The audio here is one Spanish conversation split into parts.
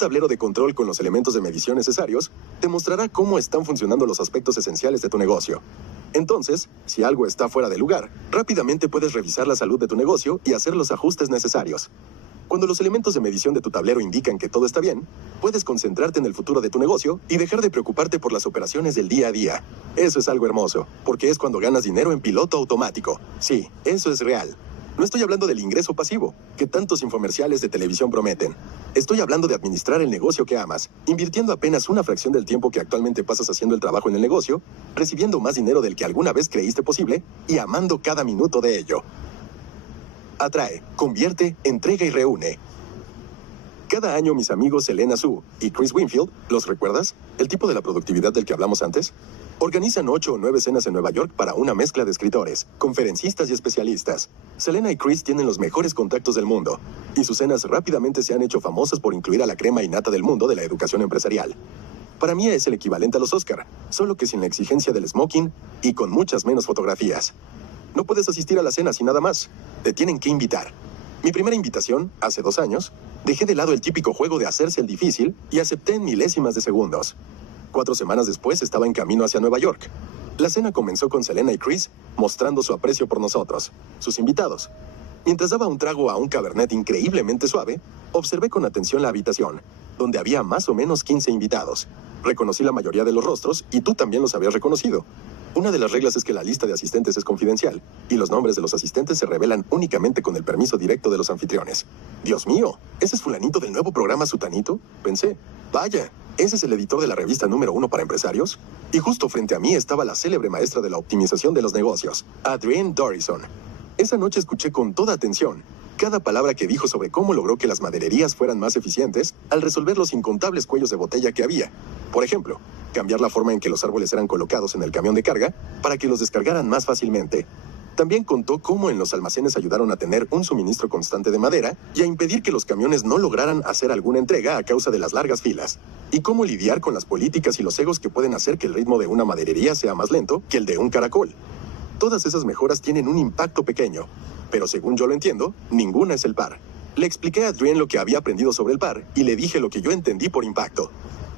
tablero de control con los elementos de medición necesarios te mostrará cómo están funcionando los aspectos esenciales de tu negocio. Entonces, si algo está fuera de lugar, rápidamente puedes revisar la salud de tu negocio y hacer los ajustes necesarios. Cuando los elementos de medición de tu tablero indican que todo está bien, puedes concentrarte en el futuro de tu negocio y dejar de preocuparte por las operaciones del día a día. Eso es algo hermoso, porque es cuando ganas dinero en piloto automático. Sí, eso es real. No estoy hablando del ingreso pasivo, que tantos infomerciales de televisión prometen. Estoy hablando de administrar el negocio que amas, invirtiendo apenas una fracción del tiempo que actualmente pasas haciendo el trabajo en el negocio, recibiendo más dinero del que alguna vez creíste posible y amando cada minuto de ello. Atrae, convierte, entrega y reúne. Cada año mis amigos Selena Su y Chris Winfield, ¿los recuerdas? El tipo de la productividad del que hablamos antes. Organizan 8 o 9 cenas en Nueva York para una mezcla de escritores, conferencistas y especialistas. Selena y Chris tienen los mejores contactos del mundo, y sus cenas rápidamente se han hecho famosas por incluir a la crema innata del mundo de la educación empresarial. Para mí es el equivalente a los Oscar, solo que sin la exigencia del smoking y con muchas menos fotografías. No puedes asistir a la cena sin nada más. Te tienen que invitar. Mi primera invitación, hace 2 años, dejé de lado el típico juego de hacerse el difícil y acepté en milésimas de segundos. 4 semanas después estaba en camino hacia Nueva York. La cena comenzó con Selena y Chris mostrando su aprecio por nosotros, sus invitados. Mientras daba un trago a un cabernet increíblemente suave, observé con atención la habitación, donde había más o menos 15 invitados. Reconocí la mayoría de los rostros y tú también los habías reconocido. Una de las reglas es que la lista de asistentes es confidencial, y los nombres de los asistentes se revelan únicamente con el permiso directo de los anfitriones. ¡Dios mío! ¿Ese es fulanito del nuevo programa Sutanito? Pensé. Vaya, ¿ese es el editor de la revista número 1 para empresarios? Y justo frente a mí estaba la célebre maestra de la optimización de los negocios, Adrienne Dorison. Esa noche escuché con toda atención cada palabra que dijo sobre cómo logró que las madererías fueran más eficientes al resolver los incontables cuellos de botella que había. Por ejemplo, cambiar la forma en que los árboles eran colocados en el camión de carga para que los descargaran más fácilmente. También contó cómo en los almacenes ayudaron a tener un suministro constante de madera y a impedir que los camiones no lograran hacer alguna entrega a causa de las largas filas. Y cómo lidiar con las políticas y los egos que pueden hacer que el ritmo de una maderería sea más lento que el de un caracol. Todas esas mejoras tienen un impacto pequeño, pero según yo lo entiendo, ninguna es el par. Le expliqué a Adrienne lo que había aprendido sobre el par y le dije lo que yo entendí por impacto.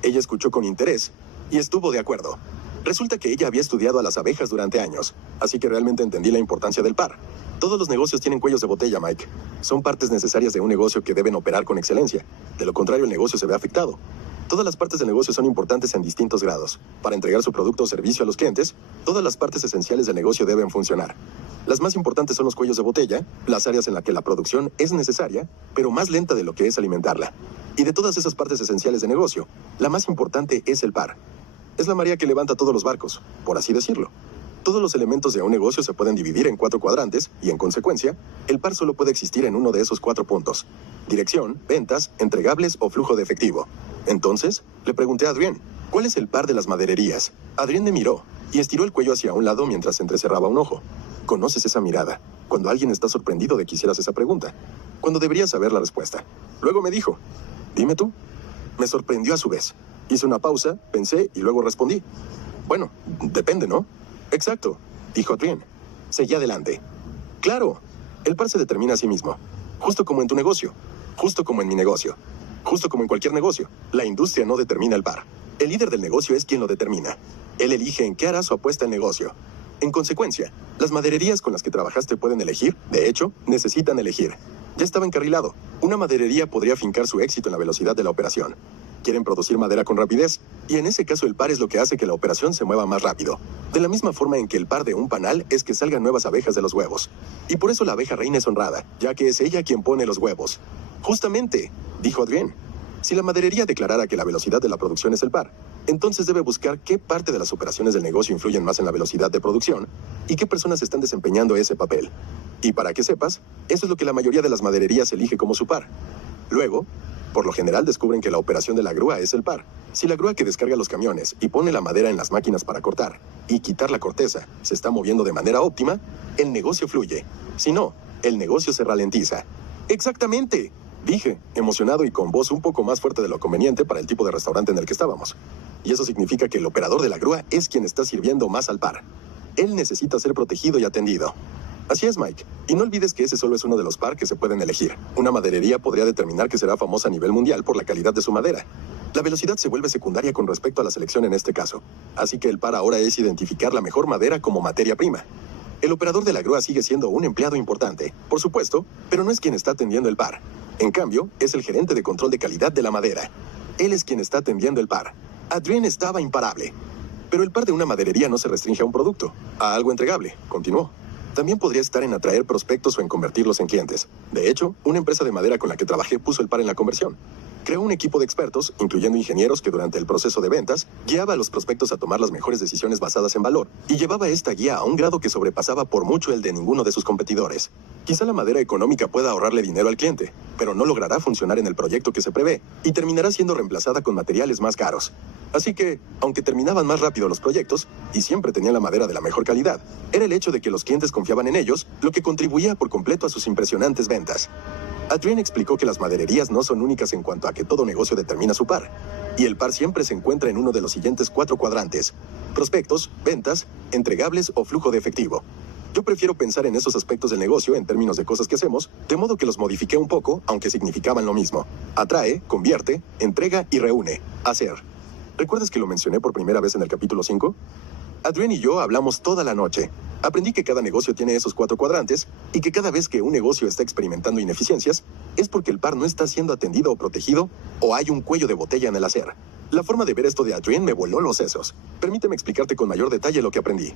Ella escuchó con interés y estuvo de acuerdo. Resulta que ella había estudiado a las abejas durante años, así que realmente entendí la importancia del par. Todos los negocios tienen cuellos de botella, Mike. Son partes necesarias de un negocio que deben operar con excelencia. De lo contrario, el negocio se ve afectado. Todas las partes del negocio son importantes en distintos grados. Para entregar su producto o servicio a los clientes, todas las partes esenciales del negocio deben funcionar. Las más importantes son los cuellos de botella, las áreas en las que la producción es necesaria, pero más lenta de lo que es alimentarla. Y de todas esas partes esenciales de negocio, la más importante es el par. Es la María que levanta todos los barcos, por así decirlo. Todos los elementos de un negocio se pueden dividir en 4 cuadrantes y, en consecuencia, el par solo puede existir en uno de esos 4 puntos: dirección, ventas, entregables o flujo de efectivo. Entonces, le pregunté a Adrienne, ¿cuál es el par de las madererías? Adrienne me miró y estiró el cuello hacia un lado mientras entrecerraba un ojo. ¿Conoces esa mirada? Cuando alguien está sorprendido de que hicieras esa pregunta. Cuando deberías saber la respuesta. Luego me dijo, dime tú. Me sorprendió a su vez. Hice una pausa, pensé y luego respondí. Bueno, depende, ¿no? Exacto, dijo Adrienne. Seguí adelante. Claro, el par se determina a sí mismo. Justo como en tu negocio. Justo como en mi negocio. Justo como en cualquier negocio. La industria no determina el par. El líder del negocio es quien lo determina. Él elige en qué hará su apuesta el negocio. En consecuencia, las madererías con las que trabajaste pueden elegir, de hecho, necesitan elegir. Ya estaba encarrilado. Una maderería podría fincar su éxito en la velocidad de la operación. Quieren producir madera con rapidez, y en ese caso el par es lo que hace que la operación se mueva más rápido. De la misma forma en que el par de un panal es que salgan nuevas abejas de los huevos. Y por eso la abeja reina es honrada, ya que es ella quien pone los huevos. Justamente, dijo Adrienne. Si la maderería declarara que la velocidad de la producción es el par, entonces debe buscar qué parte de las operaciones del negocio influyen más en la velocidad de producción y qué personas están desempeñando ese papel. Y para que sepas, eso es lo que la mayoría de las madererías elige como su par. Luego, por lo general descubren que la operación de la grúa es el par. Si la grúa que descarga los camiones y pone la madera en las máquinas para cortar y quitar la corteza se está moviendo de manera óptima, el negocio fluye. Si no, el negocio se ralentiza. ¡Exactamente!, dije, emocionado y con voz un poco más fuerte de lo conveniente para el tipo de restaurante en el que estábamos. Y eso significa que el operador de la grúa es quien está sirviendo más al par. Él necesita ser protegido y atendido. Así es, Mike. Y no olvides que ese solo es uno de los par que se pueden elegir. Una maderería podría determinar que será famosa a nivel mundial por la calidad de su madera. La velocidad se vuelve secundaria con respecto a la selección en este caso. Así que el par ahora es identificar la mejor madera como materia prima. El operador de la grúa sigue siendo un empleado importante, por supuesto, pero no es quien está atendiendo el par. En cambio, es el gerente de control de calidad de la madera. Él es quien está atendiendo el par. Adrien estaba imparable. Pero el par de una maderería no se restringe a un producto, a algo entregable, continuó. También podría estar en atraer prospectos o en convertirlos en clientes. De hecho, una empresa de madera con la que trabajé puso el par en la conversión. Creó un equipo de expertos, incluyendo ingenieros, que durante el proceso de ventas guiaba a los prospectos a tomar las mejores decisiones basadas en valor, y llevaba esta guía a un grado que sobrepasaba por mucho el de ninguno de sus competidores. Quizá la madera económica pueda ahorrarle dinero al cliente, pero no logrará funcionar en el proyecto que se prevé, y terminará siendo reemplazada con materiales más caros. Así que, aunque terminaban más rápido los proyectos, y siempre tenían la madera de la mejor calidad, era el hecho de que los clientes confiaban en ellos lo que contribuía por completo a sus impresionantes ventas. Adrien explicó que las madererías no son únicas en cuanto a que todo negocio determina su par, y el par siempre se encuentra en uno de los siguientes 4 cuadrantes: prospectos, ventas, entregables o flujo de efectivo. Yo prefiero pensar en esos aspectos del negocio en términos de cosas que hacemos, de modo que los modifiqué un poco, aunque significaban lo mismo. Atrae, convierte, entrega y reúne. Hacer. ¿Recuerdas que lo mencioné por primera vez en el capítulo 5? Adrien y yo hablamos toda la noche. Aprendí que cada negocio tiene esos 4 cuadrantes y que cada vez que un negocio está experimentando ineficiencias es porque el par no está siendo atendido o protegido o hay un cuello de botella en el hacer. La forma de ver esto de Adrien me voló los sesos. Permíteme explicarte con mayor detalle lo que aprendí.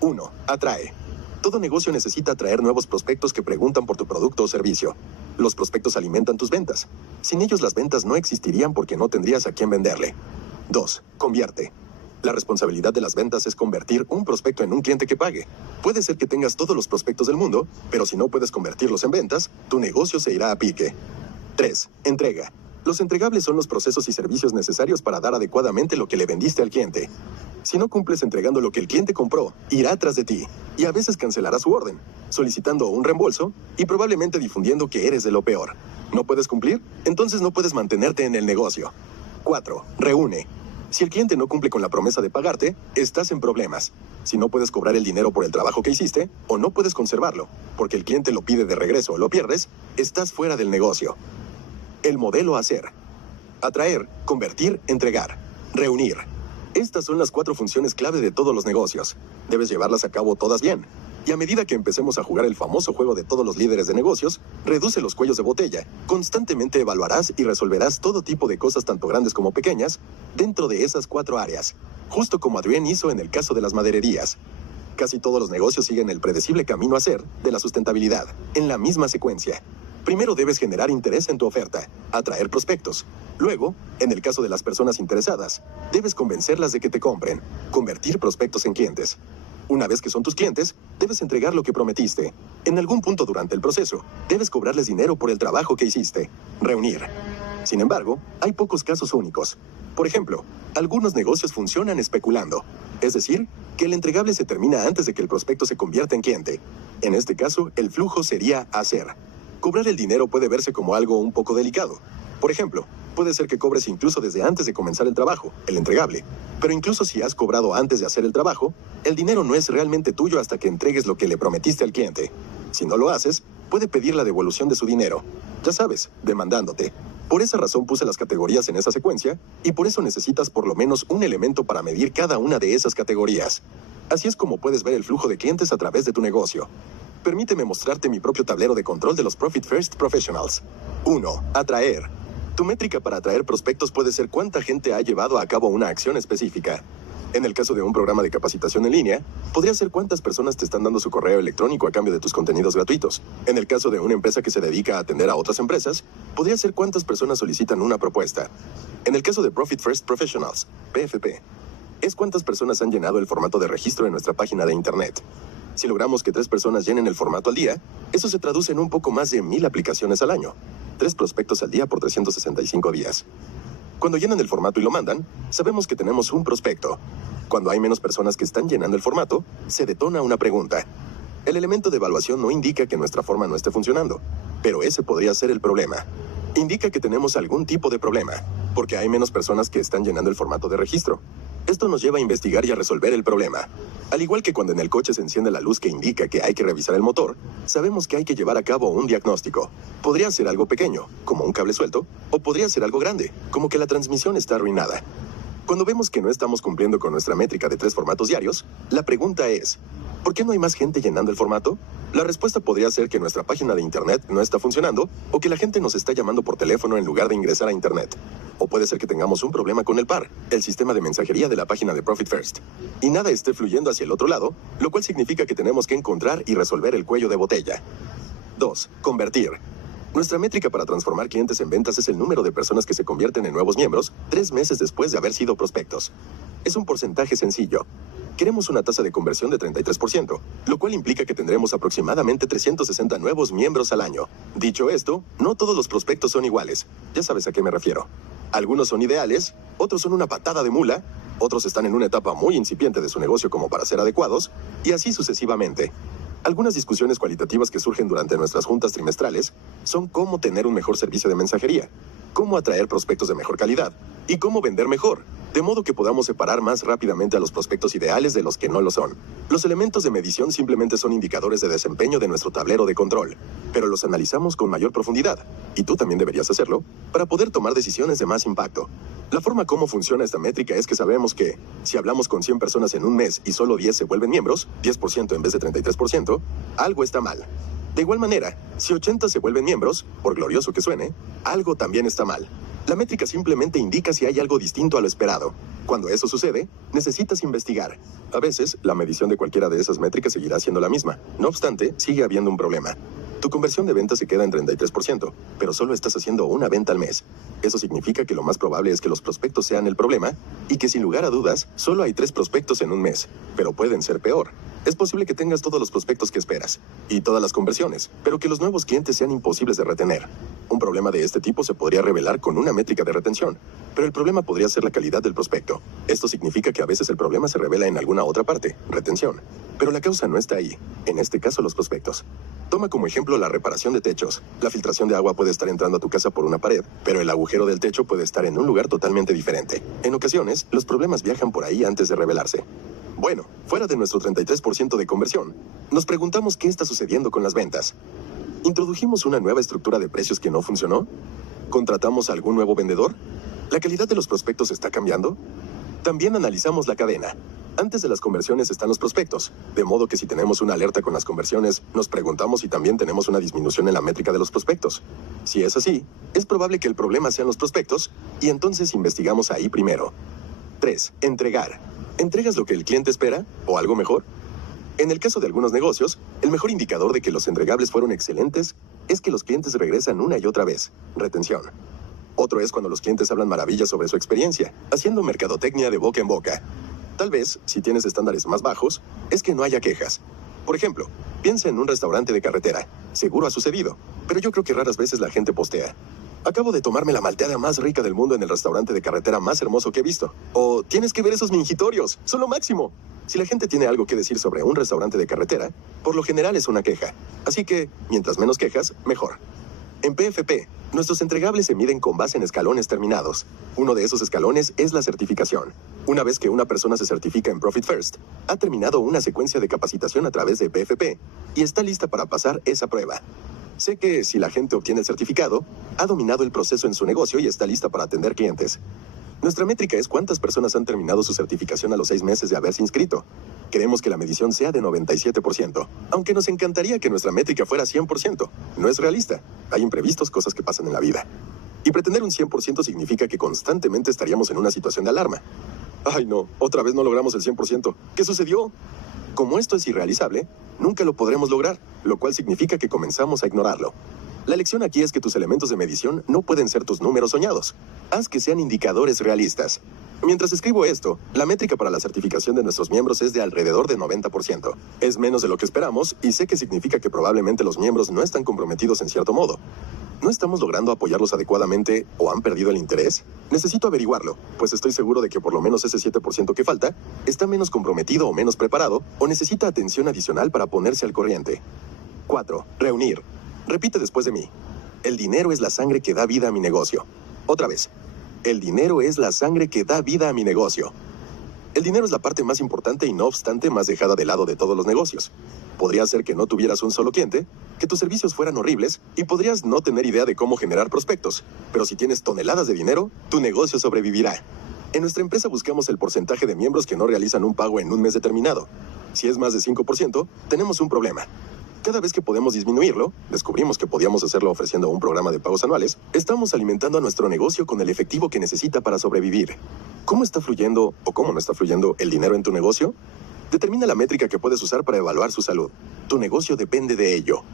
1. Atrae. Todo negocio necesita atraer nuevos prospectos que preguntan por tu producto o servicio. Los prospectos alimentan tus ventas. Sin ellos las ventas no existirían porque no tendrías a quién venderle. 2. Convierte. La responsabilidad de las ventas es convertir un prospecto en un cliente que pague. Puede ser que tengas todos los prospectos del mundo, pero si no puedes convertirlos en ventas, tu negocio se irá a pique. 3. Entrega. Los entregables son los procesos y servicios necesarios para dar adecuadamente lo que le vendiste al cliente. Si no cumples entregando lo que el cliente compró, irá tras de ti, y a veces cancelará su orden, solicitando un reembolso y probablemente difundiendo que eres de lo peor. ¿No puedes cumplir? Entonces no puedes mantenerte en el negocio. 4. Reúne. Si el cliente no cumple con la promesa de pagarte, estás en problemas. Si no puedes cobrar el dinero por el trabajo que hiciste, o no puedes conservarlo, porque el cliente lo pide de regreso o lo pierdes, estás fuera del negocio. El modelo a hacer. Atraer, convertir, entregar. Reunir. Estas son las 4 funciones clave de todos los negocios. Debes llevarlas a cabo todas bien. Y a medida que empecemos a jugar el famoso juego de todos los líderes de negocios, reduce los cuellos de botella. Constantemente evaluarás y resolverás todo tipo de cosas tanto grandes como pequeñas dentro de esas 4 áreas, justo como Adrien hizo en el caso de las madererías. Casi todos los negocios siguen el predecible camino a hacer de la sustentabilidad, en la misma secuencia. Primero debes generar interés en tu oferta, atraer prospectos. Luego, en el caso de las personas interesadas, debes convencerlas de que te compren, convertir prospectos en clientes. Una vez que son tus clientes, debes entregar lo que prometiste. En algún punto durante el proceso, debes cobrarles dinero por el trabajo que hiciste. Reunir. Sin embargo, hay pocos casos únicos. Por ejemplo, algunos negocios funcionan especulando. Es decir, que el entregable se termina antes de que el prospecto se convierta en cliente. En este caso, el flujo sería hacer. Cobrar el dinero puede verse como algo un poco delicado. Por ejemplo, puede ser que cobres incluso desde antes de comenzar el trabajo, el entregable. Pero incluso si has cobrado antes de hacer el trabajo, el dinero no es realmente tuyo hasta que entregues lo que le prometiste al cliente. Si no lo haces, puede pedir la devolución de su dinero. Ya sabes, demandándote. Por esa razón puse las categorías en esa secuencia, y por eso necesitas por lo menos un elemento para medir cada una de esas categorías. Así es como puedes ver el flujo de clientes a través de tu negocio. Permíteme mostrarte mi propio tablero de control de los Profit First Professionals. 1. Atraer. Tu métrica para atraer prospectos puede ser cuánta gente ha llevado a cabo una acción específica. En el caso de un programa de capacitación en línea, podría ser cuántas personas te están dando su correo electrónico a cambio de tus contenidos gratuitos. En el caso de una empresa que se dedica a atender a otras empresas, podría ser cuántas personas solicitan una propuesta. En el caso de Profit First Professionals, PFP, es cuántas personas han llenado el formato de registro en nuestra página de internet. Si logramos que 3 personas llenen el formato al día, eso se traduce en un poco más de 1000 aplicaciones al año. 3 prospectos al día por 365 días. Cuando llenan el formato y lo mandan, sabemos que tenemos un prospecto. Cuando hay menos personas que están llenando el formato, se detona una pregunta. El elemento de evaluación no indica que nuestra forma no esté funcionando, pero ese podría ser el problema. Indica que tenemos algún tipo de problema, porque hay menos personas que están llenando el formato de registro. Esto nos lleva a investigar y a resolver el problema. Al igual que cuando en el coche se enciende la luz que indica que hay que revisar el motor, sabemos que hay que llevar a cabo un diagnóstico. Podría ser algo pequeño, como un cable suelto, o podría ser algo grande, como que la transmisión está arruinada. Cuando vemos que no estamos cumpliendo con nuestra métrica de 3 formatos diarios, la pregunta es, ¿por qué no hay más gente llenando el formato? La respuesta podría ser que nuestra página de internet no está funcionando o que la gente nos está llamando por teléfono en lugar de ingresar a internet. O puede ser que tengamos un problema con el PAR, el sistema de mensajería de la página de Profit First, y nada esté fluyendo hacia el otro lado, lo cual significa que tenemos que encontrar y resolver el cuello de botella. 2. Convertir. Nuestra métrica para transformar clientes en ventas es el número de personas que se convierten en nuevos miembros 3 meses después de haber sido prospectos. Es un porcentaje sencillo. Queremos una tasa de conversión de 33%, lo cual implica que tendremos aproximadamente 360 nuevos miembros al año. Dicho esto, no todos los prospectos son iguales. Ya sabes a qué me refiero. Algunos son ideales, otros son una patada de mula, otros están en una etapa muy incipiente de su negocio como para ser adecuados, y así sucesivamente. Algunas discusiones cualitativas que surgen durante nuestras juntas trimestrales son cómo tener un mejor servicio de mensajería, cómo atraer prospectos de mejor calidad y cómo vender mejor, de modo que podamos separar más rápidamente a los prospectos ideales de los que no lo son. Los elementos de medición simplemente son indicadores de desempeño de nuestro tablero de control, pero los analizamos con mayor profundidad, y tú también deberías hacerlo, para poder tomar decisiones de más impacto. La forma como funciona esta métrica es que sabemos que, si hablamos con 100 personas en un mes y solo 10 se vuelven miembros, 10% en vez de 33%, algo está mal. De igual manera, si 80 se vuelven miembros, por glorioso que suene, algo también está mal. La métrica simplemente indica si hay algo distinto a lo esperado. Cuando eso sucede, necesitas investigar. A veces, la medición de cualquiera de esas métricas seguirá siendo la misma. No obstante, sigue habiendo un problema. Tu conversión de ventas se queda en 33%, pero solo estás haciendo una venta al mes. Eso significa que lo más probable es que los prospectos sean el problema y que sin lugar a dudas, solo hay 3 prospectos en un mes, pero pueden ser peor. Es posible que tengas todos los prospectos que esperas y todas las conversiones, pero que los nuevos clientes sean imposibles de retener. Un problema de este tipo se podría revelar con una métrica de retención, pero el problema podría ser la calidad del prospecto. Esto significa que a veces el problema se revela en alguna otra parte, retención. Pero la causa no está ahí, en este caso los prospectos. Toma como ejemplo la reparación de techos. La filtración de agua puede estar entrando a tu casa por una pared, pero el agujero del techo puede estar en un lugar totalmente diferente. En ocasiones, los problemas viajan por ahí antes de revelarse. Bueno, fuera de nuestro 33% de conversión, nos preguntamos qué está sucediendo con las ventas. ¿Introdujimos una nueva estructura de precios que no funcionó? ¿Contratamos a algún nuevo vendedor? ¿La calidad de los prospectos está cambiando? También analizamos la cadena. Antes de las conversiones están los prospectos, de modo que si tenemos una alerta con las conversiones, nos preguntamos si también tenemos una disminución en la métrica de los prospectos. Si es así, es probable que el problema sean los prospectos, y entonces investigamos ahí primero. 3. Entregar. ¿Entregas lo que el cliente espera o algo mejor? En el caso de algunos negocios, el mejor indicador de que los entregables fueron excelentes es que los clientes regresan una y otra vez. Retención. Otro es cuando los clientes hablan maravillas sobre su experiencia, haciendo mercadotecnia de boca en boca. Tal vez, si tienes estándares más bajos, es que no haya quejas. Por ejemplo, piensa en un restaurante de carretera. Seguro ha sucedido, pero yo creo que raras veces la gente postea: acabo de tomarme la malteada más rica del mundo en el restaurante de carretera más hermoso que he visto. O tienes que ver esos mingitorios, son lo máximo. Si la gente tiene algo que decir sobre un restaurante de carretera, por lo general es una queja. Así que, mientras menos quejas, mejor. En PFP, nuestros entregables se miden con base en escalones terminados. Uno de esos escalones es la certificación. Una vez que una persona se certifica en Profit First, ha terminado una secuencia de capacitación a través de PFP y está lista para pasar esa prueba. Sé que si la gente obtiene el certificado, ha dominado el proceso en su negocio y está lista para atender clientes. Nuestra métrica es cuántas personas han terminado su certificación a los 6 meses de haberse inscrito. Queremos que la medición sea de 97%, aunque nos encantaría que nuestra métrica fuera 100%. No es realista. Hay imprevistos, cosas que pasan en la vida. Y pretender un 100% significa que constantemente estaríamos en una situación de alarma. ¡Ay no! Otra vez no logramos el 100%. ¿Qué sucedió? Como esto es irrealizable, nunca lo podremos lograr, lo cual significa que comenzamos a ignorarlo. La lección aquí es que tus elementos de medición no pueden ser tus números soñados. Haz que sean indicadores realistas. Mientras escribo esto, la métrica para la certificación de nuestros miembros es de alrededor de 90%. Es menos de lo que esperamos y sé que significa que probablemente los miembros no están comprometidos en cierto modo. ¿No estamos logrando apoyarlos adecuadamente o han perdido el interés? Necesito averiguarlo, pues estoy seguro de que por lo menos ese 7% que falta está menos comprometido o menos preparado o necesita atención adicional para ponerse al corriente. 4. Reunir. Repite después de mí. El dinero es la sangre que da vida a mi negocio. Otra vez. El dinero es la sangre que da vida a mi negocio. El dinero es la parte más importante y no obstante más dejada de lado de todos los negocios. Podría ser que no tuvieras un solo cliente, que tus servicios fueran horribles y podrías no tener idea de cómo generar prospectos. Pero si tienes toneladas de dinero, tu negocio sobrevivirá. En nuestra empresa buscamos el porcentaje de miembros que no realizan un pago en un mes determinado. Si es más de 5%, tenemos un problema. Cada vez que podemos disminuirlo, descubrimos que podíamos hacerlo ofreciendo un programa de pagos anuales, estamos alimentando a nuestro negocio con el efectivo que necesita para sobrevivir. ¿Cómo está fluyendo o cómo no está fluyendo el dinero en tu negocio? Determina la métrica que puedes usar para evaluar su salud. Tu negocio depende de ello.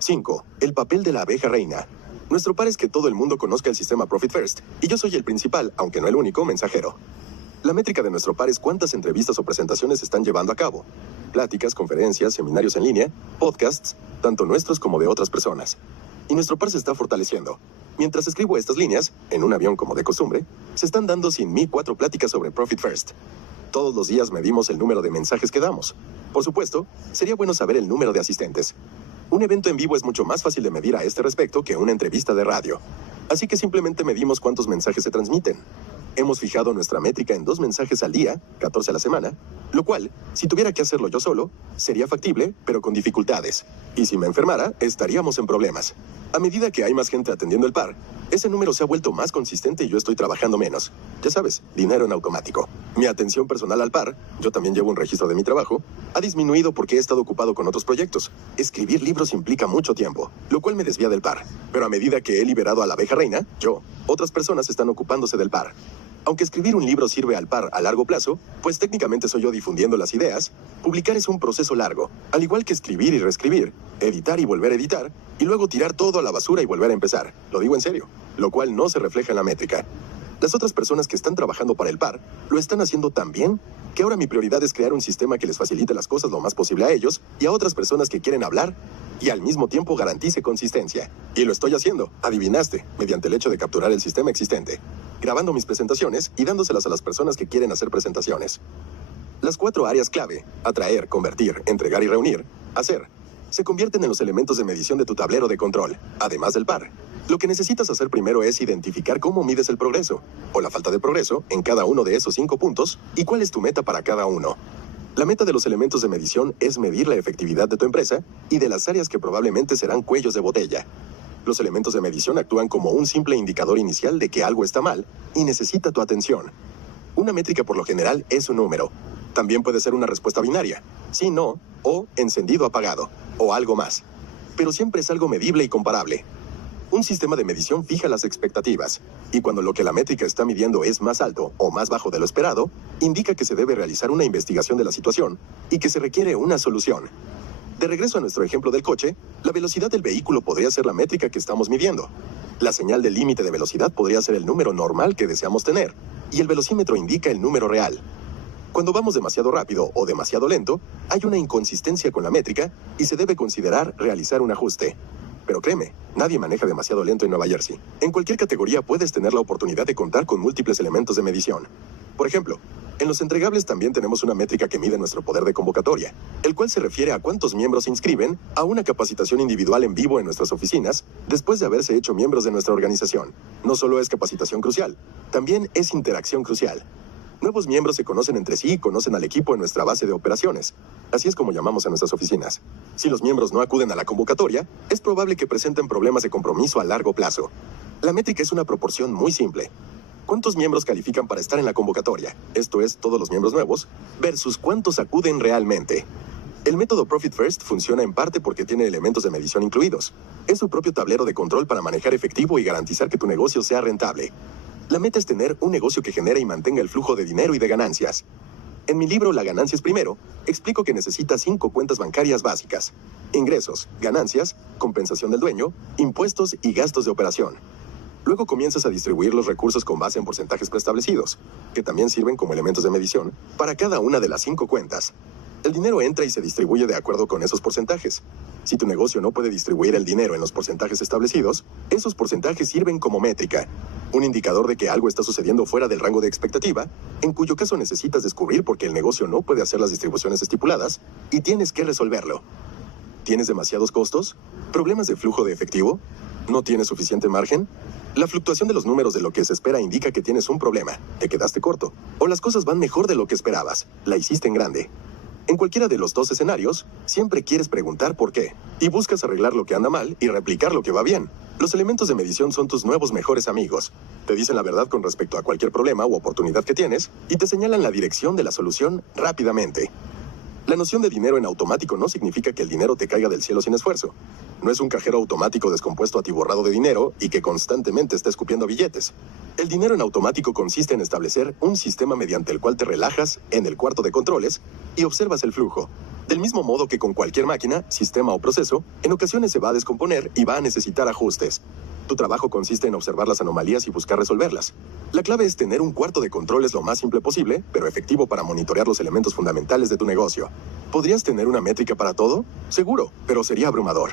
5. El papel de la abeja reina. Nuestro par es que todo el mundo conozca el sistema Profit First, y yo soy el principal, aunque no el único, mensajero. La métrica de nuestro par es cuántas entrevistas o presentaciones se están llevando a cabo. Pláticas, conferencias, seminarios en línea, podcasts, tanto nuestros como de otras personas. Y nuestro par se está fortaleciendo. Mientras escribo estas líneas, en un avión como de costumbre, se están dando sin mí 4 pláticas sobre Profit First. Todos los días medimos el número de mensajes que damos. Por supuesto, sería bueno saber el número de asistentes. Un evento en vivo es mucho más fácil de medir a este respecto que una entrevista de radio. Así que simplemente medimos cuántos mensajes se transmiten. Hemos fijado nuestra métrica en 2 mensajes al día, 14 a la semana, lo cual, si tuviera que hacerlo yo solo, sería factible, pero con dificultades. Y si me enfermara, estaríamos en problemas. A medida que hay más gente atendiendo el par, ese número se ha vuelto más consistente y yo estoy trabajando menos. Ya sabes, dinero en automático. Mi atención personal al par, yo también llevo un registro de mi trabajo, ha disminuido porque he estado ocupado con otros proyectos. Escribir libros implica mucho tiempo, lo cual me desvía del par. Pero a medida que he liberado a la abeja reina, otras personas están ocupándose del par. Aunque escribir un libro sirve al par a largo plazo, pues técnicamente soy yo difundiendo las ideas, publicar es un proceso largo, al igual que escribir y reescribir, editar y volver a editar, y luego tirar todo a la basura y volver a empezar. Lo digo en serio, lo cual no se refleja en la métrica. Las otras personas que están trabajando para el par lo están haciendo tan bien que ahora mi prioridad es crear un sistema que les facilite las cosas lo más posible a ellos y a otras personas que quieren hablar y al mismo tiempo garantice consistencia. Y lo estoy haciendo, adivinaste, mediante el hecho de capturar el sistema existente, grabando mis presentaciones y dándoselas a las personas que quieren hacer presentaciones. Las 4 áreas clave, atraer, convertir, entregar y reunir, hacer, se convierten en los elementos de medición de tu tablero de control, además del par. Lo que necesitas hacer primero es identificar cómo mides el progreso, o la falta de progreso, en cada uno de esos 5 puntos, y cuál es tu meta para cada uno. La meta de los elementos de medición es medir la efectividad de tu empresa y de las áreas que probablemente serán cuellos de botella. Los elementos de medición actúan como un simple indicador inicial de que algo está mal y necesita tu atención. Una métrica por lo general es un número. También puede ser una respuesta binaria, sí, no, o encendido, apagado, o algo más. Pero siempre es algo medible y comparable. Un sistema de medición fija las expectativas, y cuando lo que la métrica está midiendo es más alto o más bajo de lo esperado, indica que se debe realizar una investigación de la situación y que se requiere una solución. De regreso a nuestro ejemplo del coche, la velocidad del vehículo podría ser la métrica que estamos midiendo. La señal del límite de velocidad podría ser el número normal que deseamos tener, y el velocímetro indica el número real. Cuando vamos demasiado rápido o demasiado lento, hay una inconsistencia con la métrica y se debe considerar realizar un ajuste. Pero créeme, nadie maneja demasiado lento en Nueva Jersey. En cualquier categoría puedes tener la oportunidad de contar con múltiples elementos de medición. Por ejemplo, en los entregables también tenemos una métrica que mide nuestro poder de convocatoria, el cual se refiere a cuántos miembros se inscriben a una capacitación individual en vivo en nuestras oficinas después de haberse hecho miembros de nuestra organización. No solo es capacitación crucial, también es interacción crucial. Nuevos miembros se conocen entre sí y conocen al equipo en nuestra base de operaciones. Así es como llamamos a nuestras oficinas. Si los miembros no acuden a la convocatoria, es probable que presenten problemas de compromiso a largo plazo. La métrica es una proporción muy simple. ¿Cuántos miembros califican para estar en la convocatoria? Esto es, todos los miembros nuevos, versus cuántos acuden realmente. El método Profit First funciona en parte porque tiene elementos de medición incluidos. Es su propio tablero de control para manejar efectivo y garantizar que tu negocio sea rentable. La meta es tener un negocio que genere y mantenga el flujo de dinero y de ganancias. En mi libro La ganancia es primero, explico que necesitas 5 cuentas bancarias básicas: ingresos, ganancias, compensación del dueño, impuestos y gastos de operación. Luego comienzas a distribuir los recursos con base en porcentajes preestablecidos, que también sirven como elementos de medición, para cada una de las 5 cuentas. El dinero entra y se distribuye de acuerdo con esos porcentajes. Si tu negocio no puede distribuir el dinero en los porcentajes establecidos, esos porcentajes sirven como métrica, un indicador de que algo está sucediendo fuera del rango de expectativa, en cuyo caso necesitas descubrir por qué el negocio no puede hacer las distribuciones estipuladas y tienes que resolverlo. ¿Tienes demasiados costos? ¿Problemas de flujo de efectivo? ¿No tienes suficiente margen? La fluctuación de los números de lo que se espera indica que tienes un problema, te quedaste corto, o las cosas van mejor de lo que esperabas, la hiciste en grande. En cualquiera de los dos escenarios, siempre quieres preguntar por qué, y buscas arreglar lo que anda mal y replicar lo que va bien. Los elementos de medición son tus nuevos mejores amigos. Te dicen la verdad con respecto a cualquier problema u oportunidad que tienes, y te señalan la dirección de la solución rápidamente. La noción de dinero en automático no significa que el dinero te caiga del cielo sin esfuerzo. No es un cajero automático descompuesto atiborrado de dinero y que constantemente está escupiendo billetes. El dinero en automático consiste en establecer un sistema mediante el cual te relajas en el cuarto de controles y observas el flujo. Del mismo modo que con cualquier máquina, sistema o proceso, en ocasiones se va a descomponer y va a necesitar ajustes. Tu trabajo consiste en observar las anomalías y buscar resolverlas. La clave es tener un cuarto de controles lo más simple posible, pero efectivo para monitorear los elementos fundamentales de tu negocio. ¿Podrías tener una métrica para todo? Seguro, pero sería abrumador.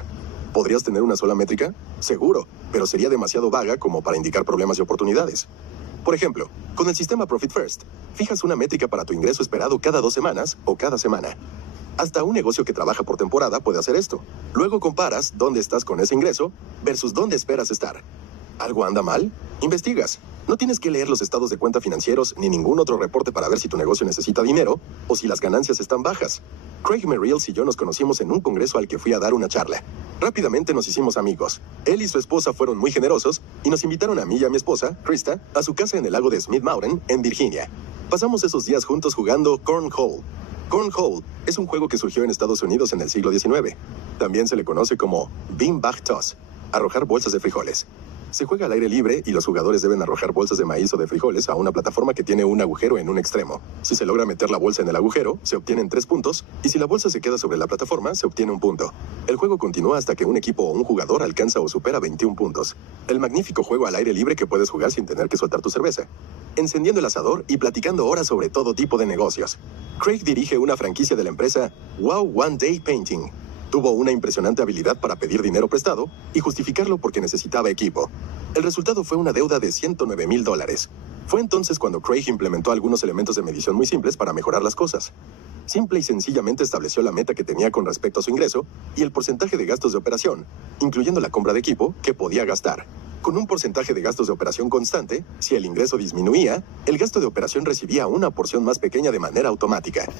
¿Podrías tener una sola métrica? Seguro, pero sería demasiado vaga como para indicar problemas y oportunidades. Por ejemplo, con el sistema Profit First, fijas una métrica para tu ingreso esperado cada 2 semanas o cada semana. Hasta un negocio que trabaja por temporada puede hacer esto. Luego comparas dónde estás con ese ingreso versus dónde esperas estar. ¿Algo anda mal? Investigas. No tienes que leer los estados de cuenta financieros ni ningún otro reporte para ver si tu negocio necesita dinero o si las ganancias están bajas. Craig Merrills y yo nos conocimos en un congreso al que fui a dar una charla. Rápidamente nos hicimos amigos. Él y su esposa fueron muy generosos y nos invitaron a mí y a mi esposa, Krista, a su casa en el lago de Smith Mountain, en Virginia. Pasamos esos días juntos jugando Cornhole. Cornhole es un juego que surgió en Estados Unidos en el siglo XIX. También se le conoce como beanbag toss, arrojar bolsas de frijoles. Se juega al aire libre y los jugadores deben arrojar bolsas de maíz o de frijoles a una plataforma que tiene un agujero en un extremo. Si se logra meter la bolsa en el agujero, se obtienen 3 puntos, y si la bolsa se queda sobre la plataforma, se obtiene 1 punto. El juego continúa hasta que un equipo o un jugador alcanza o supera 21 puntos. El magnífico juego al aire libre que puedes jugar sin tener que soltar tu cerveza, encendiendo el asador y platicando horas sobre todo tipo de negocios. Craig dirige una franquicia de la empresa Wow One Day Painting. Tuvo una impresionante habilidad para pedir dinero prestado y justificarlo porque necesitaba equipo. El resultado fue una deuda de $109,000. Fue entonces cuando Craig implementó algunos elementos de medición muy simples para mejorar las cosas. Simple y sencillamente estableció la meta que tenía con respecto a su ingreso y el porcentaje de gastos de operación, incluyendo la compra de equipo, que podía gastar. Con un porcentaje de gastos de operación constante, si el ingreso disminuía, el gasto de operación recibía una porción más pequeña de manera automática.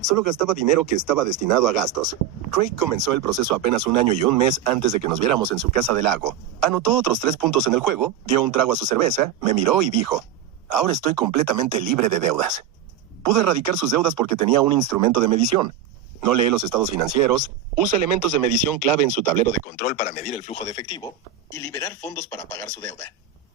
Solo gastaba dinero que estaba destinado a gastos. Craig comenzó el proceso apenas 1 año y 1 mes antes de que nos viéramos en su casa del lago. Anotó otros 3 puntos en el juego, dio un trago a su cerveza, me miró y dijo: "Ahora estoy completamente libre de deudas". Pude erradicar sus deudas porque tenía un instrumento de medición. No lee los estados financieros, usa elementos de medición clave en su tablero de control para medir el flujo de efectivo y liberar fondos para pagar su deuda.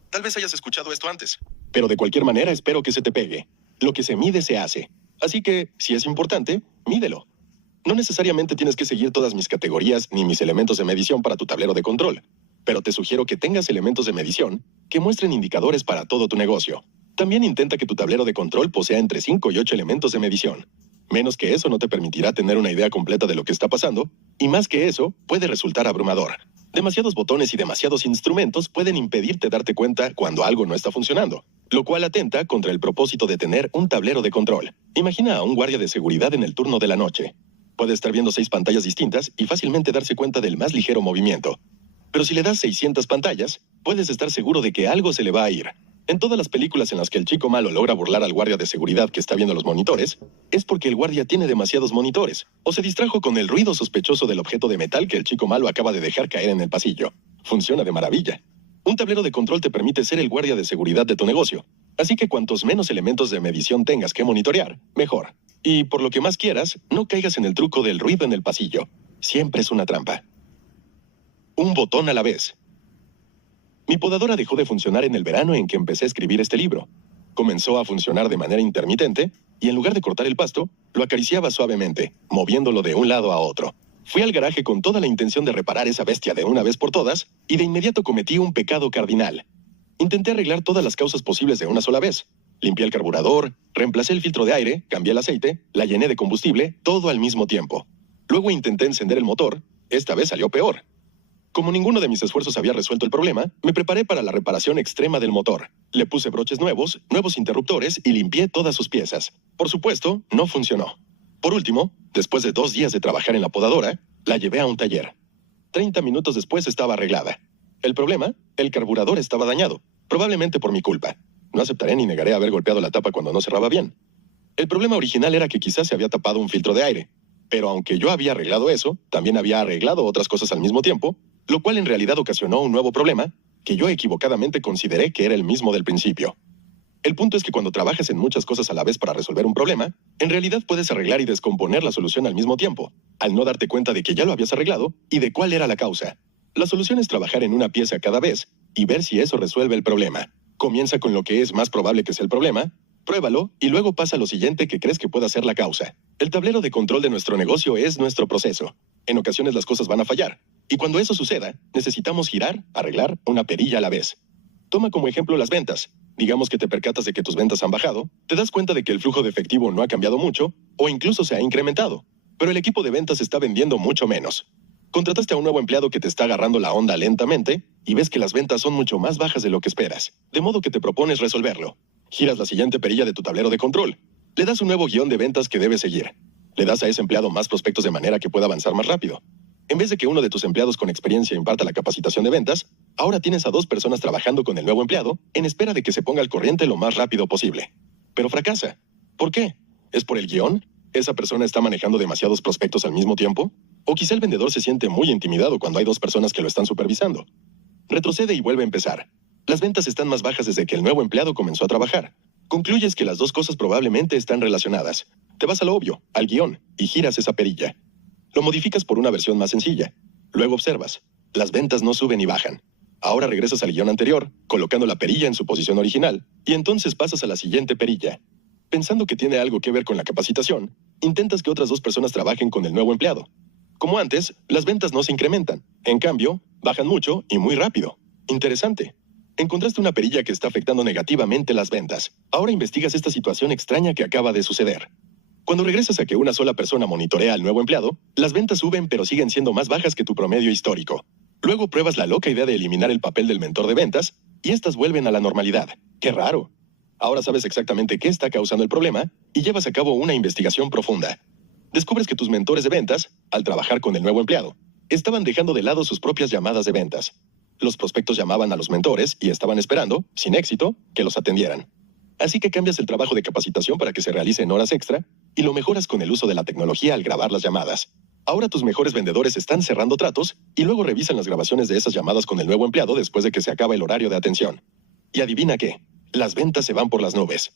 Tal vez hayas escuchado esto antes, pero de cualquier manera espero que se te pegue. Lo que se mide se hace. Así que, si es importante, mídelo. No necesariamente tienes que seguir todas mis categorías ni mis elementos de medición para tu tablero de control, pero te sugiero que tengas elementos de medición que muestren indicadores para todo tu negocio. También intenta que tu tablero de control posea entre 5 y 8 elementos de medición. Menos que eso no te permitirá tener una idea completa de lo que está pasando, y más que eso, puede resultar abrumador. Demasiados botones y demasiados instrumentos pueden impedirte darte cuenta cuando algo no está funcionando, lo cual atenta contra el propósito de tener un tablero de control. Imagina a un guardia de seguridad en el turno de la noche. Puede estar viendo 6 pantallas distintas y fácilmente darse cuenta del más ligero movimiento. Pero si le das 600 pantallas, puedes estar seguro de que algo se le va a ir. En todas las películas en las que el chico malo logra burlar al guardia de seguridad que está viendo los monitores, es porque el guardia tiene demasiados monitores, o se distrajo con el ruido sospechoso del objeto de metal que el chico malo acaba de dejar caer en el pasillo. Funciona de maravilla. Un tablero de control te permite ser el guardia de seguridad de tu negocio, así que cuantos menos elementos de medición tengas que monitorear, mejor. Y por lo que más quieras, no caigas en el truco del ruido en el pasillo. Siempre es una trampa. Un botón a la vez. Mi podadora dejó de funcionar en el verano en que empecé a escribir este libro. Comenzó a funcionar de manera intermitente y en lugar de cortar el pasto, lo acariciaba suavemente, moviéndolo de un lado a otro. Fui al garaje con toda la intención de reparar esa bestia de una vez por todas y de inmediato cometí un pecado cardinal. Intenté arreglar todas las causas posibles de una sola vez. Limpié el carburador, reemplacé el filtro de aire, cambié el aceite, la llené de combustible, todo al mismo tiempo. Luego intenté encender el motor. Esta vez salió peor. Como ninguno de mis esfuerzos había resuelto el problema, me preparé para la reparación extrema del motor. Le puse broches nuevos, nuevos interruptores y limpié todas sus piezas. Por supuesto, no funcionó. Por último, después de 2 días de trabajar en la podadora, la llevé a un taller. 30 minutos después estaba arreglada. El problema, el carburador estaba dañado, probablemente por mi culpa. No aceptaré ni negaré haber golpeado la tapa cuando no cerraba bien. El problema original era que quizás se había tapado un filtro de aire, pero aunque yo había arreglado eso, también había arreglado otras cosas al mismo tiempo, lo cual en realidad ocasionó un nuevo problema que yo equivocadamente consideré que era el mismo del principio. El punto es que cuando trabajas en muchas cosas a la vez para resolver un problema, en realidad puedes arreglar y descomponer la solución al mismo tiempo, al no darte cuenta de que ya lo habías arreglado y de cuál era la causa. La solución es trabajar en una pieza cada vez y ver si eso resuelve el problema. Comienza con lo que es más probable que sea el problema, pruébalo y luego pasa a lo siguiente que crees que pueda ser la causa. El tablero de control de nuestro negocio es nuestro proceso. En ocasiones las cosas van a fallar, y cuando eso suceda, necesitamos girar, arreglar una perilla a la vez. Toma como ejemplo las ventas. Digamos que te percatas de que tus ventas han bajado, te das cuenta de que el flujo de efectivo no ha cambiado mucho, o incluso se ha incrementado, pero el equipo de ventas está vendiendo mucho menos. Contrataste a un nuevo empleado que te está agarrando la onda lentamente, y ves que las ventas son mucho más bajas de lo que esperas, de modo que te propones resolverlo. Giras la siguiente perilla de tu tablero de control. Le das un nuevo guión de ventas que debes seguir. Le das a ese empleado más prospectos de manera que pueda avanzar más rápido. En vez de que uno de tus empleados con experiencia imparta la capacitación de ventas, ahora tienes a 2 personas trabajando con el nuevo empleado en espera de que se ponga al corriente lo más rápido posible. Pero fracasa. ¿Por qué? ¿Es por el guión? ¿Esa persona está manejando demasiados prospectos al mismo tiempo? ¿O quizá el vendedor se siente muy intimidado cuando hay 2 personas que lo están supervisando? Retrocede y vuelve a empezar. Las ventas están más bajas desde que el nuevo empleado comenzó a trabajar. Concluyes que las 2 cosas probablemente están relacionadas. Te vas a lo obvio, al guión, y giras esa perilla. Lo modificas por una versión más sencilla. Luego observas. Las ventas no suben y bajan. Ahora regresas al guión anterior, colocando la perilla en su posición original, y entonces pasas a la siguiente perilla. Pensando que tiene algo que ver con la capacitación, intentas que otras 2 personas trabajen con el nuevo empleado. Como antes, las ventas no se incrementan. En cambio, bajan mucho y muy rápido. Interesante. Encontraste una perilla que está afectando negativamente las ventas. Ahora investigas esta situación extraña que acaba de suceder. Cuando regresas a que una sola persona monitorea al nuevo empleado, las ventas suben pero siguen siendo más bajas que tu promedio histórico. Luego pruebas la loca idea de eliminar el papel del mentor de ventas y estas vuelven a la normalidad. ¡Qué raro! Ahora sabes exactamente qué está causando el problema y llevas a cabo una investigación profunda. Descubres que tus mentores de ventas, al trabajar con el nuevo empleado, estaban dejando de lado sus propias llamadas de ventas. Los prospectos llamaban a los mentores y estaban esperando, sin éxito, que los atendieran. Así que cambias el trabajo de capacitación para que se realice en horas extra y lo mejoras con el uso de la tecnología al grabar las llamadas. Ahora tus mejores vendedores están cerrando tratos y luego revisan las grabaciones de esas llamadas con el nuevo empleado después de que se acaba el horario de atención. Y adivina qué, las ventas se van por las nubes.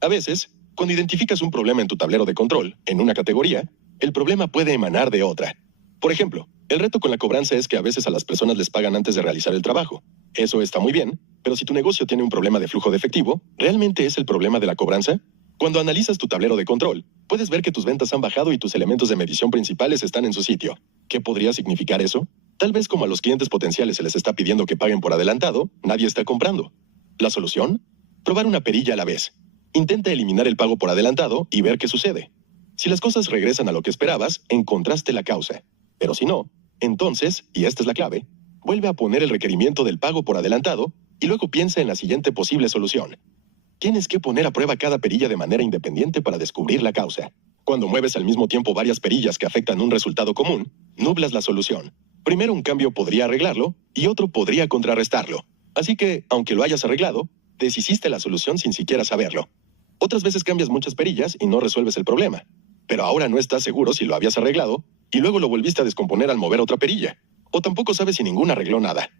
A veces, cuando identificas un problema en tu tablero de control, en una categoría, el problema puede emanar de otra. Por ejemplo, el reto con la cobranza es que a veces a las personas les pagan antes de realizar el trabajo. Eso está muy bien, pero si tu negocio tiene un problema de flujo de efectivo, ¿realmente es el problema de la cobranza? Cuando analizas tu tablero de control, puedes ver que tus ventas han bajado y tus elementos de medición principales están en su sitio. ¿Qué podría significar eso? Tal vez como a los clientes potenciales se les está pidiendo que paguen por adelantado, nadie está comprando. ¿La solución? Probar una perilla a la vez. Intenta eliminar el pago por adelantado y ver qué sucede. Si las cosas regresan a lo que esperabas, encontraste la causa. Pero si no, entonces, y esta es la clave, vuelve a poner el requerimiento del pago por adelantado y luego piensa en la siguiente posible solución. Tienes que poner a prueba cada perilla de manera independiente para descubrir la causa. Cuando mueves al mismo tiempo varias perillas que afectan un resultado común, nublas la solución. Primero un cambio podría arreglarlo y otro podría contrarrestarlo. Así que, aunque lo hayas arreglado, deshiciste la solución sin siquiera saberlo. Otras veces cambias muchas perillas y no resuelves el problema. Pero ahora no estás seguro si lo habías arreglado y luego lo volviste a descomponer al mover otra perilla. O tampoco sabes si ninguna arregló nada.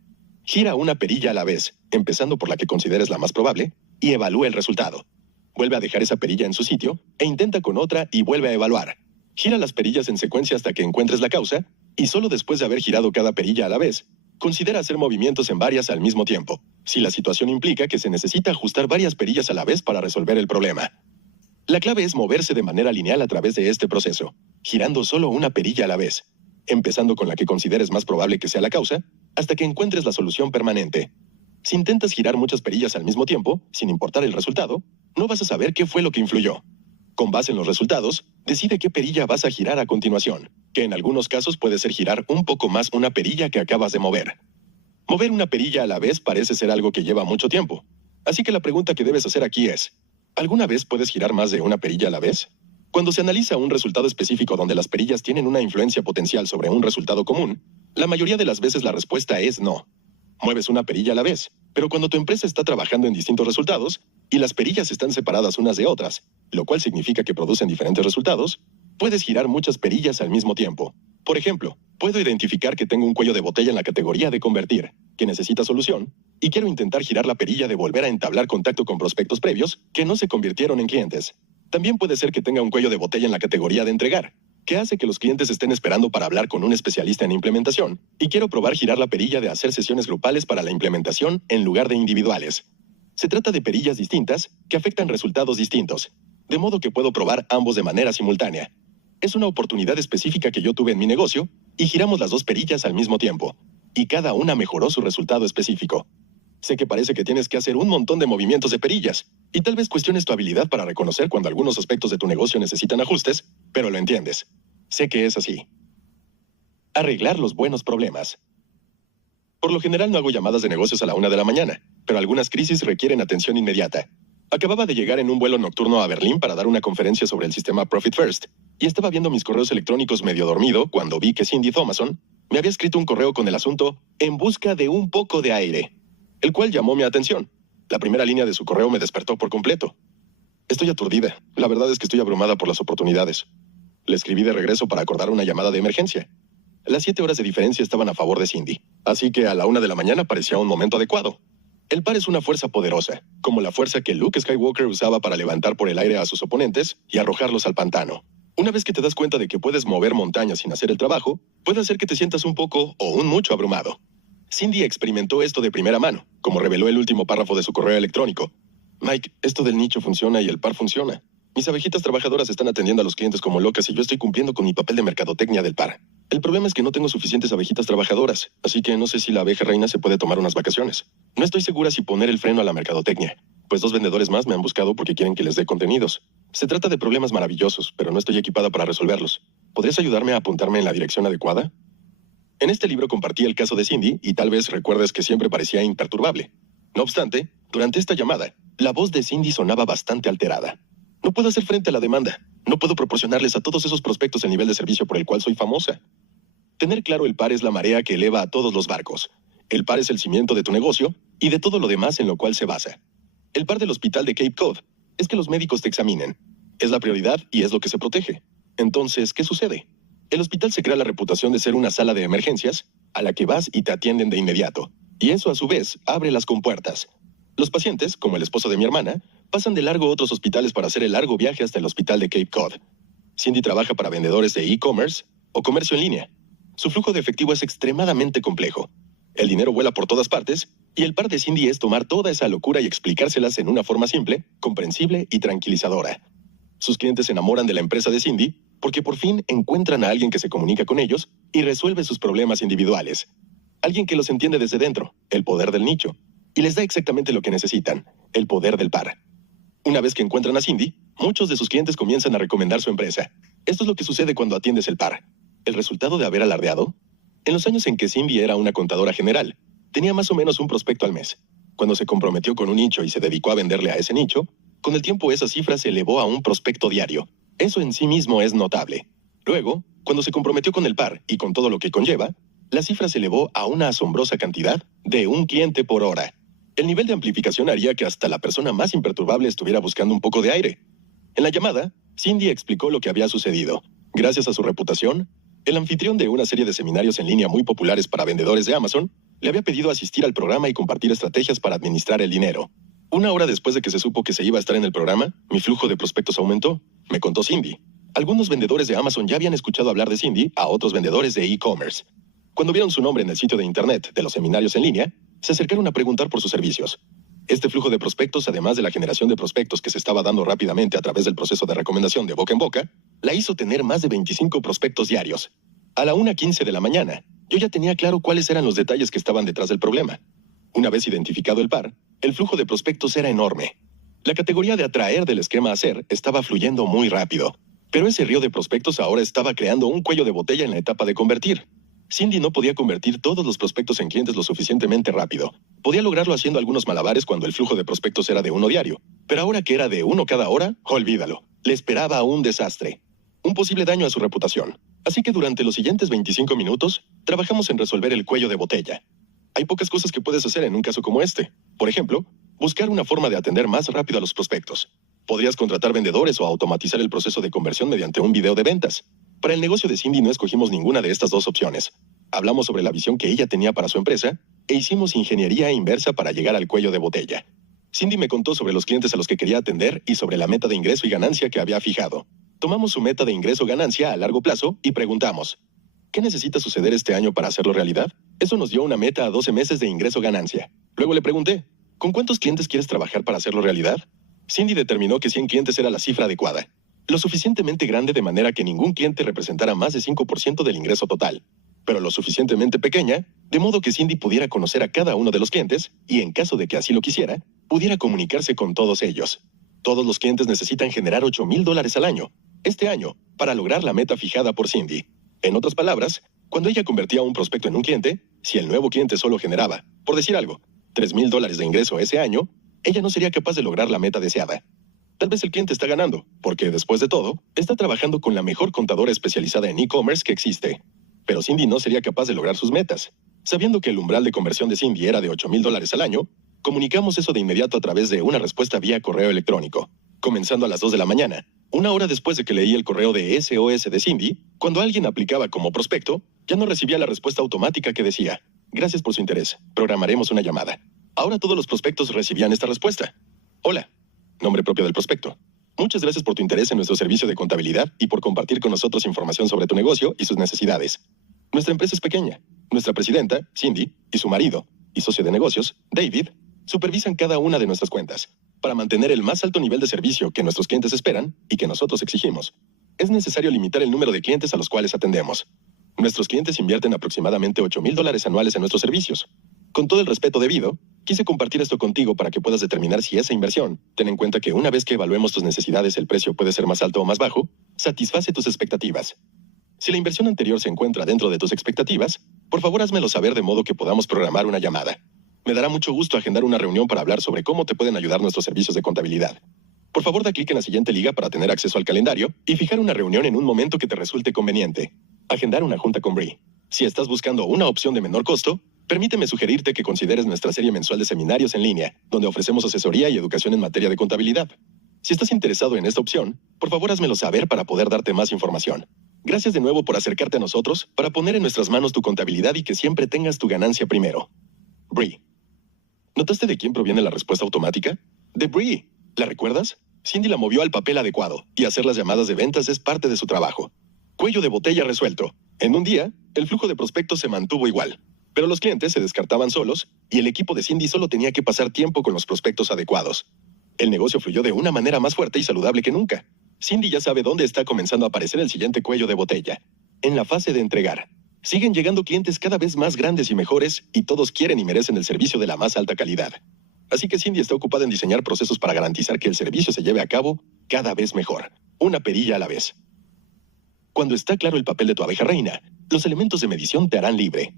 Gira una perilla a la vez, empezando por la que consideres la más probable, y evalúa el resultado. Vuelve a dejar esa perilla en su sitio e intenta con otra y vuelve a evaluar. Gira las perillas en secuencia hasta que encuentres la causa y solo después de haber girado cada perilla a la vez, considera hacer movimientos en varias al mismo tiempo, si la situación implica que se necesita ajustar varias perillas a la vez para resolver el problema. La clave es moverse de manera lineal a través de este proceso, girando solo una perilla a la vez, empezando con la que consideres más probable que sea la causa, hasta que encuentres la solución permanente. Si intentas girar muchas perillas al mismo tiempo, sin importar el resultado, no vas a saber qué fue lo que influyó. Con base en los resultados, decide qué perilla vas a girar a continuación, que en algunos casos puede ser girar un poco más una perilla que acabas de mover. Mover una perilla a la vez parece ser algo que lleva mucho tiempo. Así que la pregunta que debes hacer aquí es, ¿alguna vez puedes girar más de una perilla a la vez? Cuando se analiza un resultado específico donde las perillas tienen una influencia potencial sobre un resultado común, la mayoría de las veces la respuesta es no. mueves una perilla a la vez, pero cuando tu empresa está trabajando en distintos resultados y las perillas están separadas unas de otras, lo cual significa que producen diferentes resultados, puedes girar muchas perillas al mismo tiempo. Por ejemplo, puedo identificar que tengo un cuello de botella en la categoría de convertir, que necesita solución, y quiero intentar girar la perilla de volver a entablar contacto con prospectos previos que no se convirtieron en clientes. También puede ser que tenga un cuello de botella en la categoría de entregar, que hace que los clientes estén esperando para hablar con un especialista en implementación, y quiero probar girar la perilla de hacer sesiones grupales para la implementación en lugar de individuales. Se trata de perillas distintas que afectan resultados distintos, de modo que puedo probar ambos de manera simultánea. Es una oportunidad específica que yo tuve en mi negocio, y giramos las dos perillas al mismo tiempo, y cada una mejoró su resultado específico. Sé que parece que tienes que hacer un montón de movimientos de perillas, y tal vez cuestiones tu habilidad para reconocer cuando algunos aspectos de tu negocio necesitan ajustes, pero lo entiendes. Sé que es así. Arreglar los buenos problemas. Por lo general no hago llamadas de negocios a la 1 de la mañana, pero algunas crisis requieren atención inmediata. Acababa de llegar en un vuelo nocturno a Berlín para dar una conferencia sobre el sistema Profit First, y estaba viendo mis correos electrónicos medio dormido cuando vi que Cindy Thomason me había escrito un correo con el asunto "en busca de un poco de aire", el cual llamó mi atención. La primera línea de su correo me despertó por completo. Estoy aturdida. La verdad es que estoy abrumada por las oportunidades. Le escribí de regreso para acordar una llamada de emergencia. Las 7 horas de diferencia estaban a favor de Cindy, así que a la 1 de la mañana parecía un momento adecuado. El par es una fuerza poderosa, como la fuerza que Luke Skywalker usaba para levantar por el aire a sus oponentes y arrojarlos al pantano. Una vez que te das cuenta de que puedes mover montañas sin hacer el trabajo, puede hacer que te sientas un poco o un mucho abrumado. Cindy experimentó esto de primera mano, como reveló el último párrafo de su correo electrónico. Mike, esto del nicho funciona y el par funciona. Mis abejitas trabajadoras están atendiendo a los clientes como locas y yo estoy cumpliendo con mi papel de mercadotecnia del par. El problema es que no tengo suficientes abejitas trabajadoras, así que no sé si la abeja reina se puede tomar unas vacaciones. No estoy segura si poner el freno a la mercadotecnia, pues 2 vendedores más me han buscado porque quieren que les dé contenidos. Se trata de problemas maravillosos, pero no estoy equipada para resolverlos. ¿Podrías ayudarme a apuntarme en la dirección adecuada? En este libro compartí el caso de Cindy y tal vez recuerdes que siempre parecía imperturbable. No obstante, durante esta llamada, la voz de Cindy sonaba bastante alterada. No puedo hacer frente a la demanda. No puedo proporcionarles a todos esos prospectos el nivel de servicio por el cual soy famosa. Tener claro el par es la marea que eleva a todos los barcos. El par es el cimiento de tu negocio y de todo lo demás en lo cual se basa. El par del hospital de Cape Cod es que los médicos te examinen. Es la prioridad y es lo que se protege. Entonces, ¿qué sucede? El hospital se crea la reputación de ser una sala de emergencias a la que vas y te atienden de inmediato. Y eso, a su vez, abre las compuertas. Los pacientes, como el esposo de mi hermana, pasan de largo a otros hospitales para hacer el largo viaje hasta el hospital de Cape Cod. Cindy trabaja para vendedores de e-commerce o comercio en línea. Su flujo de efectivo es extremadamente complejo. El dinero vuela por todas partes, y el par de Cindy es tomar toda esa locura y explicárselas en una forma simple, comprensible y tranquilizadora. Sus clientes se enamoran de la empresa de Cindy porque por fin encuentran a alguien que se comunica con ellos y resuelve sus problemas individuales. Alguien que los entiende desde dentro, el poder del nicho, y les da exactamente lo que necesitan, el poder del par. Una vez que encuentran a Cindy, muchos de sus clientes comienzan a recomendar su empresa. Esto es lo que sucede cuando atiendes el par. ¿El resultado de haber alardeado? En los años en que Cindy era una contadora general, tenía más o menos un prospecto al mes. Cuando se comprometió con un nicho y se dedicó a venderle a ese nicho, con el tiempo esa cifra se elevó a un prospecto diario. Eso en sí mismo es notable. Luego, cuando se comprometió con el par y con todo lo que conlleva, la cifra se elevó a una asombrosa cantidad de 1 cliente por hora. El nivel de amplificación haría que hasta la persona más imperturbable estuviera buscando un poco de aire. En la llamada, Cindy explicó lo que había sucedido. Gracias a su reputación, el anfitrión de una serie de seminarios en línea muy populares para vendedores de Amazon le había pedido asistir al programa y compartir estrategias para administrar el dinero. 1 hora después de que se supo que se iba a estar en el programa, mi flujo de prospectos aumentó, me contó Cindy. Algunos vendedores de Amazon ya habían escuchado hablar de Cindy a otros vendedores de e-commerce. Cuando vieron su nombre en el sitio de internet de los seminarios en línea, se acercaron a preguntar por sus servicios. Este flujo de prospectos, además de la generación de prospectos que se estaba dando rápidamente a través del proceso de recomendación de boca en boca, la hizo tener más de 25 prospectos diarios. A la 1:15 de la mañana, yo ya tenía claro cuáles eran los detalles que estaban detrás del problema. Una vez identificado el par, el flujo de prospectos era enorme. La categoría de atraer del esquema hacer estaba fluyendo muy rápido, pero ese río de prospectos ahora estaba creando un cuello de botella en la etapa de convertir. Cindy no podía convertir todos los prospectos en clientes lo suficientemente rápido. Podía lograrlo haciendo algunos malabares cuando el flujo de prospectos era de 1 diario, pero ahora que era de 1 cada hora, olvídalo. Le esperaba un desastre, un posible daño a su reputación. Así que durante los siguientes 25 minutos, trabajamos en resolver el cuello de botella. Hay pocas cosas que puedes hacer en un caso como este. Por ejemplo, buscar una forma de atender más rápido a los prospectos. Podrías contratar vendedores o automatizar el proceso de conversión mediante un video de ventas. Para el negocio de Cindy no escogimos ninguna de estas dos opciones. Hablamos sobre la visión que ella tenía para su empresa e hicimos ingeniería inversa para llegar al cuello de botella. Cindy me contó sobre los clientes a los que quería atender y sobre la meta de ingreso y ganancia que había fijado. Tomamos su meta de ingreso-ganancia a largo plazo y preguntamos, ¿qué necesita suceder este año para hacerlo realidad? Eso nos dio una meta a 12 meses de ingreso-ganancia. Luego le pregunté, ¿con cuántos clientes quieres trabajar para hacerlo realidad? Cindy determinó que 100 clientes era la cifra adecuada, lo suficientemente grande de manera que ningún cliente representara más de 5% del ingreso total, pero lo suficientemente pequeña, de modo que Cindy pudiera conocer a cada uno de los clientes y, en caso de que así lo quisiera, pudiera comunicarse con todos ellos. Todos los clientes necesitan generar $8,000 al año, este año, para lograr la meta fijada por Cindy. En otras palabras, cuando ella convertía a un prospecto en un cliente, si el nuevo cliente solo generaba, por decir algo, $3,000 de ingreso ese año, ella no sería capaz de lograr la meta deseada. Tal vez el cliente está ganando, porque después de todo, está trabajando con la mejor contadora especializada en e-commerce que existe. Pero Cindy no sería capaz de lograr sus metas. Sabiendo que el umbral de conversión de Cindy era de $8,000 al año, comunicamos eso de inmediato a través de una respuesta vía correo electrónico, comenzando a las 2 de la mañana, una hora después de que leí el correo de SOS de Cindy. Cuando alguien aplicaba como prospecto, ya no recibía la respuesta automática que decía, gracias por su interés, programaremos una llamada. Ahora todos los prospectos recibían esta respuesta. Hola, nombre propio del prospecto. Muchas gracias por tu interés en nuestro servicio de contabilidad y por compartir con nosotros información sobre tu negocio y sus necesidades. Nuestra empresa es pequeña. Nuestra presidenta, Cindy, y su marido, y socio de negocios, David, supervisan cada una de nuestras cuentas para mantener el más alto nivel de servicio que nuestros clientes esperan y que nosotros exigimos. Es necesario limitar el número de clientes a los cuales atendemos. Nuestros clientes invierten aproximadamente $8,000 anuales en nuestros servicios. Con todo el respeto debido, quise compartir esto contigo para que puedas determinar si esa inversión, ten en cuenta que una vez que evaluemos tus necesidades el precio puede ser más alto o más bajo, satisface tus expectativas. Si la inversión anterior se encuentra dentro de tus expectativas, por favor házmelo saber de modo que podamos programar una llamada. Me dará mucho gusto agendar una reunión para hablar sobre cómo te pueden ayudar nuestros servicios de contabilidad. Por favor, da clic en la siguiente liga para tener acceso al calendario y fijar una reunión en un momento que te resulte conveniente. Agendar una junta con Bree. Si estás buscando una opción de menor costo, permíteme sugerirte que consideres nuestra serie mensual de seminarios en línea, donde ofrecemos asesoría y educación en materia de contabilidad. Si estás interesado en esta opción, por favor házmelo saber para poder darte más información. Gracias de nuevo por acercarte a nosotros para poner en nuestras manos tu contabilidad y que siempre tengas tu ganancia primero. Bree. ¿Notaste de quién proviene la respuesta automática? De Bree. ¿La recuerdas? Cindy la movió al papel adecuado y hacer las llamadas de ventas es parte de su trabajo. Cuello de botella resuelto. En un día, el flujo de prospectos se mantuvo igual, pero los clientes se descartaban solos y el equipo de Cindy solo tenía que pasar tiempo con los prospectos adecuados. El negocio fluyó de una manera más fuerte y saludable que nunca. Cindy ya sabe dónde está comenzando a aparecer el siguiente cuello de botella. En la fase de entregar. Siguen llegando clientes cada vez más grandes y mejores y todos quieren y merecen el servicio de la más alta calidad. Así que Cindy está ocupada en diseñar procesos para garantizar que el servicio se lleve a cabo cada vez mejor, una perilla a la vez. Cuando está claro el papel de tu abeja reina, los elementos de medición te harán libre.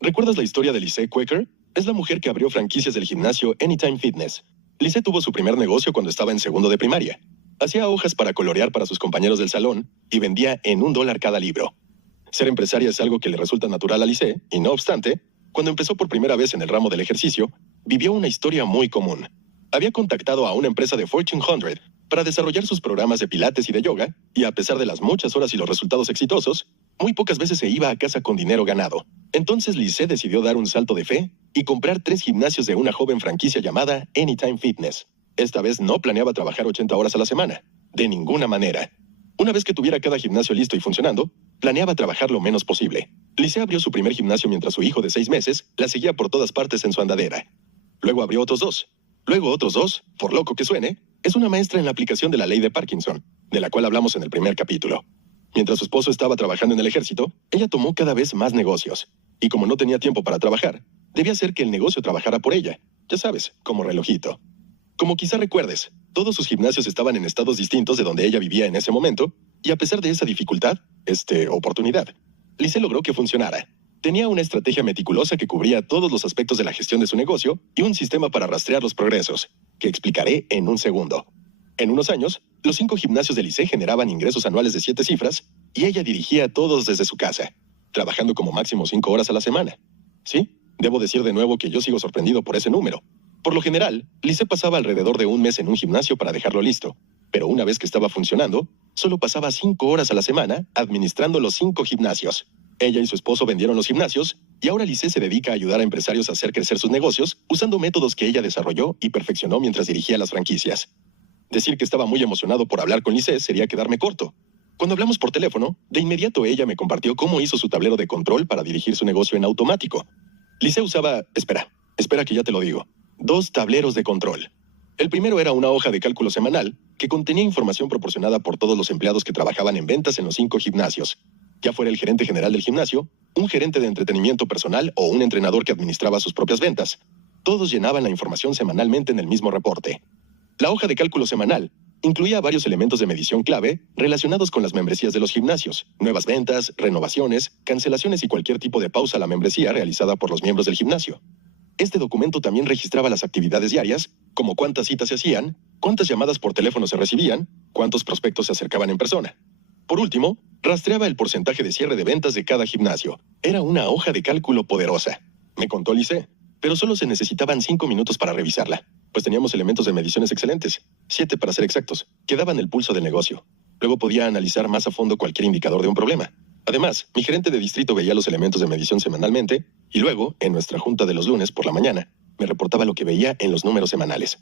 ¿Recuerdas la historia de Lise Quaker? Es la mujer que abrió franquicias del gimnasio Anytime Fitness. Lise tuvo su primer negocio cuando estaba en segundo de primaria. Hacía hojas para colorear para sus compañeros del salón y vendía en $1 cada libro. Ser empresaria es algo que le resulta natural a Lise, y no obstante, cuando empezó por primera vez en el ramo del ejercicio, vivió una historia muy común. Había contactado a una empresa de Fortune 100 para desarrollar sus programas de pilates y de yoga, y a pesar de las muchas horas y los resultados exitosos, muy pocas veces se iba a casa con dinero ganado. Entonces Lise decidió dar un salto de fe y comprar 3 gimnasios de una joven franquicia llamada Anytime Fitness. Esta vez no planeaba trabajar 80 horas a la semana. De ninguna manera. Una vez que tuviera cada gimnasio listo y funcionando, planeaba trabajar lo menos posible. Lise abrió su primer gimnasio mientras su hijo de 6 meses la seguía por todas partes en su andadera. Luego abrió otros 2. Luego otros 2, por loco que suene, es una maestra en la aplicación de la ley de Parkinson, de la cual hablamos en el primer capítulo. Mientras su esposo estaba trabajando en el ejército, ella tomó cada vez más negocios. Y como no tenía tiempo para trabajar, debía hacer que el negocio trabajara por ella. Ya sabes, como relojito. Como quizá recuerdes, todos sus gimnasios estaban en estados distintos de donde ella vivía en ese momento, y a pesar de esa dificultad, oportunidad, Lise logró que funcionara. Tenía una estrategia meticulosa que cubría todos los aspectos de la gestión de su negocio y un sistema para rastrear los progresos, que explicaré en un segundo. En unos años, los 5 gimnasios de Lise generaban ingresos anuales de 7 cifras y ella dirigía todos desde su casa, trabajando como máximo 5 horas a la semana. Sí, debo decir de nuevo que yo sigo sorprendido por ese número. Por lo general, Lise pasaba alrededor de un mes en un gimnasio para dejarlo listo, pero una vez que estaba funcionando, solo pasaba 5 horas a la semana administrando los 5 gimnasios. Ella y su esposo vendieron los gimnasios, y ahora Lise se dedica a ayudar a empresarios a hacer crecer sus negocios usando métodos que ella desarrolló y perfeccionó mientras dirigía las franquicias. Decir que estaba muy emocionado por hablar con Lise sería quedarme corto. Cuando hablamos por teléfono, de inmediato ella me compartió cómo hizo su tablero de control para dirigir su negocio en automático. Lise usaba, espera que ya te lo digo, 2 tableros de control. El primero era una hoja de cálculo semanal que contenía información proporcionada por todos los empleados que trabajaban en ventas en los 5 gimnasios. Ya fuera el gerente general del gimnasio, un gerente de entretenimiento personal o un entrenador que administraba sus propias ventas. Todos llenaban la información semanalmente en el mismo reporte. La hoja de cálculo semanal incluía varios elementos de medición clave relacionados con las membresías de los gimnasios, nuevas ventas, renovaciones, cancelaciones y cualquier tipo de pausa a la membresía realizada por los miembros del gimnasio. Este documento también registraba las actividades diarias, como cuántas citas se hacían, cuántas llamadas por teléfono se recibían, cuántos prospectos se acercaban en persona. Por último, rastreaba el porcentaje de cierre de ventas de cada gimnasio. Era una hoja de cálculo poderosa. Me contó Lise, pero solo se necesitaban 5 minutos para revisarla, pues teníamos elementos de mediciones excelentes, 7 para ser exactos, que daban el pulso del negocio. Luego podía analizar más a fondo cualquier indicador de un problema. Además, mi gerente de distrito veía los elementos de medición semanalmente y luego, en nuestra junta de los lunes por la mañana, me reportaba lo que veía en los números semanales.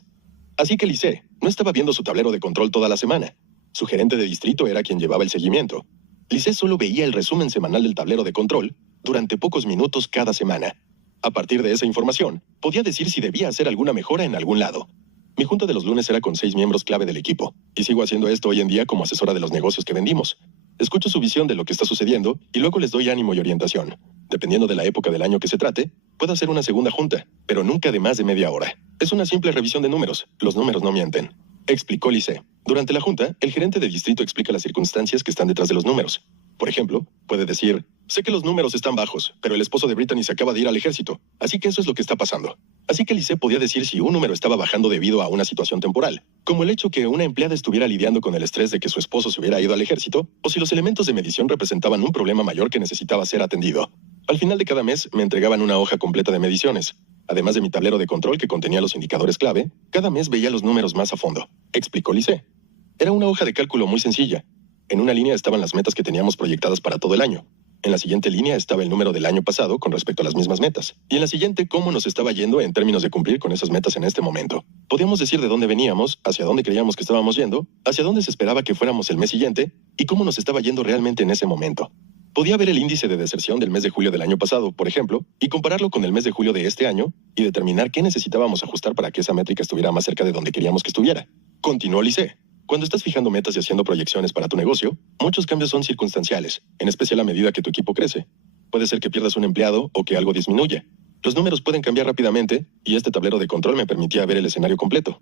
Así que Lise no estaba viendo su tablero de control toda la semana. Su gerente de distrito era quien llevaba el seguimiento. Lise solo veía el resumen semanal del tablero de control durante pocos minutos cada semana. A partir de esa información, podía decir si debía hacer alguna mejora en algún lado. Mi junta de los lunes era con 6 miembros clave del equipo, y sigo haciendo esto hoy en día como asesora de los negocios que vendimos. Escucho su visión de lo que está sucediendo y luego les doy ánimo y orientación. Dependiendo de la época del año que se trate, puedo hacer una segunda junta, pero nunca de más de media hora. Es una simple revisión de números. Los números no mienten. Explicó Lise. Durante la junta, el gerente de distrito explica las circunstancias que están detrás de los números. Por ejemplo, puede decir, sé que los números están bajos, pero el esposo de Brittany se acaba de ir al ejército, así que eso es lo que está pasando. Así que Lise podía decir si un número estaba bajando debido a una situación temporal, como el hecho que una empleada estuviera lidiando con el estrés de que su esposo se hubiera ido al ejército, o si los elementos de medición representaban un problema mayor que necesitaba ser atendido. Al final de cada mes, me entregaban una hoja completa de mediciones. Además de mi tablero de control que contenía los indicadores clave, cada mes veía los números más a fondo, explicó Lise. Era una hoja de cálculo muy sencilla. En una línea estaban las metas que teníamos proyectadas para todo el año. En la siguiente línea estaba el número del año pasado con respecto a las mismas metas. Y en la siguiente, cómo nos estaba yendo en términos de cumplir con esas metas en este momento. Podíamos decir de dónde veníamos, hacia dónde creíamos que estábamos yendo, hacia dónde se esperaba que fuéramos el mes siguiente y cómo nos estaba yendo realmente en ese momento. Podía ver el índice de deserción del mes de julio del año pasado, por ejemplo, y compararlo con el mes de julio de este año y determinar qué necesitábamos ajustar para que esa métrica estuviera más cerca de donde queríamos que estuviera. Continuó Lise. Cuando estás fijando metas y haciendo proyecciones para tu negocio, muchos cambios son circunstanciales, en especial a medida que tu equipo crece. Puede ser que pierdas un empleado o que algo disminuya. Los números pueden cambiar rápidamente y este tablero de control me permitía ver el escenario completo.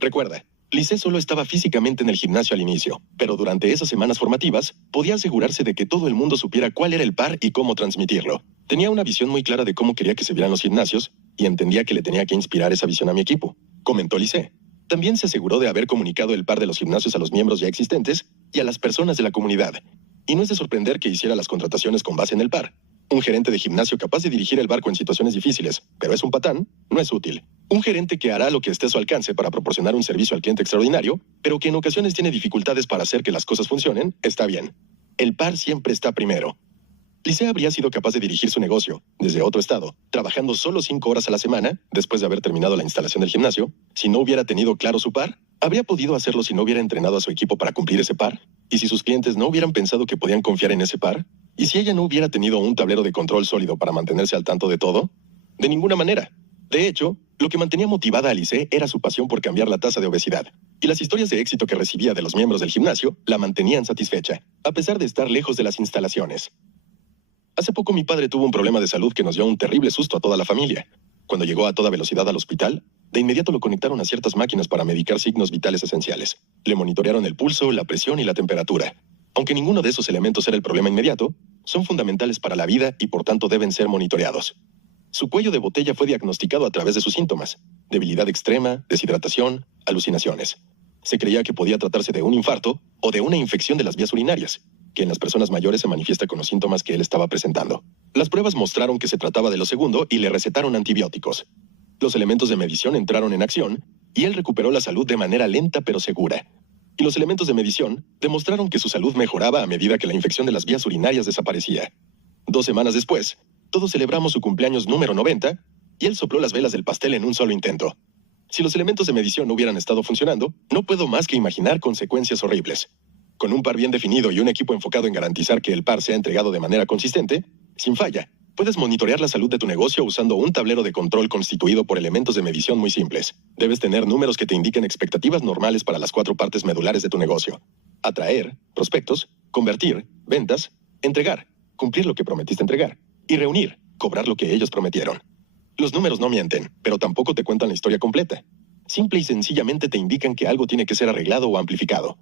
Recuerda, Lise solo estaba físicamente en el gimnasio al inicio, pero durante esas semanas formativas podía asegurarse de que todo el mundo supiera cuál era el par y cómo transmitirlo. Tenía una visión muy clara de cómo quería que se vieran los gimnasios y entendía que le tenía que inspirar esa visión a mi equipo, comentó Lise. También se aseguró de haber comunicado el par de los gimnasios a los miembros ya existentes y a las personas de la comunidad. Y no es de sorprender que hiciera las contrataciones con base en el par. Un gerente de gimnasio capaz de dirigir el barco en situaciones difíciles, pero es un patán, no es útil. Un gerente que hará lo que esté a su alcance para proporcionar un servicio al cliente extraordinario, pero que en ocasiones tiene dificultades para hacer que las cosas funcionen, está bien. El par siempre está primero. Lise habría sido capaz de dirigir su negocio, desde otro estado, trabajando solo 5 horas a la semana, después de haber terminado la instalación del gimnasio, si no hubiera tenido claro su par. ¿Habría podido hacerlo si no hubiera entrenado a su equipo para cumplir ese par? ¿Y si sus clientes no hubieran pensado que podían confiar en ese par? ¿Y si ella no hubiera tenido un tablero de control sólido para mantenerse al tanto de todo? De ninguna manera. De hecho, lo que mantenía motivada a Lise era su pasión por cambiar la tasa de obesidad. Y las historias de éxito que recibía de los miembros del gimnasio la mantenían satisfecha, a pesar de estar lejos de las instalaciones. Hace poco mi padre tuvo un problema de salud que nos dio un terrible susto a toda la familia. Cuando llegó a toda velocidad al hospital, de inmediato lo conectaron a ciertas máquinas para medicar signos vitales esenciales. Le monitorearon el pulso, la presión y la temperatura. Aunque ninguno de esos elementos era el problema inmediato, son fundamentales para la vida y por tanto deben ser monitoreados. Su cuello de botella fue diagnosticado a través de sus síntomas: debilidad extrema, deshidratación, alucinaciones. Se creía que podía tratarse de un infarto o de una infección de las vías urinarias, que en las personas mayores se manifiesta con los síntomas que él estaba presentando. Las pruebas mostraron que se trataba de lo segundo y le recetaron antibióticos. Los elementos de medición entraron en acción y él recuperó la salud de manera lenta pero segura. Y los elementos de medición demostraron que su salud mejoraba a medida que la infección de las vías urinarias desaparecía. 2 semanas después, todos celebramos su cumpleaños número 90 y él sopló las velas del pastel en un solo intento. Si los elementos de medición no hubieran estado funcionando, no puedo más que imaginar consecuencias horribles. Con un par bien definido y un equipo enfocado en garantizar que el par sea entregado de manera consistente, sin falla, puedes monitorear la salud de tu negocio usando un tablero de control constituido por elementos de medición muy simples. Debes tener números que te indiquen expectativas normales para las 4 partes medulares de tu negocio: atraer, prospectos, convertir, ventas, entregar, cumplir lo que prometiste entregar, y reunir, cobrar lo que ellos prometieron. Los números no mienten, pero tampoco te cuentan la historia completa. Simple y sencillamente te indican que algo tiene que ser arreglado o amplificado.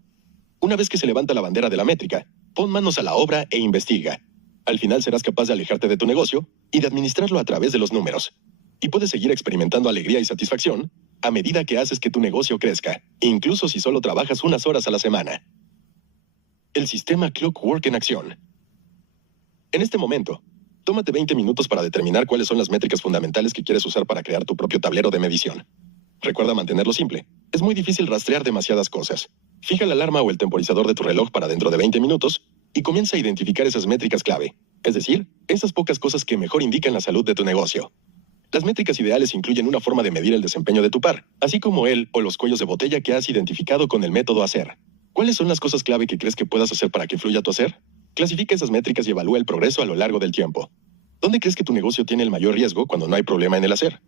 Una vez que se levanta la bandera de la métrica, pon manos a la obra e investiga. Al final serás capaz de alejarte de tu negocio y de administrarlo a través de los números. Y puedes seguir experimentando alegría y satisfacción a medida que haces que tu negocio crezca, incluso si solo trabajas unas horas a la semana. El sistema Clockwork en acción. En este momento, tómate 20 minutos para determinar cuáles son las métricas fundamentales que quieres usar para crear tu propio tablero de medición. Recuerda mantenerlo simple. Es muy difícil rastrear demasiadas cosas. Fija la alarma o el temporizador de tu reloj para dentro de 20 minutos y comienza a identificar esas métricas clave, es decir, esas pocas cosas que mejor indican la salud de tu negocio. Las métricas ideales incluyen una forma de medir el desempeño de tu par, así como el o los cuellos de botella que has identificado con el método hacer. ¿Cuáles son las cosas clave que crees que puedas hacer para que fluya tu hacer? Clasifica esas métricas y evalúa el progreso a lo largo del tiempo. ¿Dónde crees que tu negocio tiene el mayor riesgo cuando no hay problema en el hacer?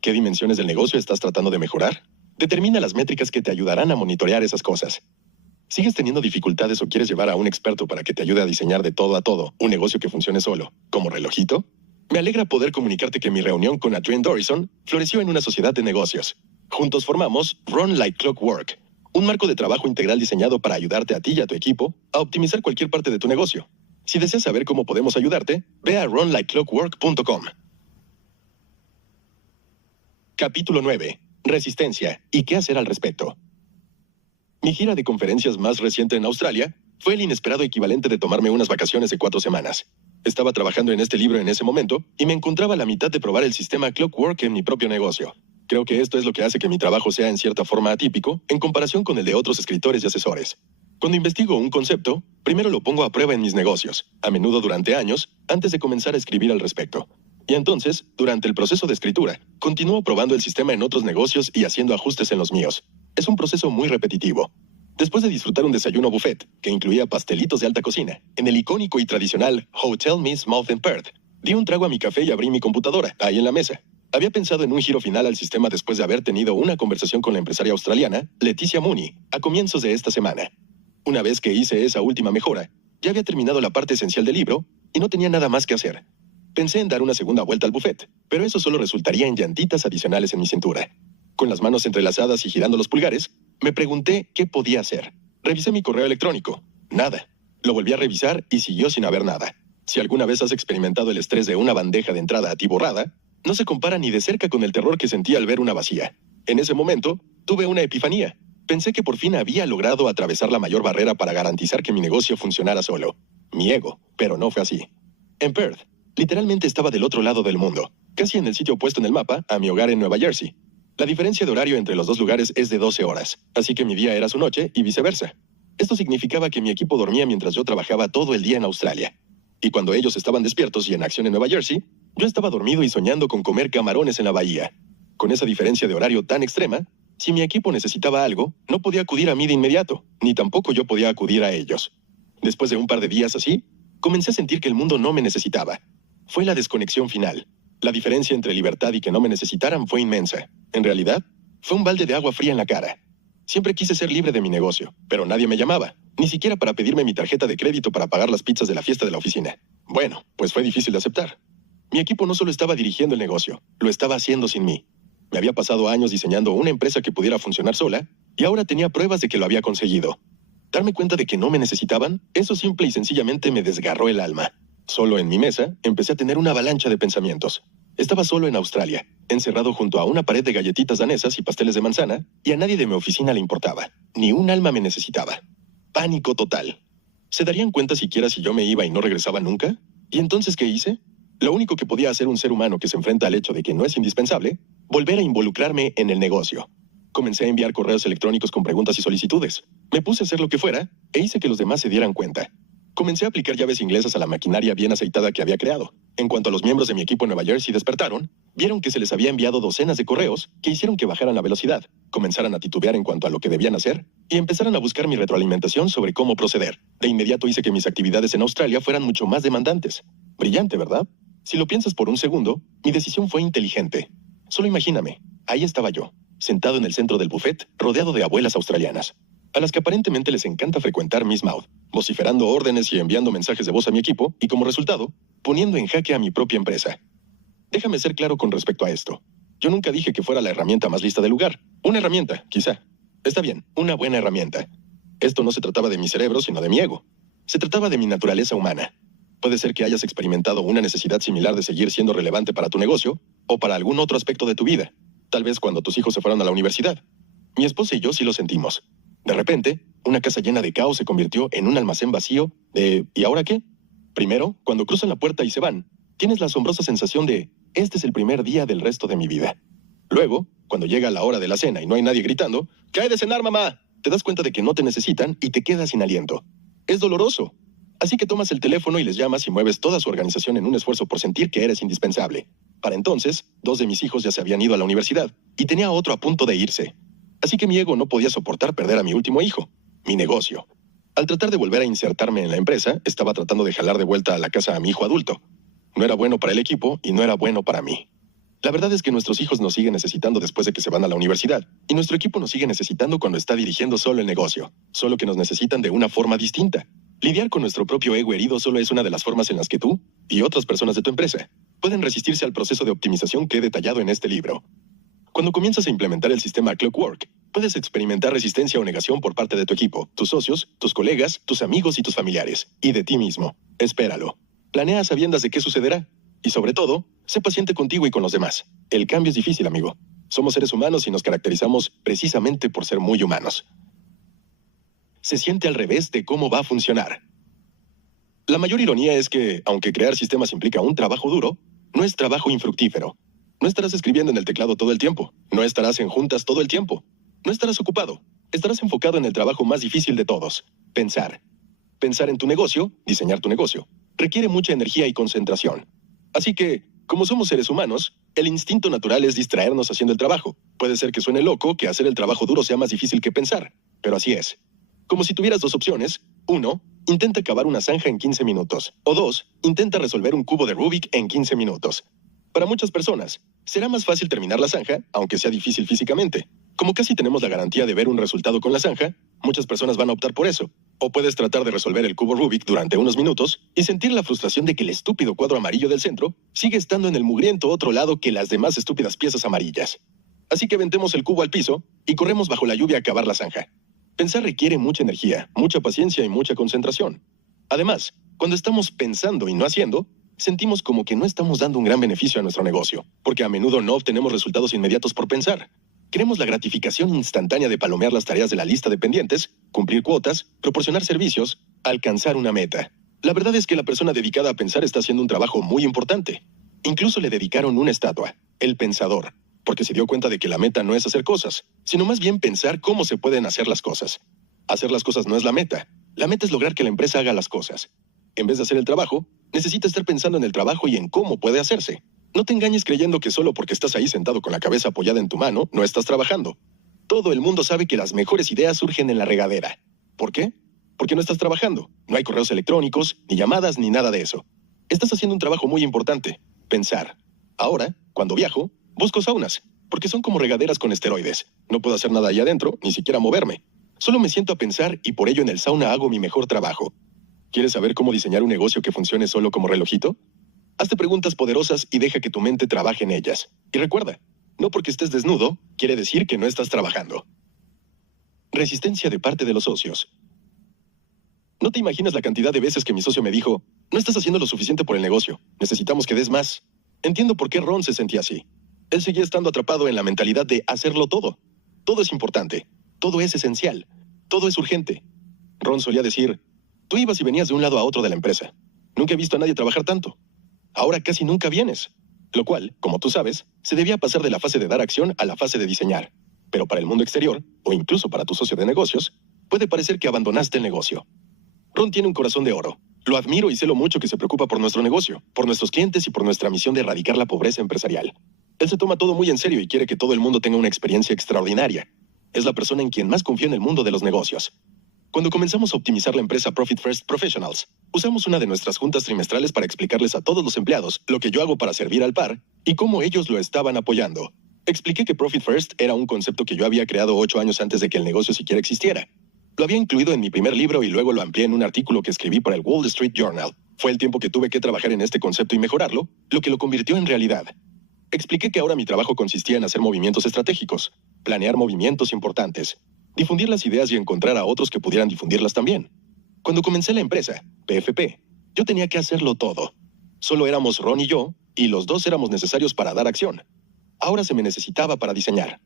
¿Qué dimensiones del negocio estás tratando de mejorar? Determina las métricas que te ayudarán a monitorear esas cosas. ¿Sigues teniendo dificultades o quieres llevar a un experto para que te ayude a diseñar de todo a todo un negocio que funcione solo, como relojito? Me alegra poder comunicarte que mi reunión con Adrienne Dorison floreció en una sociedad de negocios. Juntos formamos Run Like Clockwork, un marco de trabajo integral diseñado para ayudarte a ti y a tu equipo a optimizar cualquier parte de tu negocio. Si deseas saber cómo podemos ayudarte, ve a runlikeclockwork.com. Capítulo 9. Resistencia y qué hacer al respecto. Mi gira de conferencias más reciente en Australia fue el inesperado equivalente de tomarme unas vacaciones de 4 semanas. Estaba trabajando en este libro en ese momento y me encontraba a la mitad de probar el sistema Clockwork en mi propio negocio. Creo que esto es lo que hace que mi trabajo sea en cierta forma atípico en comparación con el de otros escritores y asesores. Cuando investigo un concepto, primero lo pongo a prueba en mis negocios, a menudo durante años, antes de comenzar a escribir al respecto. Y entonces, durante el proceso de escritura, continúo probando el sistema en otros negocios y haciendo ajustes en los míos. Es un proceso muy repetitivo. Después de disfrutar un desayuno buffet, que incluía pastelitos de alta cocina, en el icónico y tradicional Hotel Miss Mouth in Perth, di un trago a mi café y abrí mi computadora, ahí en la mesa. Había pensado en un giro final al sistema después de haber tenido una conversación con la empresaria australiana, Leticia Mooney, a comienzos de esta semana. Una vez que hice esa última mejora, ya había terminado la parte esencial del libro y no tenía nada más que hacer. Pensé en dar una segunda vuelta al buffet, pero eso solo resultaría en llantitas adicionales en mi cintura. Con las manos entrelazadas y girando los pulgares, me pregunté qué podía hacer. Revisé mi correo electrónico. Nada. Lo volví a revisar y siguió sin haber nada. Si alguna vez has experimentado el estrés de una bandeja de entrada atiborrada, no se compara ni de cerca con el terror que sentí al ver una vacía. En ese momento, tuve una epifanía. Pensé que por fin había logrado atravesar la mayor barrera para garantizar que mi negocio funcionara solo. Mi ego, pero no fue así. En Perth, literalmente estaba del otro lado del mundo, casi en el sitio opuesto en el mapa a mi hogar en Nueva Jersey. La diferencia de horario entre los dos lugares es de 12 horas, así que mi día era su noche y viceversa. Esto significaba que mi equipo dormía mientras yo trabajaba todo el día en Australia. Y cuando ellos estaban despiertos y en acción en Nueva Jersey, yo estaba dormido y soñando con comer camarones en la bahía. Con esa diferencia de horario tan extrema, si mi equipo necesitaba algo, no podía acudir a mí de inmediato, ni tampoco yo podía acudir a ellos. Después de un par de días así, comencé a sentir que el mundo no me necesitaba. Fue la desconexión final. La diferencia entre libertad y que no me necesitaran fue inmensa. En realidad, fue un balde de agua fría en la cara. Siempre quise ser libre de mi negocio, pero nadie me llamaba, ni siquiera para pedirme mi tarjeta de crédito para pagar las pizzas de la fiesta de la oficina. Bueno, pues fue difícil de aceptar. Mi equipo no solo estaba dirigiendo el negocio, lo estaba haciendo sin mí. Me había pasado años diseñando una empresa que pudiera funcionar sola, y ahora tenía pruebas de que lo había conseguido. Darme cuenta de que no me necesitaban, eso simple y sencillamente me desgarró el alma. Solo en mi mesa, empecé a tener una avalancha de pensamientos. Estaba solo en Australia, encerrado junto a una pared de galletitas danesas y pasteles de manzana, y a nadie de mi oficina le importaba. Ni un alma me necesitaba. Pánico total. ¿Se darían cuenta siquiera si yo me iba y no regresaba nunca? ¿Y entonces qué hice? Lo único que podía hacer un ser humano que se enfrenta al hecho de que no es indispensable, volver a involucrarme en el negocio. Comencé a enviar correos electrónicos con preguntas y solicitudes. Me puse a hacer lo que fuera e hice que los demás se dieran cuenta. Comencé a aplicar llaves inglesas a la maquinaria bien aceitada que había creado. En cuanto a los miembros de mi equipo en Nueva Jersey despertaron, vieron que se les había enviado docenas de correos que hicieron que bajaran la velocidad, comenzaran a titubear en cuanto a lo que debían hacer y empezaran a buscar mi retroalimentación sobre cómo proceder. De inmediato hice que mis actividades en Australia fueran mucho más demandantes. Brillante, ¿verdad? Si lo piensas por un segundo, mi decisión fue inteligente. Solo imagíname, ahí estaba yo, sentado en el centro del buffet, rodeado de abuelas australianas, a las que aparentemente les encanta frecuentar Miss Mouth, vociferando órdenes y enviando mensajes de voz a mi equipo, y como resultado, poniendo en jaque a mi propia empresa. Déjame ser claro con respecto a esto. Yo nunca dije que fuera la herramienta más lista del lugar. Una herramienta, quizá. Está bien, una buena herramienta. Esto no se trataba de mi cerebro, sino de mi ego. Se trataba de mi naturaleza humana. Puede ser que hayas experimentado una necesidad similar de seguir siendo relevante para tu negocio o para algún otro aspecto de tu vida. Tal vez cuando tus hijos se fueron a la universidad. Mi esposa y yo sí lo sentimos. De repente, una casa llena de caos se convirtió en un almacén vacío de ¿y ahora qué? Primero, cuando cruzan la puerta y se van, tienes la asombrosa sensación de este es el primer día del resto de mi vida. Luego, cuando llega la hora de la cena y no hay nadie gritando, ¡cae de cenar, mamá! Te das cuenta de que no te necesitan y te quedas sin aliento. Es doloroso. Así que tomas el teléfono y les llamas y mueves toda su organización en un esfuerzo por sentir que eres indispensable. Para entonces, 2 de mis hijos ya se habían ido a la universidad y tenía otro a punto de irse. Así que mi ego no podía soportar perder a mi último hijo, mi negocio. Al tratar de volver a insertarme en la empresa, estaba tratando de jalar de vuelta a la casa a mi hijo adulto. No era bueno para el equipo y no era bueno para mí. La verdad es que nuestros hijos nos siguen necesitando después de que se van a la universidad, y nuestro equipo nos sigue necesitando cuando está dirigiendo solo el negocio, solo que nos necesitan de una forma distinta. Lidiar con nuestro propio ego herido solo es una de las formas en las que tú y otras personas de tu empresa pueden resistirse al proceso de optimización que he detallado en este libro. Cuando comienzas a implementar el sistema Clockwork, puedes experimentar resistencia o negación por parte de tu equipo, tus socios, tus colegas, tus amigos y tus familiares, y de ti mismo. Espéralo. Planea a sabiendas de qué sucederá. Y sobre todo, sé paciente contigo y con los demás. El cambio es difícil, amigo. Somos seres humanos y nos caracterizamos precisamente por ser muy humanos. Se siente al revés de cómo va a funcionar. La mayor ironía es que, aunque crear sistemas implica un trabajo duro, no es trabajo infructífero. No estarás escribiendo en el teclado todo el tiempo. No estarás en juntas todo el tiempo. No estarás ocupado. Estarás enfocado en el trabajo más difícil de todos. Pensar. Pensar en tu negocio, diseñar tu negocio, requiere mucha energía y concentración. Así que, como somos seres humanos, el instinto natural es distraernos haciendo el trabajo. Puede ser que suene loco que hacer el trabajo duro sea más difícil que pensar, pero así es. Como si tuvieras 2 opciones. 1, intenta cavar una zanja en 15 minutos. O 2, intenta resolver un cubo de Rubik en 15 minutos. Para muchas personas, será más fácil terminar la zanja, aunque sea difícil físicamente. Como casi tenemos la garantía de ver un resultado con la zanja, muchas personas van a optar por eso. O puedes tratar de resolver el cubo Rubik durante unos minutos y sentir la frustración de que el estúpido cuadro amarillo del centro sigue estando en el mugriento otro lado que las demás estúpidas piezas amarillas. Así que aventemos el cubo al piso y corremos bajo la lluvia a cavar la zanja. Pensar requiere mucha energía, mucha paciencia y mucha concentración. Además, cuando estamos pensando y no haciendo, sentimos como que no estamos dando un gran beneficio a nuestro negocio, porque a menudo no obtenemos resultados inmediatos por pensar. Queremos la gratificación instantánea de palomear las tareas de la lista de pendientes, cumplir cuotas, proporcionar servicios, alcanzar una meta. La verdad es que la persona dedicada a pensar está haciendo un trabajo muy importante. Incluso le dedicaron una estatua, el pensador, porque se dio cuenta de que la meta no es hacer cosas, sino más bien pensar cómo se pueden hacer las cosas. Hacer las cosas no es la meta. La meta es lograr que la empresa haga las cosas. En vez de hacer el trabajo, necesita estar pensando en el trabajo y en cómo puede hacerse. No te engañes creyendo que solo porque estás ahí sentado con la cabeza apoyada en tu mano, no estás trabajando. Todo el mundo sabe que las mejores ideas surgen en la regadera. ¿Por qué? Porque no estás trabajando. No hay correos electrónicos, ni llamadas, ni nada de eso. Estás haciendo un trabajo muy importante. Pensar. Ahora, cuando viajo, busco saunas, porque son como regaderas con esteroides. No puedo hacer nada ahí adentro, ni siquiera moverme. Solo me siento a pensar y por ello en el sauna hago mi mejor trabajo. ¿Quieres saber cómo diseñar un negocio que funcione solo como relojito? Hazte preguntas poderosas y deja que tu mente trabaje en ellas. Y recuerda, no porque estés desnudo, quiere decir que no estás trabajando. Resistencia de parte de los socios. No te imaginas la cantidad de veces que mi socio me dijo, no estás haciendo lo suficiente por el negocio, necesitamos que des más. Entiendo por qué Ron se sentía así. Él seguía estando atrapado en la mentalidad de hacerlo todo. Todo es importante, todo es esencial, todo es urgente. Ron solía decir, Tú ibas y venías de un lado a otro de la empresa. Nunca he visto a nadie trabajar tanto. Ahora casi nunca vienes. Lo cual, como tú sabes, se debía pasar de la fase de dar acción a la fase de diseñar. Pero para el mundo exterior, o incluso para tu socio de negocios, puede parecer que abandonaste el negocio. Ron tiene un corazón de oro. Lo admiro y sé lo mucho que se preocupa por nuestro negocio, por nuestros clientes y por nuestra misión de erradicar la pobreza empresarial. Él se toma todo muy en serio y quiere que todo el mundo tenga una experiencia extraordinaria. Es la persona en quien más confío en el mundo de los negocios. Cuando comenzamos a optimizar la empresa Profit First Professionals, usamos una de nuestras juntas trimestrales para explicarles a todos los empleados lo que yo hago para servir al par y cómo ellos lo estaban apoyando. Expliqué que Profit First era un concepto que yo había creado 8 años antes de que el negocio siquiera existiera. Lo había incluido en mi primer libro y luego lo amplié en un artículo que escribí para el Wall Street Journal. Fue el tiempo que tuve que trabajar en este concepto y mejorarlo, lo que lo convirtió en realidad. Expliqué que ahora mi trabajo consistía en hacer movimientos estratégicos, planear movimientos importantes, difundir las ideas y encontrar a otros que pudieran difundirlas también. Cuando comencé la empresa, PFP, yo tenía que hacerlo todo. Solo éramos Ron y yo, y los dos éramos necesarios para dar acción. Ahora se me necesitaba para diseñar.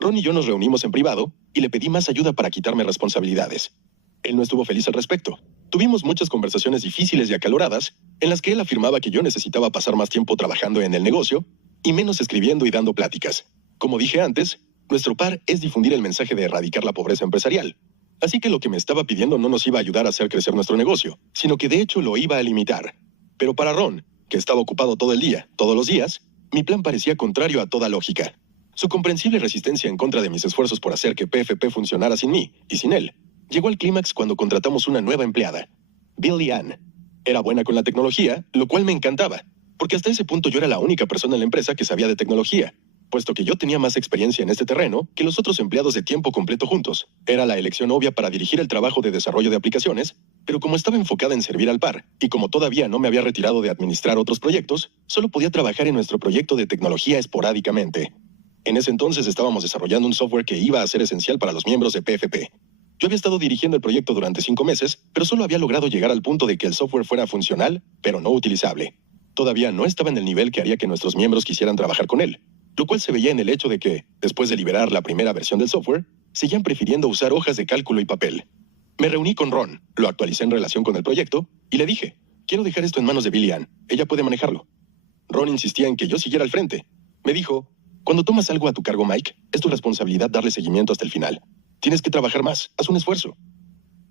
Ron y yo nos reunimos en privado y le pedí más ayuda para quitarme responsabilidades. Él no estuvo feliz al respecto. Tuvimos muchas conversaciones difíciles y acaloradas en las que él afirmaba que yo necesitaba pasar más tiempo trabajando en el negocio y menos escribiendo y dando pláticas. Como dije antes, nuestro par es difundir el mensaje de erradicar la pobreza empresarial. Así que lo que me estaba pidiendo no nos iba a ayudar a hacer crecer nuestro negocio, sino que de hecho lo iba a limitar. Pero para Ron, que estaba ocupado todo el día, todos los días, mi plan parecía contrario a toda lógica. Su comprensible resistencia en contra de mis esfuerzos por hacer que PFP funcionara sin mí y sin él llegó al clímax cuando contratamos una nueva empleada, Billie Ann. Era buena con la tecnología, lo cual me encantaba, porque hasta ese punto yo era la única persona en la empresa que sabía de tecnología, puesto que yo tenía más experiencia en este terreno que los otros empleados de tiempo completo juntos. Era la elección obvia para dirigir el trabajo de desarrollo de aplicaciones, pero como estaba enfocada en servir al par, y como todavía no me había retirado de administrar otros proyectos, solo podía trabajar en nuestro proyecto de tecnología esporádicamente. En ese entonces estábamos desarrollando un software que iba a ser esencial para los miembros de PFP. Yo había estado dirigiendo el proyecto durante 5 meses, pero solo había logrado llegar al punto de que el software fuera funcional, pero no utilizable. Todavía no estaba en el nivel que haría que nuestros miembros quisieran trabajar con él, lo cual se veía en el hecho de que, después de liberar la primera versión del software, seguían prefiriendo usar hojas de cálculo y papel. Me reuní con Ron, lo actualicé en relación con el proyecto, y le dije, quiero dejar esto en manos de Billie Ann, ella puede manejarlo. Ron insistía en que yo siguiera al frente. Me dijo, cuando tomas algo a tu cargo, Mike, es tu responsabilidad darle seguimiento hasta el final. Tienes que trabajar más, haz un esfuerzo.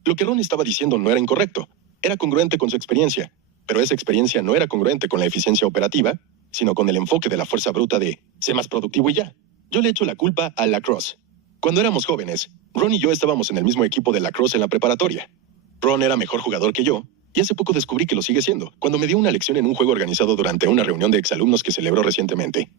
Lo que Ron estaba diciendo no era incorrecto, era congruente con su experiencia, pero esa experiencia no era congruente con la eficiencia operativa, sino con el enfoque de la fuerza bruta de sé más productivo y ya. Yo le echo la culpa a lacrosse. Cuando éramos jóvenes, Ron y yo estábamos en el mismo equipo de lacrosse en la preparatoria. Ron era mejor jugador que yo, y hace poco descubrí que lo sigue siendo, cuando me dio una lección en un juego organizado durante una reunión de exalumnos que celebró recientemente.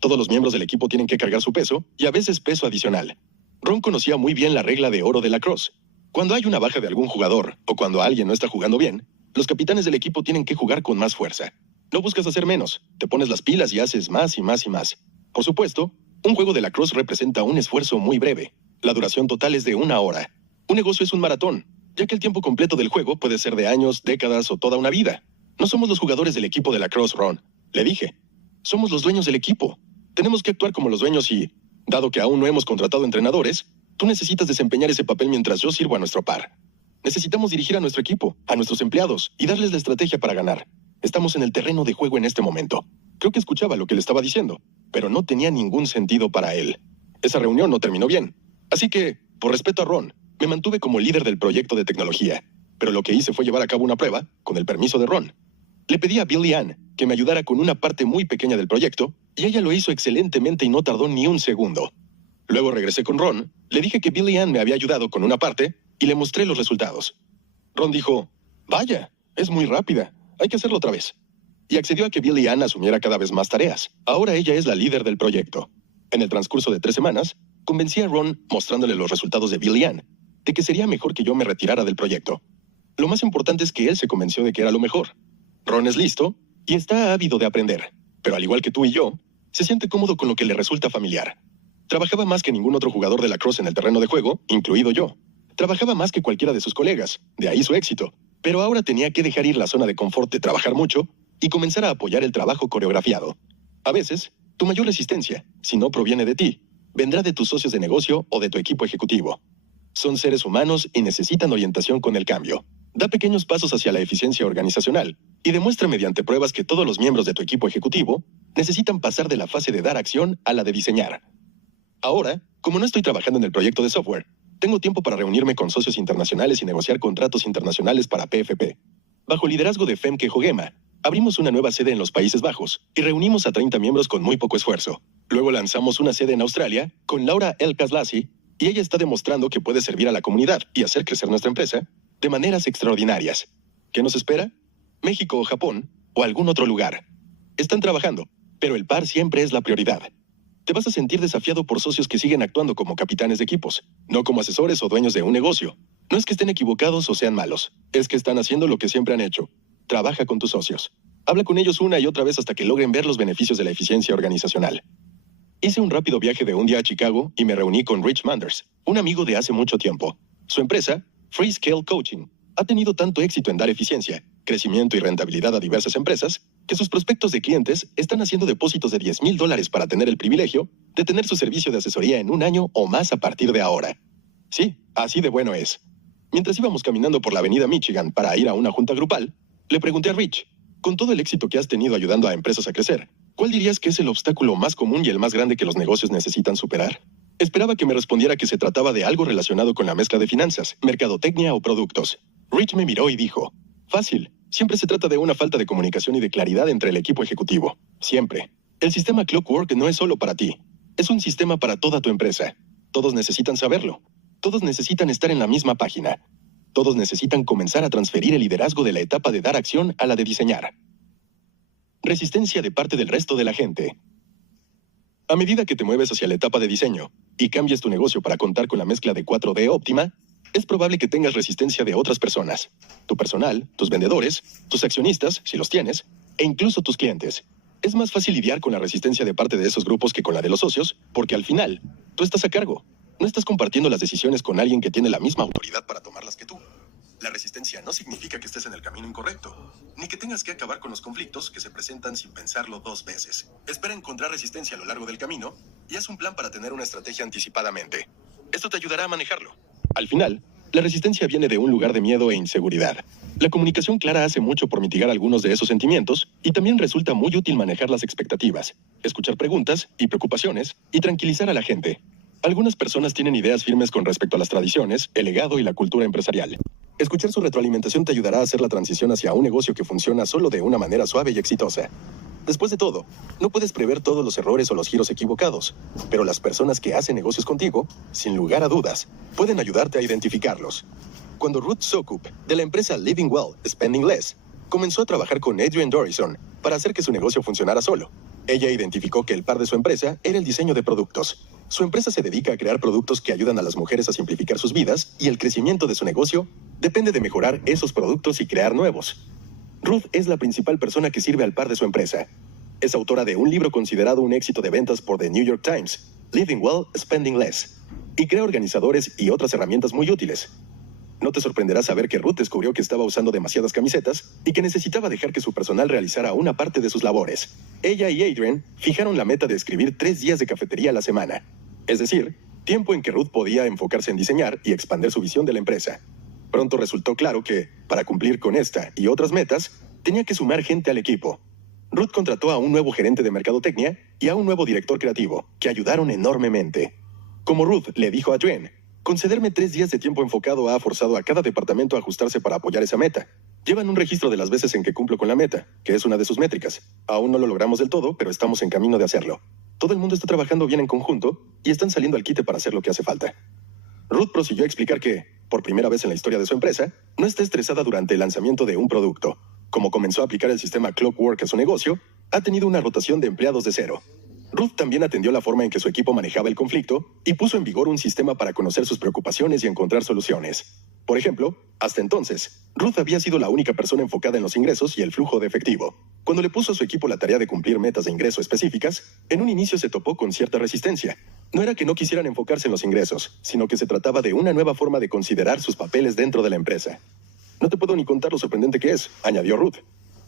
Todos los miembros del equipo tienen que cargar su peso, y a veces peso adicional. Ron conocía muy bien la regla de oro de lacrosse. Cuando hay una baja de algún jugador, o cuando alguien no está jugando bien, los capitanes del equipo tienen que jugar con más fuerza. No buscas hacer menos, te pones las pilas y haces más y más y más. Por supuesto, un juego de lacrosse representa un esfuerzo muy breve. La duración total es de 1 hora. Un negocio es un maratón, ya que el tiempo completo del juego puede ser de años, décadas o toda una vida. No somos los jugadores del equipo de lacrosse, Ron. Le dije. Somos los dueños del equipo. Tenemos que actuar como los dueños y, dado que aún no hemos contratado entrenadores, tú necesitas desempeñar ese papel mientras yo sirvo a nuestro par. Necesitamos dirigir a nuestro equipo, a nuestros empleados, y darles la estrategia para ganar. Estamos en el terreno de juego en este momento. Creo que escuchaba lo que le estaba diciendo, pero no tenía ningún sentido para él. Esa reunión no terminó bien. Así que, por respeto a Ron, me mantuve como líder del proyecto de tecnología. Pero lo que hice fue llevar a cabo una prueba, con el permiso de Ron. Le pedí a Billie Ann que me ayudara con una parte muy pequeña del proyecto, y ella lo hizo excelentemente y no tardó ni un segundo. Luego regresé con Ron, le dije que Billie Ann me había ayudado con una parte, y le mostré los resultados. Ron dijo, vaya, es muy rápida, hay que hacerlo otra vez. Y accedió a que Billie Ann asumiera cada vez más tareas. Ahora ella es la líder del proyecto. En el transcurso de 3 semanas, convencí a Ron, mostrándole los resultados de Billie Ann, de que sería mejor que yo me retirara del proyecto. Lo más importante es que él se convenció de que era lo mejor. Ron es listo y está ávido de aprender, pero al igual que tú y yo, se siente cómodo con lo que le resulta familiar. Trabajaba más que ningún otro jugador de lacrosse en el terreno de juego, incluido yo. Trabajaba más que cualquiera de sus colegas, de ahí su éxito. Pero ahora tenía que dejar ir la zona de confort de trabajar mucho y comenzar a apoyar el trabajo coreografiado. A veces, tu mayor resistencia, si no proviene de ti, vendrá de tus socios de negocio o de tu equipo ejecutivo. Son seres humanos y necesitan orientación con el cambio. Da pequeños pasos hacia la eficiencia organizacional y demuestra mediante pruebas que todos los miembros de tu equipo ejecutivo necesitan pasar de la fase de dar acción a la de diseñar. Ahora, como no estoy trabajando en el proyecto de software, tengo tiempo para reunirme con socios internacionales y negociar contratos internacionales para PFP. Bajo liderazgo de Femke Hogema, abrimos una nueva sede en los Países Bajos y reunimos a 30 miembros con muy poco esfuerzo. Luego lanzamos una sede en Australia con Laura El Kaslasi y ella está demostrando que puede servir a la comunidad y hacer crecer nuestra empresa de maneras extraordinarias. ¿Qué nos espera? México o Japón o algún otro lugar. Están trabajando, pero el par siempre es la prioridad. Te vas a sentir desafiado por socios que siguen actuando como capitanes de equipos, no como asesores o dueños de un negocio. No es que estén equivocados o sean malos, es que están haciendo lo que siempre han hecho. Trabaja con tus socios. Habla con ellos una y otra vez hasta que logren ver los beneficios de la eficiencia organizacional. Hice un rápido viaje de un día a Chicago y me reuní con Rich Manders, un amigo de hace mucho tiempo. Su empresa, Free Scale Coaching, ha tenido tanto éxito en dar eficiencia, crecimiento y rentabilidad a diversas empresas, que sus prospectos de clientes están haciendo depósitos de $10,000 para tener el privilegio de tener su servicio de asesoría en un año o más a partir de ahora. Sí, así de bueno es. Mientras íbamos caminando por la avenida Michigan para ir a una junta grupal, le pregunté a Rich, con todo el éxito que has tenido ayudando a empresas a crecer, ¿cuál dirías que es el obstáculo más común y el más grande que los negocios necesitan superar? Esperaba que me respondiera que se trataba de algo relacionado con la mezcla de finanzas, mercadotecnia o productos. Rich me miró y dijo, fácil, siempre se trata de una falta de comunicación y de claridad entre el equipo ejecutivo. Siempre. El sistema Clockwork no es solo para ti, es un sistema para toda tu empresa. Todos necesitan saberlo. Todos necesitan estar en la misma página. Todos necesitan comenzar a transferir el liderazgo de la etapa de dar acción a la de diseñar. Resistencia de parte del resto de la gente. A medida que te mueves hacia la etapa de diseño y cambias tu negocio para contar con la mezcla de 4D óptima, es probable que tengas resistencia de otras personas. Tu personal, tus vendedores, tus accionistas, si los tienes, e incluso tus clientes. Es más fácil lidiar con la resistencia de parte de esos grupos que con la de los socios, porque al final, tú estás a cargo. No estás compartiendo las decisiones con alguien que tiene la misma autoridad para tomarlas que tú. La resistencia no significa que estés en el camino incorrecto, ni que tengas que acabar con los conflictos que se presentan sin pensarlo 2 veces. Espera encontrar resistencia a lo largo del camino y haz un plan para tener una estrategia anticipadamente. Esto te ayudará a manejarlo. Al final, la resistencia viene de un lugar de miedo e inseguridad. La comunicación clara hace mucho por mitigar algunos de esos sentimientos y también resulta muy útil manejar las expectativas, escuchar preguntas y preocupaciones y tranquilizar a la gente. Algunas personas tienen ideas firmes con respecto a las tradiciones, el legado y la cultura empresarial. Escuchar su retroalimentación te ayudará a hacer la transición hacia un negocio que funciona solo de una manera suave y exitosa. Después de todo, no puedes prever todos los errores o los giros equivocados, pero las personas que hacen negocios contigo, sin lugar a dudas, pueden ayudarte a identificarlos. Cuando Ruth Sokup, de la empresa Living Well, Spending Less, comenzó a trabajar con Adrian Dorison para hacer que su negocio funcionara solo, ella identificó que el par de su empresa era el diseño de productos. Su empresa se dedica a crear productos que ayudan a las mujeres a simplificar sus vidas y el crecimiento de su negocio depende de mejorar esos productos y crear nuevos. Ruth es la principal persona que sirve al par de su empresa. Es autora de un libro considerado un éxito de ventas por The New York Times, Living Well, Spending Less, y crea organizadores y otras herramientas muy útiles. No te sorprenderá saber que Ruth descubrió que estaba usando demasiadas camisetas y que necesitaba dejar que su personal realizara una parte de sus labores. Ella y Adrian fijaron la meta de escribir 3 días de cafetería a la semana. Es decir, tiempo en que Ruth podía enfocarse en diseñar y expandir su visión de la empresa. Pronto resultó claro que, para cumplir con esta y otras metas, tenía que sumar gente al equipo. Ruth contrató a un nuevo gerente de mercadotecnia y a un nuevo director creativo, que ayudaron enormemente. Como Ruth le dijo a Adrian, concederme 3 días de tiempo enfocado ha forzado a cada departamento a ajustarse para apoyar esa meta. Llevan un registro de las veces en que cumplo con la meta, que es una de sus métricas. Aún no lo logramos del todo, pero estamos en camino de hacerlo. Todo el mundo está trabajando bien en conjunto y están saliendo al quite para hacer lo que hace falta. Ruth prosiguió a explicar que, por primera vez en la historia de su empresa, no está estresada durante el lanzamiento de un producto. Como comenzó a aplicar el sistema Clockwork a su negocio, ha tenido una rotación de empleados de 0. Ruth también atendió la forma en que su equipo manejaba el conflicto y puso en vigor un sistema para conocer sus preocupaciones y encontrar soluciones. Por ejemplo, hasta entonces, Ruth había sido la única persona enfocada en los ingresos y el flujo de efectivo. Cuando le puso a su equipo la tarea de cumplir metas de ingreso específicas, en un inicio se topó con cierta resistencia. No era que no quisieran enfocarse en los ingresos, sino que se trataba de una nueva forma de considerar sus papeles dentro de la empresa. No te puedo ni contar lo sorprendente que es, añadió Ruth.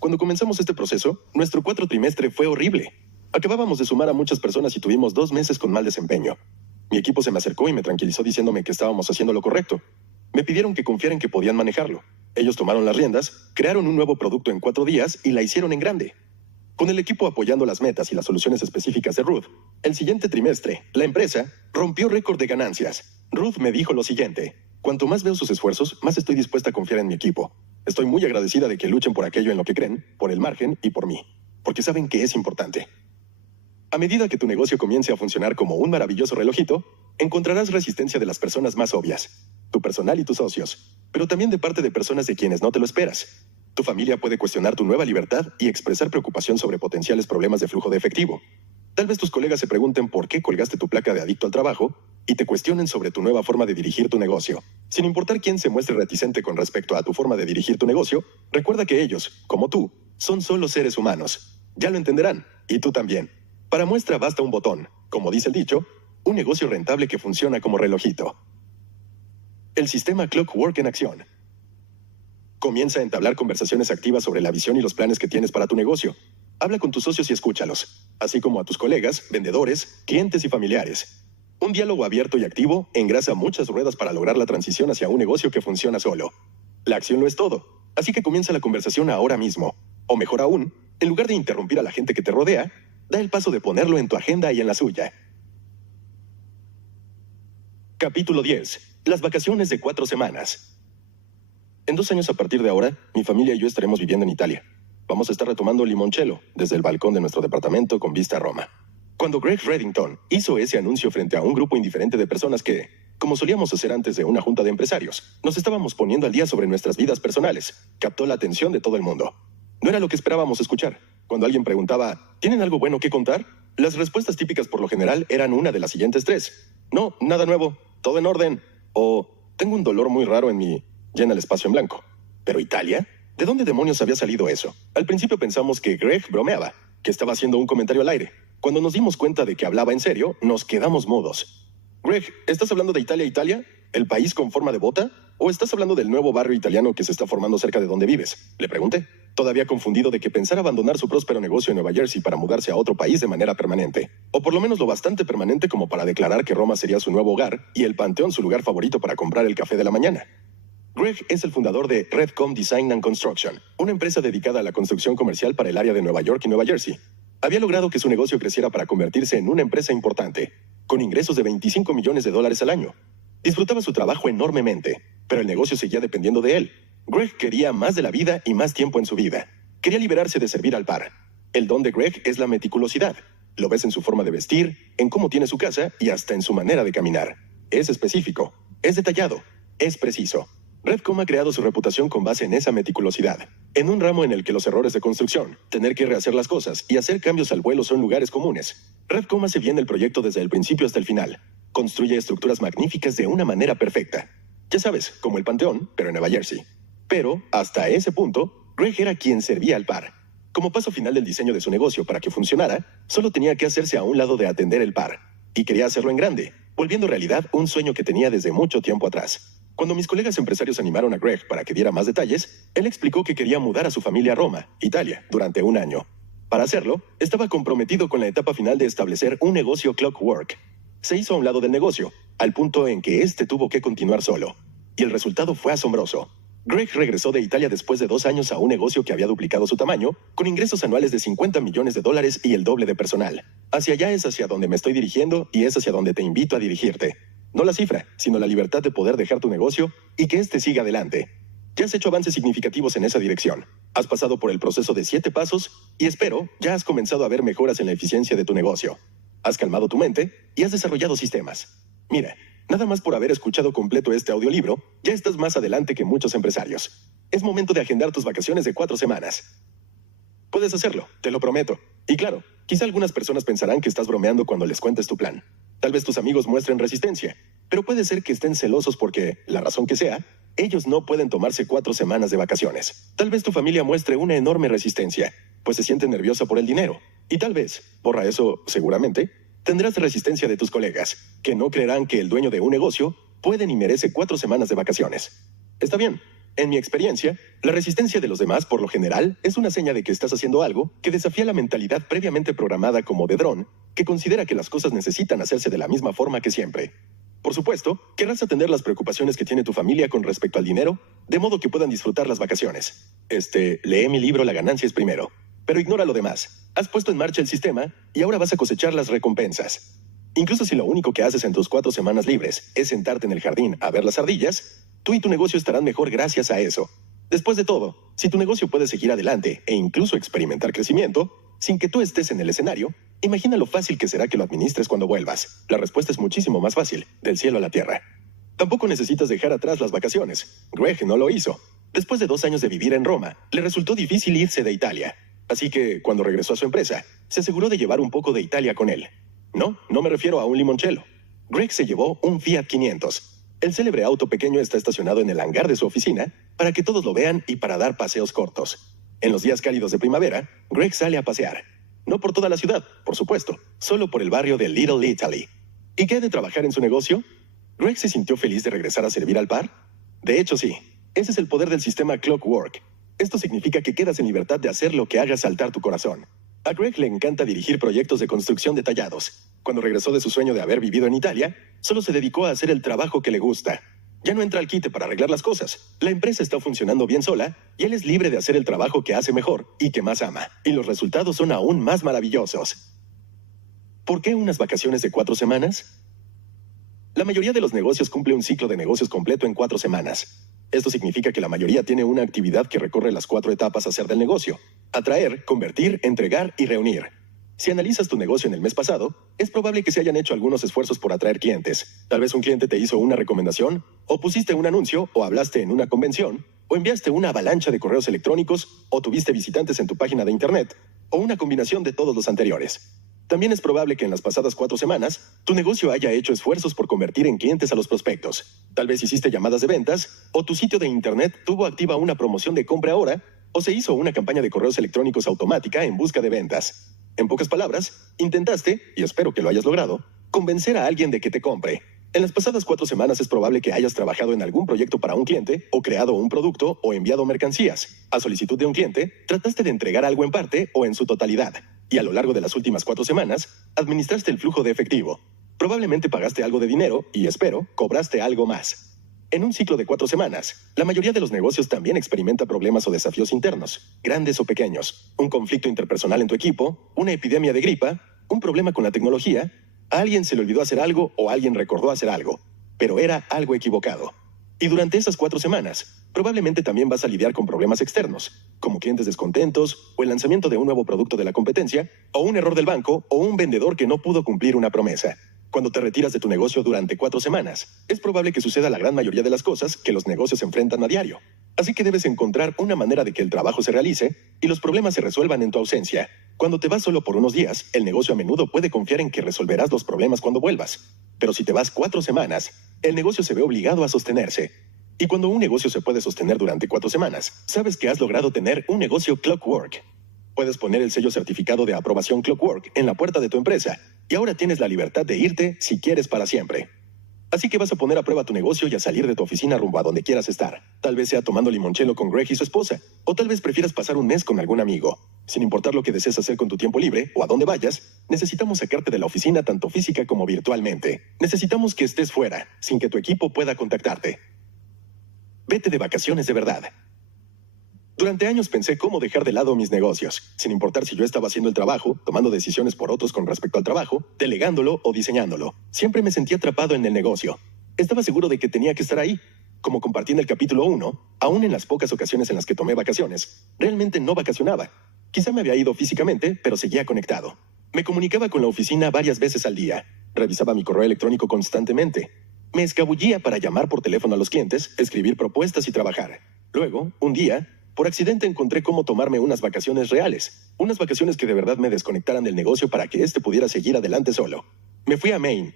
Cuando comenzamos este proceso, nuestro 4º trimestre fue horrible. Acabábamos de sumar a muchas personas y tuvimos 2 meses con mal desempeño. Mi equipo se me acercó y me tranquilizó diciéndome que estábamos haciendo lo correcto. Me pidieron que confiara en que podían manejarlo. Ellos tomaron las riendas, crearon un nuevo producto en 4 días y la hicieron en grande. Con el equipo apoyando las metas y las soluciones específicas de Ruth, el siguiente trimestre, la empresa rompió récord de ganancias. Ruth me dijo lo siguiente: cuanto más veo sus esfuerzos, más estoy dispuesta a confiar en mi equipo. Estoy muy agradecida de que luchen por aquello en lo que creen, por el margen y por mí, porque saben que es importante. A medida que tu negocio comience a funcionar como un maravilloso relojito, encontrarás resistencia de las personas más obvias, tu personal y tus socios, pero también de parte de personas de quienes no te lo esperas. Tu familia puede cuestionar tu nueva libertad y expresar preocupación sobre potenciales problemas de flujo de efectivo. Tal vez tus colegas se pregunten por qué colgaste tu placa de adicto al trabajo y te cuestionen sobre tu nueva forma de dirigir tu negocio. Sin importar quién se muestre reticente con respecto a tu forma de dirigir tu negocio, recuerda que ellos, como tú, son solo seres humanos. Ya lo entenderán, y tú también. Para muestra basta un botón. Como dice el dicho, un negocio rentable que funciona como relojito. El sistema Clockwork en acción. Comienza a entablar conversaciones activas sobre la visión y los planes que tienes para tu negocio. Habla con tus socios y escúchalos, así como a tus colegas, vendedores, clientes y familiares. Un diálogo abierto y activo engrasa muchas ruedas para lograr la transición hacia un negocio que funciona solo. La acción lo es todo, así que comienza la conversación ahora mismo. O mejor aún, en lugar de interrumpir a la gente que te rodea, da el paso de ponerlo en tu agenda y en la suya. Capítulo 10. Las vacaciones de 4 semanas. En 2 años a partir de ahora, mi familia y yo estaremos viviendo en Italia. Vamos a estar retomando Limoncello desde el balcón de nuestro departamento con vista a Roma. Cuando Greg Reddington hizo ese anuncio frente a un grupo indiferente de personas que, como solíamos hacer antes de una junta de empresarios, nos estábamos poniendo al día sobre nuestras vidas personales, captó la atención de todo el mundo. No era lo que esperábamos escuchar. Cuando alguien preguntaba, ¿tienen algo bueno que contar?, las respuestas típicas por lo general eran una de las siguientes 3. No, nada nuevo, todo en orden. O, tengo un dolor muy raro en mi... Llena el espacio en blanco. ¿Pero Italia? ¿De dónde demonios había salido eso? Al principio pensamos que Greg bromeaba, que estaba haciendo un comentario al aire. Cuando nos dimos cuenta de que hablaba en serio, nos quedamos mudos. Greg, ¿estás hablando de Italia? ¿El país con forma de bota? ¿O estás hablando del nuevo barrio italiano que se está formando cerca de donde vives? Le pregunté, todavía confundido de que pensara abandonar su próspero negocio en Nueva Jersey para mudarse a otro país de manera permanente. O por lo menos lo bastante permanente como para declarar que Roma sería su nuevo hogar y el Panteón su lugar favorito para comprar el café de la mañana. Greg es el fundador de Redcom Design and Construction, una empresa dedicada a la construcción comercial para el área de Nueva York y Nueva Jersey. Había logrado que su negocio creciera para convertirse en una empresa importante, con ingresos de $25 millones al año. Disfrutaba su trabajo enormemente, pero el negocio seguía dependiendo de él. Greg quería más de la vida y más tiempo en su vida. Quería liberarse de servir al par. El don de Greg es la meticulosidad. Lo ves en su forma de vestir, en cómo tiene su casa y hasta en su manera de caminar. Es específico, es detallado, es preciso. Redcom ha creado su reputación con base en esa meticulosidad. En un ramo en el que los errores de construcción, tener que rehacer las cosas y hacer cambios al vuelo son lugares comunes, Redcom hace bien el proyecto desde el principio hasta el final. Construye estructuras magníficas de una manera perfecta. Ya sabes, como el Panteón, pero en Nueva Jersey. Pero, hasta ese punto, Greg era quien servía al par. Como paso final del diseño de su negocio para que funcionara, solo tenía que hacerse a un lado de atender el par. Y quería hacerlo en grande, volviendo realidad un sueño que tenía desde mucho tiempo atrás. Cuando mis colegas empresarios animaron a Greg para que diera más detalles, él explicó que quería mudar a su familia a Roma, Italia, durante 1 año. Para hacerlo, estaba comprometido con la etapa final de establecer un negocio Clockwork. Se hizo a un lado del negocio, al punto en que este tuvo que continuar solo. Y el resultado fue asombroso. Greg regresó de Italia después de 2 años a un negocio que había duplicado su tamaño, con ingresos anuales de $50 millones y el doble de personal. Hacia allá es hacia donde me estoy dirigiendo y es hacia donde te invito a dirigirte. No la cifra, sino la libertad de poder dejar tu negocio y que éste siga adelante. Ya has hecho avances significativos en esa dirección. Has pasado por el proceso de 7 pasos y espero ya has comenzado a ver mejoras en la eficiencia de tu negocio. Has calmado tu mente y has desarrollado sistemas. Mira, nada más por haber escuchado completo este audiolibro, ya estás más adelante que muchos empresarios. Es momento de agendar tus vacaciones de 4 semanas. Puedes hacerlo, te lo prometo. Y claro, quizá algunas personas pensarán que estás bromeando cuando les cuentes tu plan. Tal vez tus amigos muestren resistencia, pero puede ser que estén celosos porque, la razón que sea, ellos no pueden tomarse 4 semanas de vacaciones. Tal vez tu familia muestre una enorme resistencia, pues se siente nerviosa por el dinero. Y tal vez, borra eso seguramente, tendrás resistencia de tus colegas, que no creerán que el dueño de un negocio puede ni merece 4 semanas de vacaciones. Está bien. En mi experiencia, la resistencia de los demás, por lo general, es una seña de que estás haciendo algo que desafía la mentalidad previamente programada como de dron, que considera que las cosas necesitan hacerse de la misma forma que siempre. Por supuesto, querrás atender las preocupaciones que tiene tu familia con respecto al dinero, de modo que puedan disfrutar las vacaciones. Lee mi libro La ganancia es primero. Pero ignora lo demás. Has puesto en marcha el sistema y ahora vas a cosechar las recompensas. Incluso si lo único que haces en tus 4 semanas libres es sentarte en el jardín a ver las ardillas, tú y tu negocio estarán mejor gracias a eso. Después de todo, si tu negocio puede seguir adelante e incluso experimentar crecimiento, sin que tú estés en el escenario, imagina lo fácil que será que lo administres cuando vuelvas. La respuesta es muchísimo más fácil, del cielo a la tierra. Tampoco necesitas dejar atrás las vacaciones. Greg no lo hizo. Después de 2 años de vivir en Roma, le resultó difícil irse de Italia. Así que, cuando regresó a su empresa, se aseguró de llevar un poco de Italia con él. No me refiero a un limoncello. Greg se llevó un Fiat 500. El célebre auto pequeño está estacionado en el hangar de su oficina para que todos lo vean y para dar paseos cortos. En los días cálidos de primavera, Greg sale a pasear. No por toda la ciudad, por supuesto, solo por el barrio de Little Italy. ¿Y qué ha de trabajar en su negocio? ¿Greg se sintió feliz de regresar a servir al par? De hecho, sí. Ese es el poder del sistema Clockwork. Esto significa que quedas en libertad de hacer lo que haga saltar tu corazón. A Greg le encanta dirigir proyectos de construcción detallados. Cuando regresó de su sueño de haber vivido en Italia, solo se dedicó a hacer el trabajo que le gusta. Ya no entra al quite para arreglar las cosas. La empresa está funcionando bien sola y él es libre de hacer el trabajo que hace mejor y que más ama. Y los resultados son aún más maravillosos. ¿Por qué unas vacaciones de 4 semanas? La mayoría de los negocios cumple un ciclo de negocios completo en 4 semanas. Esto significa que la mayoría tiene una actividad que recorre las 4 etapas a hacer del negocio: atraer, convertir, entregar y reunir. Si analizas tu negocio en el mes pasado, es probable que se hayan hecho algunos esfuerzos por atraer clientes. Tal vez un cliente te hizo una recomendación, o pusiste un anuncio, o hablaste en una convención, o enviaste una avalancha de correos electrónicos, o tuviste visitantes en tu página de internet, o una combinación de todos los anteriores. También es probable que en las pasadas 4 semanas, tu negocio haya hecho esfuerzos por convertir en clientes a los prospectos. Tal vez hiciste llamadas de ventas, o tu sitio de internet tuvo activa una promoción de compra ahora, o se hizo una campaña de correos electrónicos automática en busca de ventas. En pocas palabras, intentaste, y espero que lo hayas logrado, convencer a alguien de que te compre. En las pasadas 4 semanas es probable que hayas trabajado en algún proyecto para un cliente, o creado un producto, o enviado mercancías. A solicitud de un cliente, trataste de entregar algo en parte o en su totalidad. Y a lo largo de las últimas 4 semanas, administraste el flujo de efectivo. Probablemente pagaste algo de dinero y, espero, cobraste algo más. En un ciclo de 4 semanas, la mayoría de los negocios también experimenta problemas o desafíos internos, grandes o pequeños. Un conflicto interpersonal en tu equipo, una epidemia de gripa, un problema con la tecnología, a alguien se le olvidó hacer algo o alguien recordó hacer algo, pero era algo equivocado. Y durante esas 4 semanas, probablemente también vas a lidiar con problemas externos, como clientes descontentos, o el lanzamiento de un nuevo producto de la competencia, o un error del banco, o un vendedor que no pudo cumplir una promesa. Cuando te retiras de tu negocio durante 4 semanas, es probable que suceda la gran mayoría de las cosas que los negocios enfrentan a diario. Así que debes encontrar una manera de que el trabajo se realice y los problemas se resuelvan en tu ausencia. Cuando te vas solo por unos días, el negocio a menudo puede confiar en que resolverás los problemas cuando vuelvas. Pero si te vas 4 semanas, el negocio se ve obligado a sostenerse. Y cuando un negocio se puede sostener durante 4 semanas, sabes que has logrado tener un negocio Clockwork. Puedes poner el sello certificado de aprobación Clockwork en la puerta de tu empresa, y ahora tienes la libertad de irte si quieres para siempre. Así que vas a poner a prueba tu negocio y a salir de tu oficina rumbo a donde quieras estar. Tal vez sea tomando limoncello con Greg y su esposa, o tal vez prefieras pasar un mes con algún amigo. Sin importar lo que desees hacer con tu tiempo libre o a dónde vayas, necesitamos sacarte de la oficina tanto física como virtualmente. Necesitamos que estés fuera, sin que tu equipo pueda contactarte. Vete de vacaciones de verdad. Durante años pensé cómo dejar de lado mis negocios, sin importar si yo estaba haciendo el trabajo, tomando decisiones por otros con respecto al trabajo, delegándolo o diseñándolo. Siempre me sentí atrapado en el negocio. Estaba seguro de que tenía que estar ahí. Como compartí en el capítulo 1, aún en las pocas ocasiones en las que tomé vacaciones, realmente no vacacionaba. Quizá me había ido físicamente, pero seguía conectado. Me comunicaba con la oficina varias veces al día. Revisaba mi correo electrónico constantemente. Me escabullía para llamar por teléfono a los clientes, escribir propuestas y trabajar. Luego, un día, por accidente encontré cómo tomarme unas vacaciones reales. Unas vacaciones que de verdad me desconectaran del negocio para que éste pudiera seguir adelante solo. Me fui a Maine.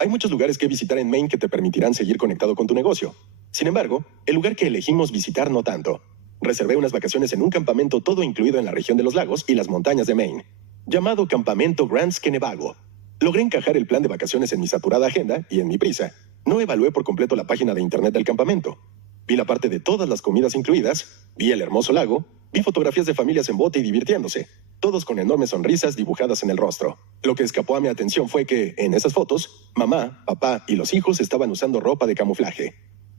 Hay muchos lugares que visitar en Maine que te permitirán seguir conectado con tu negocio. Sin embargo, el lugar que elegimos visitar no tanto. Reservé unas vacaciones en un campamento todo incluido en la región de los lagos y las montañas de Maine, llamado Campamento Grants Kennebago. Logré encajar el plan de vacaciones en mi saturada agenda y en mi prisa. No evalué por completo la página de internet del campamento. Vi la parte de todas las comidas incluidas, vi el hermoso lago, vi fotografías de familias en bote y divirtiéndose. todos con enormes sonrisas dibujadas en el rostro. Lo que escapó a mi atención fue que, en esas fotos, mamá, papá y los hijos estaban usando ropa de camuflaje.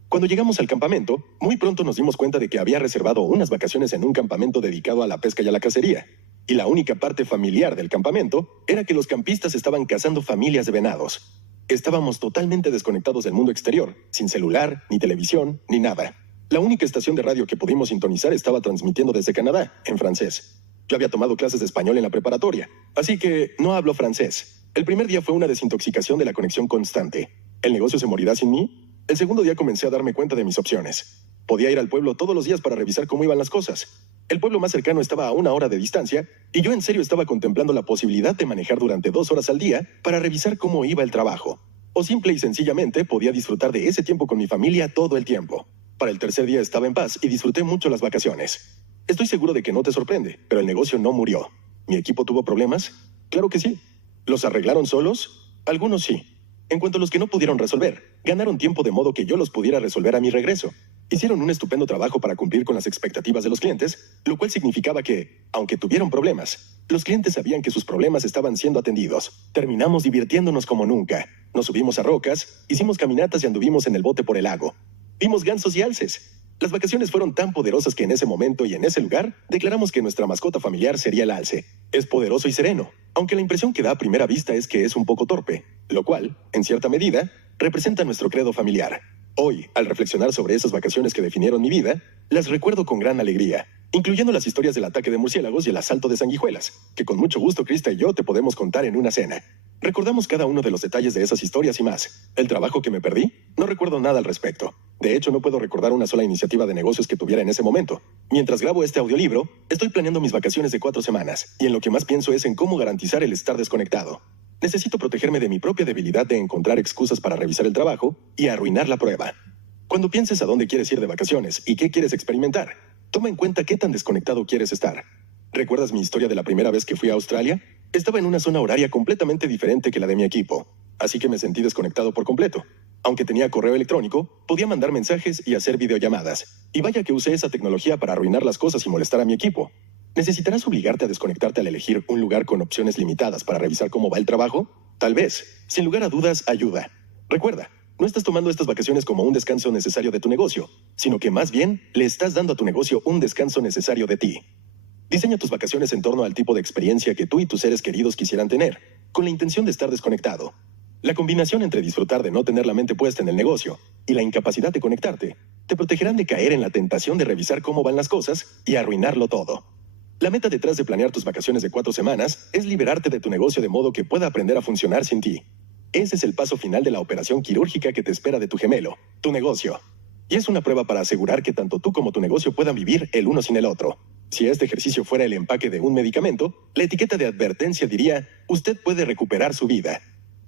Cuando llegamos al campamento, muy pronto nos dimos cuenta de que había reservado unas vacaciones en un campamento dedicado a la pesca y a la cacería. Y la única parte familiar del campamento era que los campistas estaban cazando familias de venados. Estábamos totalmente desconectados del mundo exterior, sin celular, ni televisión, ni nada. La única estación de radio que pudimos sintonizar estaba transmitiendo desde Canadá, en francés. Yo había tomado clases de español en la preparatoria, así que no hablo francés. El primer día fue una desintoxicación de la conexión constante. ¿El negocio se morirá sin mí? El segundo día comencé a darme cuenta de mis opciones. Podía ir al pueblo todos los días para revisar cómo iban las cosas. El pueblo más cercano estaba a 1 hora de distancia y yo en serio estaba contemplando la posibilidad de manejar durante 2 horas al día para revisar cómo iba el trabajo. O simple y sencillamente podía disfrutar de ese tiempo con mi familia todo el tiempo. Para el tercer día estaba en paz y disfruté mucho las vacaciones. Estoy seguro de que no te sorprende, pero el negocio no murió. ¿Mi equipo tuvo problemas? Claro que sí. ¿Los arreglaron solos? Algunos sí. En cuanto a los que no pudieron resolver, ganaron tiempo de modo que yo los pudiera resolver a mi regreso. Hicieron un estupendo trabajo para cumplir con las expectativas de los clientes, lo cual significaba que, aunque tuvieron problemas, los clientes sabían que sus problemas estaban siendo atendidos. Terminamos divirtiéndonos como nunca. Nos subimos a rocas, hicimos caminatas y anduvimos en el bote por el lago. Vimos gansos y alces. Las vacaciones fueron tan poderosas que en ese momento y en ese lugar declaramos que nuestra mascota familiar sería el alce. Es poderoso y sereno, aunque la impresión que da a primera vista es que es un poco torpe, lo cual, en cierta medida, representa nuestro credo familiar. Hoy, al reflexionar sobre esas vacaciones que definieron mi vida, las recuerdo con gran alegría, incluyendo las historias del ataque de murciélagos y el asalto de sanguijuelas, que con mucho gusto Krista y yo te podemos contar en una cena. Recordamos cada uno de los detalles de esas historias y más. ¿El trabajo que me perdí? No recuerdo nada al respecto. De hecho, no puedo recordar una sola iniciativa de negocios que tuviera en ese momento. Mientras grabo este audiolibro, estoy planeando mis vacaciones de 4 semanas, y en lo que más pienso es en cómo garantizar el estar desconectado. Necesito protegerme de mi propia debilidad de encontrar excusas para revisar el trabajo y arruinar la prueba. Cuando pienses a dónde quieres ir de vacaciones y qué quieres experimentar, toma en cuenta qué tan desconectado quieres estar. ¿Recuerdas mi historia de la primera vez que fui a Australia? Estaba en una zona horaria completamente diferente que la de mi equipo, así que me sentí desconectado por completo. Aunque tenía correo electrónico, podía mandar mensajes y hacer videollamadas. Y vaya que usé esa tecnología para arruinar las cosas y molestar a mi equipo. ¿Necesitarás obligarte a desconectarte al elegir un lugar con opciones limitadas para revisar cómo va el trabajo? Tal vez. Sin lugar a dudas, ayuda. Recuerda, no estás tomando estas vacaciones como un descanso necesario de tu negocio, sino que más bien le estás dando a tu negocio un descanso necesario de ti. Diseña tus vacaciones en torno al tipo de experiencia que tú y tus seres queridos quisieran tener, con la intención de estar desconectado. La combinación entre disfrutar de no tener la mente puesta en el negocio y la incapacidad de conectarte te protegerán de caer en la tentación de revisar cómo van las cosas y arruinarlo todo. La meta detrás de planear tus vacaciones de 4 semanas es liberarte de tu negocio de modo que pueda aprender a funcionar sin ti. Ese es el paso final de la operación quirúrgica que te espera de tu gemelo, tu negocio. Y es una prueba para asegurar que tanto tú como tu negocio puedan vivir el uno sin el otro. Si este ejercicio fuera el empaque de un medicamento, la etiqueta de advertencia diría, usted puede recuperar su vida.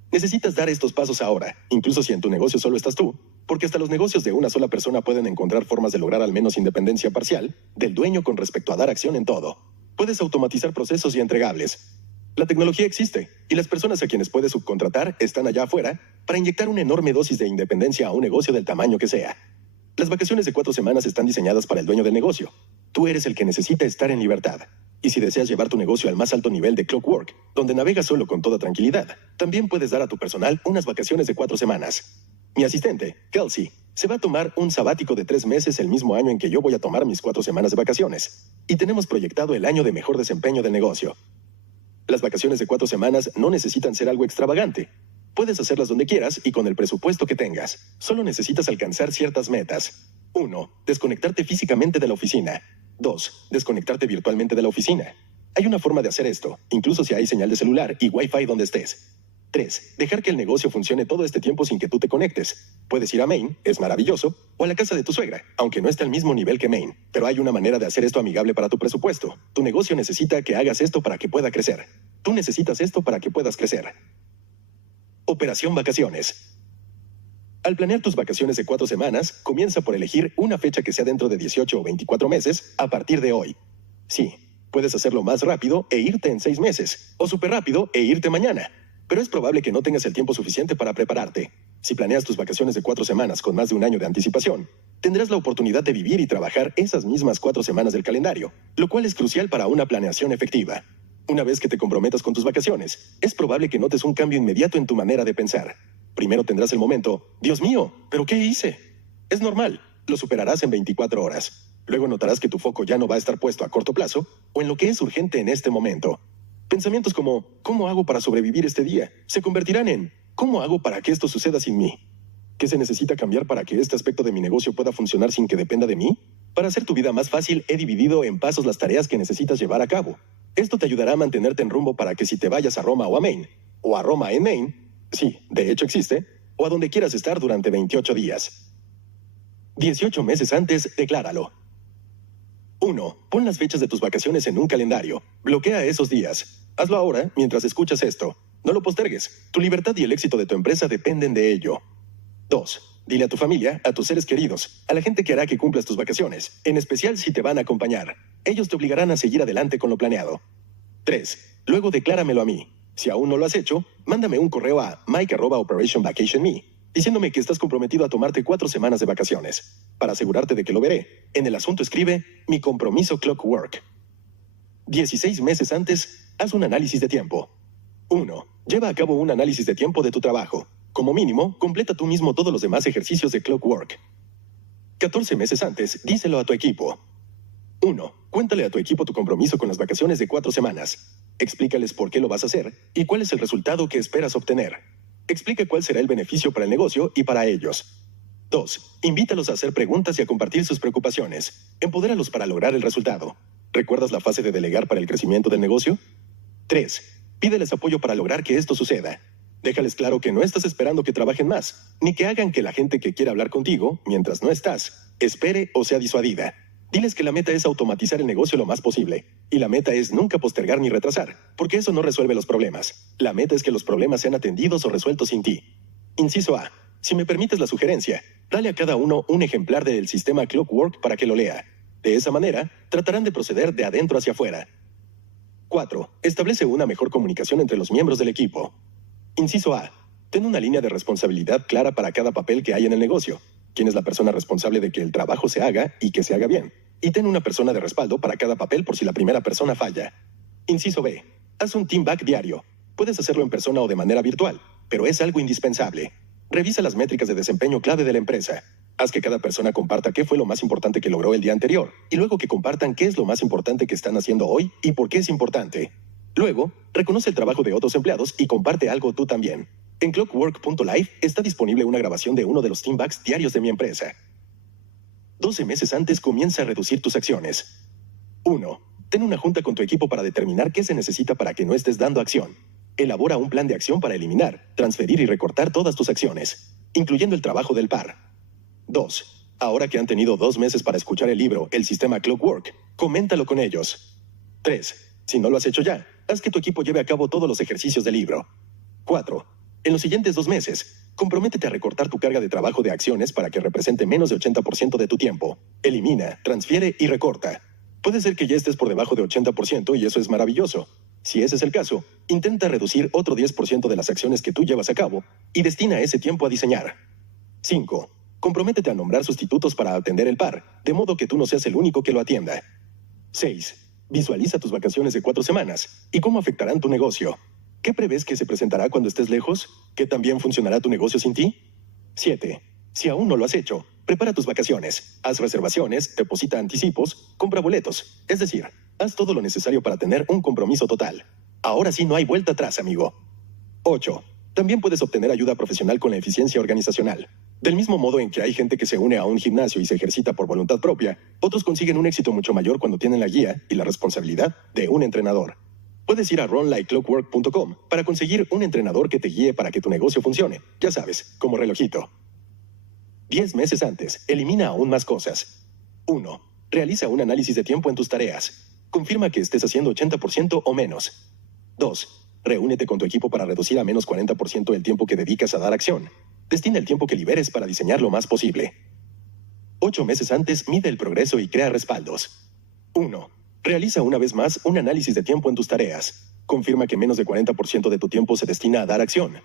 Necesitas dar estos pasos ahora, incluso si en tu negocio solo estás tú, porque hasta los negocios de una sola persona pueden encontrar formas de lograr al menos independencia parcial del dueño con respecto a dar acción en todo. Puedes automatizar procesos y entregables. La tecnología existe, y las personas a quienes puedes subcontratar están allá afuera para inyectar una enorme dosis de independencia a un negocio del tamaño que sea. Las vacaciones de 4 semanas están diseñadas para el dueño del negocio. Tú eres el que necesita estar en libertad. Y si deseas llevar tu negocio al más alto nivel de Clockwork, donde navegas solo con toda tranquilidad, también puedes dar a tu personal unas vacaciones de 4 semanas. Mi asistente, Kelsey, se va a tomar un sabático de 3 meses el mismo año en que yo voy a tomar mis 4 semanas de vacaciones. Y tenemos proyectado el año de mejor desempeño del negocio. Las vacaciones de 4 semanas no necesitan ser algo extravagante. Puedes hacerlas donde quieras y con el presupuesto que tengas. Solo necesitas alcanzar ciertas metas. 1. Desconectarte físicamente de la oficina. 2. Desconectarte virtualmente de la oficina. Hay una forma de hacer esto, incluso si hay señal de celular y Wi-Fi donde estés. 3. Dejar que el negocio funcione todo este tiempo sin que tú te conectes. Puedes ir a Maine, es maravilloso, o a la casa de tu suegra, aunque no está al mismo nivel que Maine. Pero hay una manera de hacer esto amigable para tu presupuesto. Tu negocio necesita que hagas esto para que pueda crecer. Tú necesitas esto para que puedas crecer. Operación Vacaciones. Al planear tus vacaciones de 4 semanas, comienza por elegir una fecha que sea dentro de 18 o 24 meses a partir de hoy. Sí, puedes hacerlo más rápido e irte en 6 meses, o súper rápido e irte mañana. Pero es probable que no tengas el tiempo suficiente para prepararte. Si planeas tus vacaciones de 4 semanas con más de 1 año de anticipación, tendrás la oportunidad de vivir y trabajar esas mismas 4 semanas del calendario, lo cual es crucial para una planeación efectiva. Una vez que te comprometas con tus vacaciones, es probable que notes un cambio inmediato en tu manera de pensar. Primero tendrás el momento, Dios mío, ¿pero qué hice? Es normal, lo superarás en 24 horas. Luego notarás que tu foco ya no va a estar puesto a corto plazo o en lo que es urgente en este momento. Pensamientos como, ¿cómo hago para sobrevivir este día? Se convertirán en, ¿cómo hago para que esto suceda sin mí? ¿Qué se necesita cambiar para que este aspecto de mi negocio pueda funcionar sin que dependa de mí? Para hacer tu vida más fácil, he dividido en pasos las tareas que necesitas llevar a cabo. Esto te ayudará a mantenerte en rumbo para que si te vayas a Roma o a Maine, o a Roma en Maine, sí, de hecho existe, o a donde quieras estar durante 28 días. 18 meses antes, decláralo. 1. Pon las fechas de tus vacaciones en un calendario. Bloquea esos días. Hazlo ahora mientras escuchas esto. No lo postergues. Tu libertad y el éxito de tu empresa dependen de ello. 2. Dile a tu familia, a tus seres queridos, a la gente que hará que cumplas tus vacaciones, en especial si te van a acompañar. Ellos te obligarán a seguir adelante con lo planeado. 3. Luego decláramelo a mí. Si aún no lo has hecho, mándame un correo a mike@operationvacationme, diciéndome que estás comprometido a tomarte 4 semanas de vacaciones. Para asegurarte de que lo veré, en el asunto escribe mi compromiso Clockwork. 16 meses antes, haz un análisis de tiempo. 1. Lleva a cabo un análisis de tiempo de tu trabajo. Como mínimo, completa tú mismo todos los demás ejercicios de Clockwork. 14 meses antes, díselo a tu equipo. 1. Cuéntale a tu equipo tu compromiso con las vacaciones de 4 semanas. Explícales por qué lo vas a hacer y cuál es el resultado que esperas obtener. Explica cuál será el beneficio para el negocio y para ellos. 2. Invítalos a hacer preguntas y a compartir sus preocupaciones. Empodéralos para lograr el resultado. ¿Recuerdas la fase de delegar para el crecimiento del negocio? 3. Pídeles apoyo para lograr que esto suceda. Déjales claro que no estás esperando que trabajen más, ni que hagan que la gente que quiera hablar contigo, mientras no estás, espere o sea disuadida. Diles que la meta es automatizar el negocio lo más posible. Y la meta es nunca postergar ni retrasar, porque eso no resuelve los problemas. La meta es que los problemas sean atendidos o resueltos sin ti. Inciso A. Si me permites la sugerencia, dale a cada uno un ejemplar del sistema Clockwork para que lo lea. De esa manera, tratarán de proceder de adentro hacia afuera. 4. Establece una mejor comunicación entre los miembros del equipo. Inciso A. Ten una línea de responsabilidad clara para cada papel que hay en el negocio. ¿Quién es la persona responsable de que el trabajo se haga y que se haga bien? Y ten una persona de respaldo para cada papel por si la primera persona falla. Inciso B. Haz un team back diario. Puedes hacerlo en persona o de manera virtual, pero es algo indispensable. Revisa las métricas de desempeño clave de la empresa. Haz que cada persona comparta qué fue lo más importante que logró el día anterior, y luego que compartan qué es lo más importante que están haciendo hoy y por qué es importante. Luego, reconoce el trabajo de otros empleados y comparte algo tú también. En clockwork.live está disponible una grabación de uno de los team backs diarios de mi empresa. 12 meses antes comienza a reducir tus acciones. 1. Ten una junta con tu equipo para determinar qué se necesita para que no estés dando acción. Elabora un plan de acción para eliminar, transferir y recortar todas tus acciones, incluyendo el trabajo del par. 2. Ahora que han tenido 2 meses para escuchar el libro El Sistema Clockwork, coméntalo con ellos. 3. Si no lo has hecho ya, haz que tu equipo lleve a cabo todos los ejercicios del libro. 4. En los siguientes 2 meses, comprométete a recortar tu carga de trabajo de acciones para que represente menos de 80% de tu tiempo. Elimina, transfiere y recorta. Puede ser que ya estés por debajo de 80% y eso es maravilloso. Si ese es el caso, intenta reducir otro 10% de las acciones que tú llevas a cabo y destina ese tiempo a diseñar. 5. Comprométete a nombrar sustitutos para atender el par, de modo que tú no seas el único que lo atienda. 6. Visualiza tus vacaciones de 4 semanas y cómo afectarán tu negocio. ¿Qué prevés que se presentará cuando estés lejos? ¿Qué también funcionará tu negocio sin ti? 7. Si aún no lo has hecho, prepara tus vacaciones, haz reservaciones, deposita anticipos, compra boletos. Es decir, haz todo lo necesario para tener un compromiso total. Ahora sí no hay vuelta atrás, amigo. 8. También puedes obtener ayuda profesional con la eficiencia organizacional. Del mismo modo en que hay gente que se une a un gimnasio y se ejercita por voluntad propia, otros consiguen un éxito mucho mayor cuando tienen la guía y la responsabilidad de un entrenador. Puedes ir a runlikeclockwork.com para conseguir un entrenador que te guíe para que tu negocio funcione. Ya sabes, como relojito. 10 meses antes, elimina aún más cosas. 1. Realiza un análisis de tiempo en tus tareas. Confirma que estés haciendo 80% o menos. 2. Reúnete con tu equipo para reducir a menos 40% el tiempo que dedicas a dar acción. Destina el tiempo que liberes para diseñar lo más posible. 8 meses antes, mide el progreso y crea respaldos. 1. Realiza una vez más un análisis de tiempo en tus tareas. Confirma que menos de 40% de tu tiempo se destina a dar acción.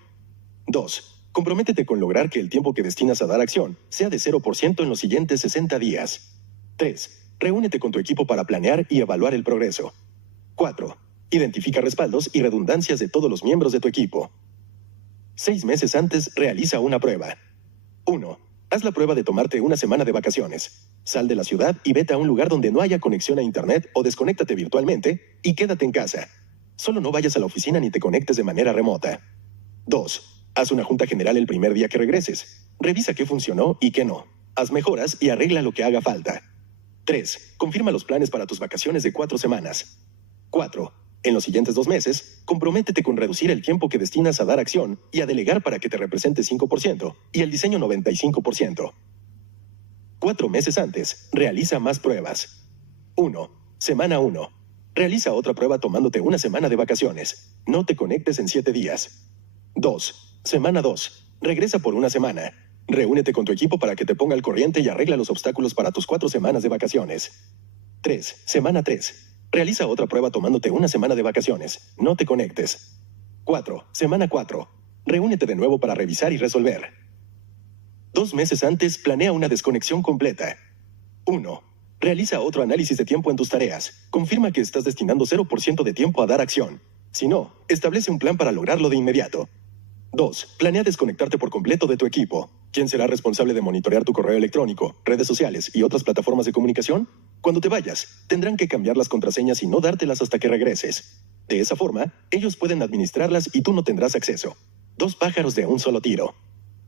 2. Comprométete con lograr que el tiempo que destinas a dar acción sea de 0% en los siguientes 60 días. 3. Reúnete con tu equipo para planear y evaluar el progreso. 4. Identifica respaldos y redundancias de todos los miembros de tu equipo. 6 meses antes, realiza una prueba. 1. Haz la prueba de tomarte una semana de vacaciones. Sal de la ciudad y vete a un lugar donde no haya conexión a internet o desconéctate virtualmente y quédate en casa. Solo no vayas a la oficina ni te conectes de manera remota. 2. Haz una junta general el primer día que regreses. Revisa qué funcionó y qué no. Haz mejoras y arregla lo que haga falta. 3. Confirma los planes para tus vacaciones de 4 semanas. 4. En los siguientes 2 meses, comprométete con reducir el tiempo que destinas a dar acción y a delegar para que te represente 5% y el diseño 95%. 4 meses antes, realiza más pruebas. 1. Semana 1. Realiza otra prueba tomándote una semana de vacaciones. No te conectes en 7 días. 2. Semana 2. Regresa por una semana. Reúnete con tu equipo para que te ponga al corriente y arregla los obstáculos para tus 4 semanas de vacaciones. 3. Semana 3. Realiza otra prueba tomándote una semana de vacaciones. No te conectes. 4. Semana 4. Reúnete de nuevo para revisar y resolver. 2 meses antes, planea una desconexión completa. 1. Realiza otro análisis de tiempo en tus tareas. Confirma que estás destinando 0% de tiempo a dar acción. Si no, establece un plan para lograrlo de inmediato. 2. Planea desconectarte por completo de tu equipo. ¿Quién será responsable de monitorear tu correo electrónico, redes sociales y otras plataformas de comunicación? Cuando te vayas, tendrán que cambiar las contraseñas y no dártelas hasta que regreses. De esa forma, ellos pueden administrarlas y tú no tendrás acceso. 2 pájaros de un solo tiro.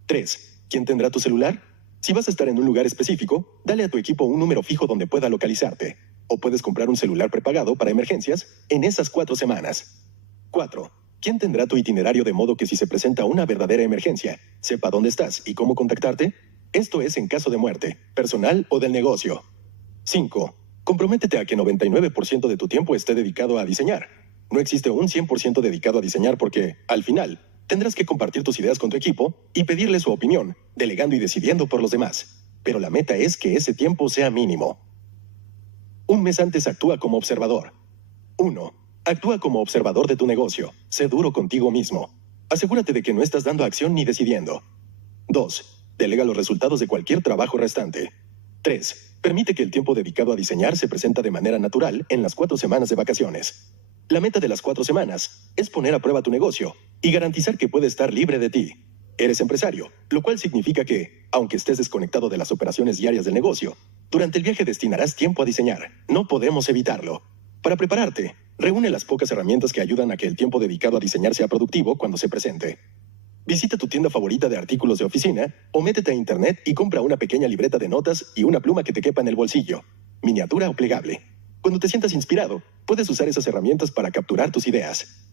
3. ¿Quién tendrá tu celular? Si vas a estar en un lugar específico, dale a tu equipo un número fijo donde pueda localizarte. O puedes comprar un celular prepagado para emergencias en esas 4 semanas. 4. ¿Quién tendrá tu itinerario de modo que si se presenta una verdadera emergencia, sepa dónde estás y cómo contactarte? Esto es en caso de muerte, personal o del negocio. 5. Comprométete a que 99% de tu tiempo esté dedicado a diseñar. No existe un 100% dedicado a diseñar porque, al final, tendrás que compartir tus ideas con tu equipo y pedirle su opinión, delegando y decidiendo por los demás. Pero la meta es que ese tiempo sea mínimo. Un mes antes actúa como observador. 1. Actúa como observador de tu negocio. Sé duro contigo mismo. Asegúrate de que no estás dando acción ni decidiendo. 2. Delega los resultados de cualquier trabajo restante. 3. Permite que el tiempo dedicado a diseñar se presenta de manera natural en las 4 semanas de vacaciones. La meta de las 4 semanas es poner a prueba tu negocio y garantizar que puede estar libre de ti. Eres empresario, lo cual significa que, aunque estés desconectado de las operaciones diarias del negocio, durante el viaje destinarás tiempo a diseñar. No podemos evitarlo. Para prepararte, reúne las pocas herramientas que ayudan a que el tiempo dedicado a diseñar sea productivo cuando se presente. Visita tu tienda favorita de artículos de oficina o métete a internet y compra una pequeña libreta de notas y una pluma que te quepa en el bolsillo, miniatura o plegable. Cuando te sientas inspirado, puedes usar esas herramientas para capturar tus ideas.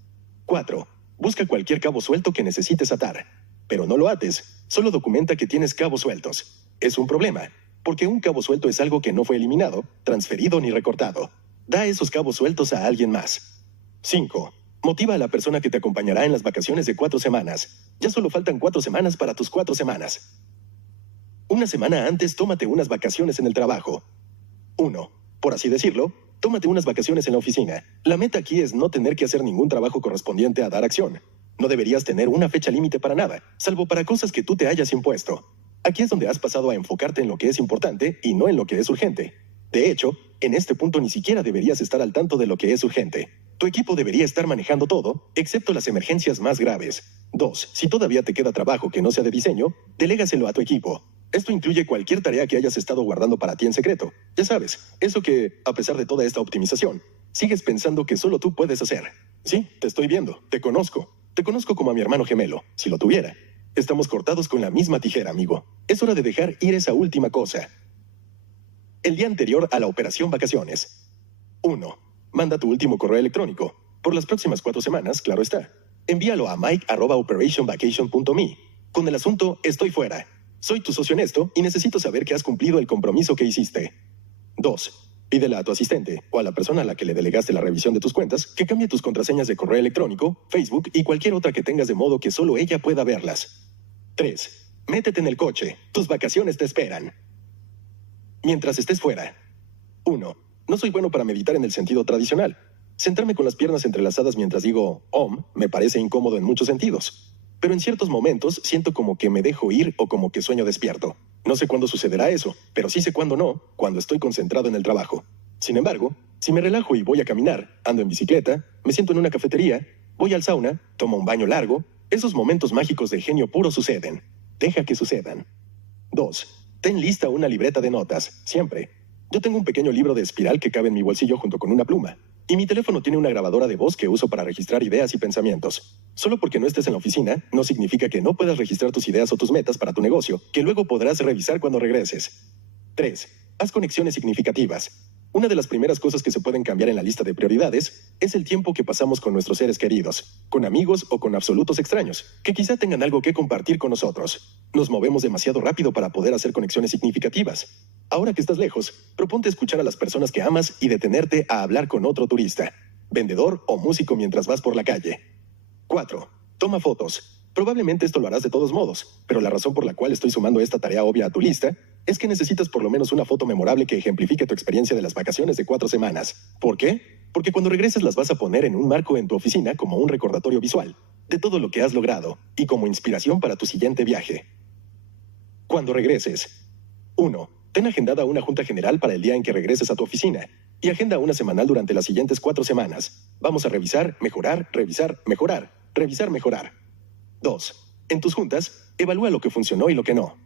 4. Busca cualquier cabo suelto que necesites atar. Pero no lo ates, solo documenta que tienes cabos sueltos. Es un problema, porque un cabo suelto es algo que no fue eliminado, transferido ni recortado. Da esos cabos sueltos a alguien más. 5. Motiva a la persona que te acompañará en las vacaciones de 4 semanas. Ya solo faltan 4 semanas para tus 4 semanas. Una semana antes, tómate unas vacaciones en el trabajo. 1. Por así decirlo, tómate unas vacaciones en la oficina. La meta aquí es no tener que hacer ningún trabajo correspondiente a dar acción. No deberías tener una fecha límite para nada, salvo para cosas que tú te hayas impuesto. Aquí es donde has pasado a enfocarte en lo que es importante y no en lo que es urgente. De hecho, en este punto ni siquiera deberías estar al tanto de lo que es urgente. Tu equipo debería estar manejando todo, excepto las emergencias más graves. 2. Si todavía te queda trabajo que no sea de diseño, delégaselo a tu equipo. Esto incluye cualquier tarea que hayas estado guardando para ti en secreto. Ya sabes, eso que, a pesar de toda esta optimización, sigues pensando que solo tú puedes hacer. Sí, te estoy viendo, te conozco. Te conozco como a mi hermano gemelo, si lo tuviera. Estamos cortados con la misma tijera, amigo. Es hora de dejar ir esa última cosa. El día anterior a la operación vacaciones. 1. Manda tu último correo electrónico. Por las próximas 4 semanas, claro está. Envíalo a mike@operationvacation.me con el asunto "Estoy fuera". Soy tu socio honesto y necesito saber que has cumplido el compromiso que hiciste. 2. Pídele a tu asistente o a la persona a la que le delegaste la revisión de tus cuentas que cambie tus contraseñas de correo electrónico, Facebook y cualquier otra que tengas de modo que solo ella pueda verlas. 3. Métete en el coche. Tus vacaciones te esperan. Mientras estés fuera. 1. No soy bueno para meditar en el sentido tradicional. Sentarme con las piernas entrelazadas mientras digo "Om" me parece incómodo en muchos sentidos. Pero en ciertos momentos siento como que me dejo ir o como que sueño despierto. No sé cuándo sucederá eso, pero sí sé cuándo no, cuando estoy concentrado en el trabajo. Sin embargo, Si me relajo y voy a caminar, ando en bicicleta, me siento en una cafetería, voy al sauna, tomo un baño largo, esos momentos mágicos de genio puro suceden. Deja que sucedan. 2. Ten lista una libreta de notas, siempre. Yo tengo un pequeño libro de espiral que cabe en mi bolsillo junto con una pluma. Y mi teléfono tiene una grabadora de voz que uso para registrar ideas y pensamientos. Solo porque no estés en la oficina, no significa que no puedas registrar tus ideas o tus metas para tu negocio, que luego podrás revisar cuando regreses. 3. Haz conexiones significativas. Una de las primeras cosas que se pueden cambiar en la lista de prioridades es el tiempo que pasamos con nuestros seres queridos, con amigos o con absolutos extraños, que quizá tengan algo que compartir con nosotros. Nos movemos demasiado rápido para poder hacer conexiones significativas. Ahora que estás lejos, proponte escuchar a las personas que amas y detenerte a hablar con otro turista, vendedor o músico mientras vas por la calle. 4. Toma fotos. Probablemente esto lo harás de todos modos, pero la razón por la cual estoy sumando esta tarea obvia a tu lista es que necesitas por lo menos una foto memorable que ejemplifique tu experiencia de las vacaciones de 4 semanas. ¿Por qué? Porque cuando regreses las vas a poner en un marco en tu oficina como un recordatorio visual de todo lo que has logrado y como inspiración para tu siguiente viaje. Cuando regreses. 1. Ten agendada una junta general para el día en que regreses a tu oficina y agenda una semanal durante las siguientes 4 semanas. Vamos a revisar, mejorar, revisar, mejorar, revisar, mejorar. 2. En tus juntas, evalúa lo que funcionó y lo que no.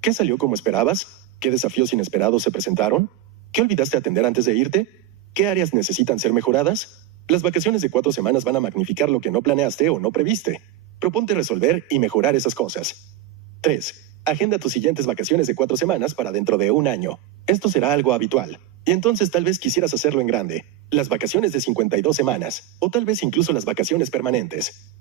¿Qué salió como esperabas? ¿Qué desafíos inesperados se presentaron? ¿Qué olvidaste atender antes de irte? ¿Qué áreas necesitan ser mejoradas? Las vacaciones de 4 semanas van a magnificar lo que no planeaste o no previste. Proponte resolver y mejorar esas cosas. 3. Agenda tus siguientes vacaciones de 4 semanas para dentro de un año. Esto será algo habitual. Y entonces tal vez quisieras hacerlo en grande. Las vacaciones de 52 semanas. O tal vez incluso las vacaciones permanentes.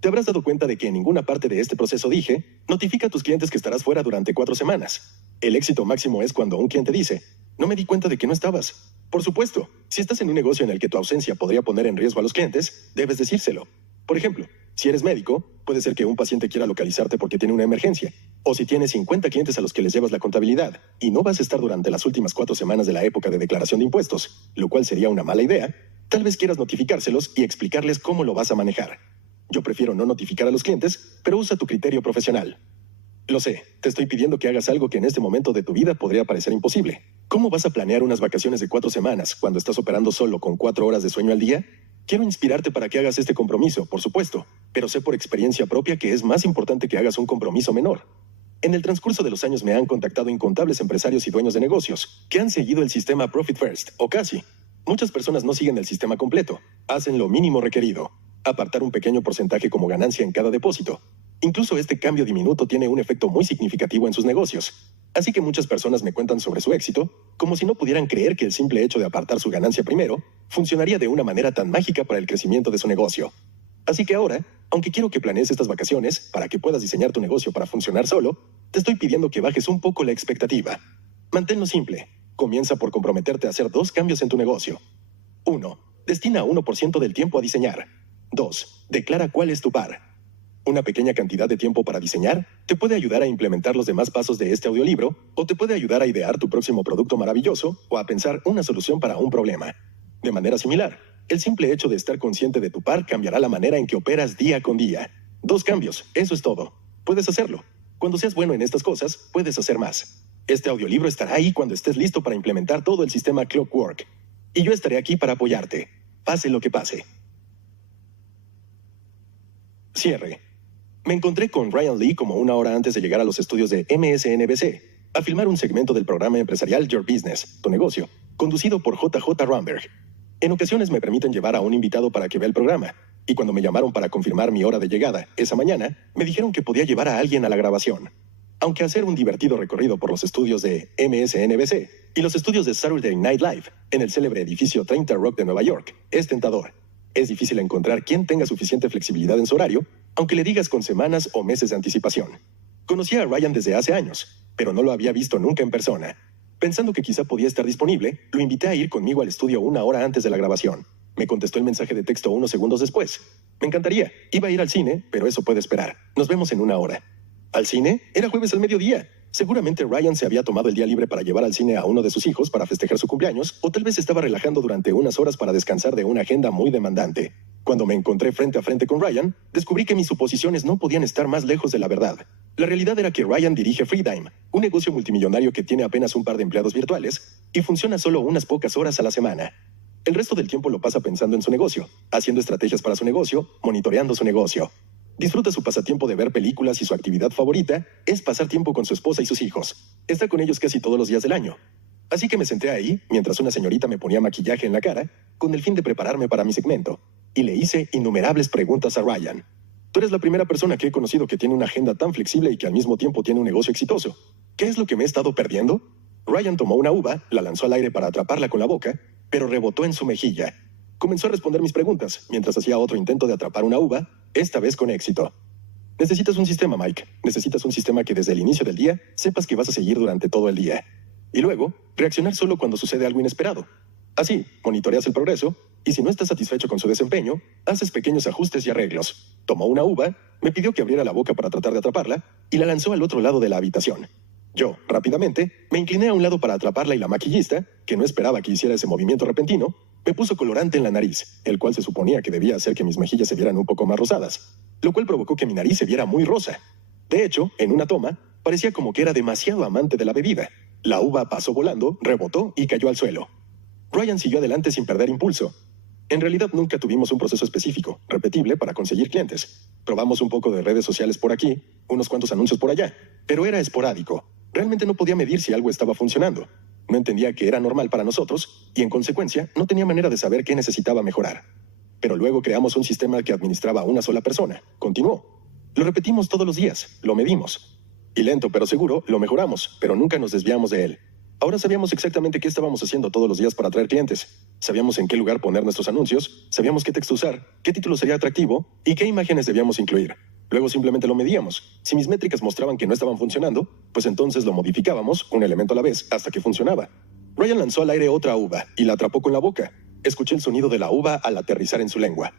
Te habrás dado cuenta de que en ninguna parte de este proceso dije, notifica a tus clientes que estarás fuera durante 4 semanas. El éxito máximo es cuando un cliente dice, no me di cuenta de que no estabas. Por supuesto, si estás en un negocio en el que tu ausencia podría poner en riesgo a los clientes, debes decírselo. Por ejemplo, si eres médico, puede ser que un paciente quiera localizarte porque tiene una emergencia. O si tienes 50 clientes a los que les llevas la contabilidad y no vas a estar durante las últimas 4 semanas de la época de declaración de impuestos, lo cual sería una mala idea, tal vez quieras notificárselos y explicarles cómo lo vas a manejar. Yo prefiero no notificar a los clientes, pero usa tu criterio profesional. Lo sé, te estoy pidiendo que hagas algo que en este momento de tu vida podría parecer imposible. ¿Cómo vas a planear unas vacaciones de 4 semanas cuando estás operando solo con 4 horas de sueño al día? Quiero inspirarte para que hagas este compromiso, por supuesto, pero sé por experiencia propia que es más importante que hagas un compromiso menor. En el transcurso de los años me han contactado incontables empresarios y dueños de negocios que han seguido el sistema Profit First, o casi. Muchas personas no siguen el sistema completo, hacen lo mínimo requerido. Apartar un pequeño porcentaje como ganancia en cada depósito. Incluso este cambio diminuto tiene un efecto muy significativo en sus negocios. Así que muchas personas me cuentan sobre su éxito, como si no pudieran creer que el simple hecho de apartar su ganancia primero funcionaría de una manera tan mágica para el crecimiento de su negocio. Así que ahora, aunque quiero que planees estas vacaciones para que puedas diseñar tu negocio para funcionar solo, te estoy pidiendo que bajes un poco la expectativa. Manténlo simple. Comienza por comprometerte a hacer 2 cambios en tu negocio. 1. Destina 1% del tiempo a diseñar. 2. Declara cuál es tu par. Una pequeña cantidad de tiempo para diseñar te puede ayudar a implementar los demás pasos de este audiolibro o te puede ayudar a idear tu próximo producto maravilloso o a pensar una solución para un problema. De manera similar, el simple hecho de estar consciente de tu par cambiará la manera en que operas día con día. 2 cambios, eso es todo. Puedes hacerlo. Cuando seas bueno en estas cosas, puedes hacer más. Este audiolibro estará ahí cuando estés listo para implementar todo el sistema Clockwork. Y yo estaré aquí para apoyarte, pase lo que pase. Cierre. Me encontré con Ryan Lee como 1 hora antes de llegar a los estudios de MSNBC a filmar un segmento del programa empresarial Your Business, tu negocio, conducido por JJ Ramberg. En ocasiones me permiten llevar a un invitado para que vea el programa, y cuando me llamaron para confirmar mi hora de llegada esa mañana, me dijeron que podía llevar a alguien a la grabación. Aunque hacer un divertido recorrido por los estudios de MSNBC y los estudios de Saturday Night Live en el célebre edificio 30 Rock de Nueva York es tentador. Es difícil encontrar quien tenga suficiente flexibilidad en su horario, aunque le digas con semanas o meses de anticipación. Conocí a Ryan desde hace años, pero no lo había visto nunca en persona. Pensando que quizá podía estar disponible, lo invité a ir conmigo al estudio 1 hora antes de la grabación. Me contestó el mensaje de texto unos segundos después. Me encantaría. Iba a ir al cine, pero eso puede esperar. Nos vemos en 1 hora. ¿Al cine? Era jueves al mediodía. Seguramente Ryan se había tomado el día libre para llevar al cine a uno de sus hijos para festejar su cumpleaños, o tal vez estaba relajando durante unas horas para descansar de una agenda muy demandante. Cuando me encontré frente a frente con Ryan, descubrí que mis suposiciones no podían estar más lejos de la verdad. La realidad era que Ryan dirige Freedime, un negocio multimillonario que tiene apenas un par de empleados virtuales y funciona solo unas pocas horas a la semana. El resto del tiempo lo pasa pensando en su negocio, haciendo estrategias para su negocio, monitoreando su negocio. Disfruta su pasatiempo de ver películas y su actividad favorita es pasar tiempo con su esposa y sus hijos. Está con ellos casi todos los días del año. Así que me senté ahí, mientras una señorita me ponía maquillaje en la cara, con el fin de prepararme para mi segmento, y le hice innumerables preguntas a Ryan. Tú eres la primera persona que he conocido que tiene una agenda tan flexible y que al mismo tiempo tiene un negocio exitoso. ¿Qué es lo que me he estado perdiendo? Ryan tomó una uva, la lanzó al aire para atraparla con la boca, pero rebotó en su mejilla. Comenzó a responder mis preguntas, mientras hacía otro intento de atrapar una uva, esta vez con éxito. Necesitas un sistema, Mike. Necesitas un sistema que desde el inicio del día sepas que vas a seguir durante todo el día. Y luego, reaccionar solo cuando sucede algo inesperado. Así, monitoreas el progreso, y si no estás satisfecho con su desempeño, haces pequeños ajustes y arreglos. Tomó una uva, me pidió que abriera la boca para tratar de atraparla, y la lanzó al otro lado de la habitación. Yo, rápidamente, me incliné a un lado para atraparla y la maquillista, que no esperaba que hiciera ese movimiento repentino, me puso colorante en la nariz, el cual se suponía que debía hacer que mis mejillas se vieran un poco más rosadas, lo cual provocó que mi nariz se viera muy rosa. De hecho, en una toma, parecía como que era demasiado amante de la bebida. La uva pasó volando, rebotó y cayó al suelo. Ryan siguió adelante sin perder impulso. En realidad nunca tuvimos un proceso específico, repetible, para conseguir clientes. Probamos un poco de redes sociales por aquí, unos cuantos anuncios por allá, pero era esporádico. Realmente no podía medir si algo estaba funcionando. No entendía que era normal para nosotros y, en consecuencia, no tenía manera de saber qué necesitaba mejorar. Pero luego creamos un sistema que administraba a una sola persona. Continuó. Lo repetimos todos los días, lo medimos. Y lento pero seguro, lo mejoramos, pero nunca nos desviamos de él. Ahora sabíamos exactamente qué estábamos haciendo todos los días para atraer clientes. Sabíamos en qué lugar poner nuestros anuncios, sabíamos qué texto usar, qué título sería atractivo y qué imágenes debíamos incluir. Luego simplemente lo medíamos. Si mis métricas mostraban que no estaban funcionando, pues entonces lo modificábamos, un elemento a la vez, hasta que funcionaba. Ryan lanzó al aire otra uva y la atrapó con la boca. Escuché el sonido de la uva al aterrizar en su lengua.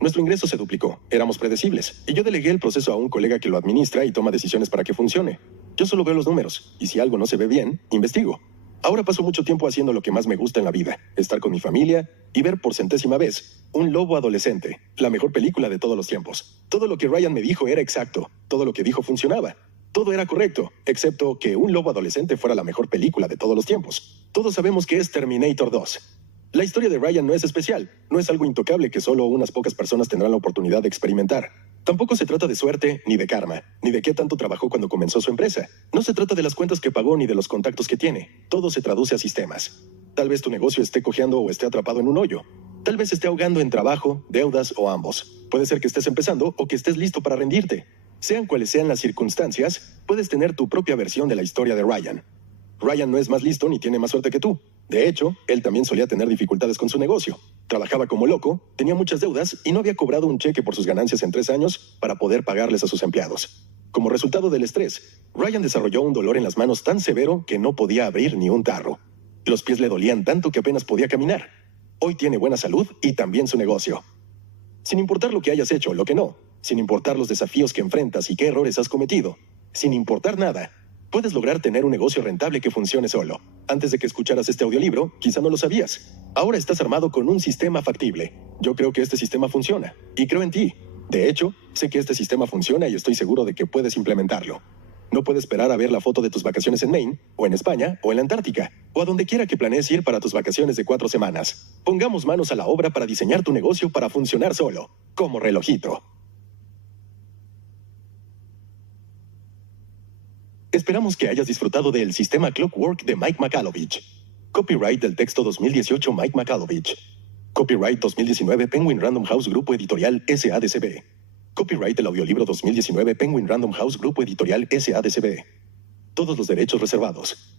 Nuestro ingreso se duplicó. Éramos predecibles. Y yo delegué el proceso a un colega que lo administra y toma decisiones para que funcione. Yo solo veo los números. Y si algo no se ve bien, investigo. Ahora paso mucho tiempo haciendo lo que más me gusta en la vida. Estar con mi familia y ver por centésima vez Un lobo adolescente. La mejor película de todos los tiempos. Todo lo que Ryan me dijo era exacto. Todo lo que dijo funcionaba. Todo era correcto, excepto que Un lobo adolescente fuera la mejor película de todos los tiempos. Todos sabemos que es Terminator 2. La historia de Ryan no es especial, no es algo intocable que solo unas pocas personas tendrán la oportunidad de experimentar. Tampoco se trata de suerte, ni de karma, ni de qué tanto trabajó cuando comenzó su empresa. No se trata de las cuentas que pagó ni de los contactos que tiene. Todo se traduce a sistemas. Tal vez tu negocio esté cojeando o esté atrapado en un hoyo. Tal vez esté ahogando en trabajo, deudas o ambos. Puede ser que estés empezando o que estés listo para rendirte. Sean cuales sean las circunstancias, puedes tener tu propia versión de la historia de Ryan. Ryan no es más listo ni tiene más suerte que tú. De hecho, él también solía tener dificultades con su negocio. Trabajaba como loco, tenía muchas deudas y no había cobrado un cheque por sus ganancias en 3 años para poder pagarles a sus empleados. Como resultado del estrés, Ryan desarrolló un dolor en las manos tan severo que no podía abrir ni un tarro. Los pies le dolían tanto que apenas podía caminar. Hoy tiene buena salud y también su negocio. Sin importar lo que hayas hecho o lo que no, sin importar los desafíos que enfrentas y qué errores has cometido, sin importar nada, puedes lograr tener un negocio rentable que funcione solo. Antes de que escucharas este audiolibro, quizá no lo sabías. Ahora estás armado con un sistema factible. Yo creo que este sistema funciona, y creo en ti. De hecho, sé que este sistema funciona y estoy seguro de que puedes implementarlo. No puedes esperar a ver la foto de tus vacaciones en Maine, o en España, o en la Antártica, o a donde quiera que planees ir para tus vacaciones de 4 semanas. Pongamos manos a la obra para diseñar tu negocio para funcionar solo, como relojito. Esperamos que hayas disfrutado del sistema Clockwork de Mike Michalowicz. Copyright del texto 2018 Mike Michalowicz. Copyright 2019 Penguin Random House Grupo Editorial SADCB. Copyright del audiolibro 2019 Penguin Random House Grupo Editorial SADCB. Todos los derechos reservados.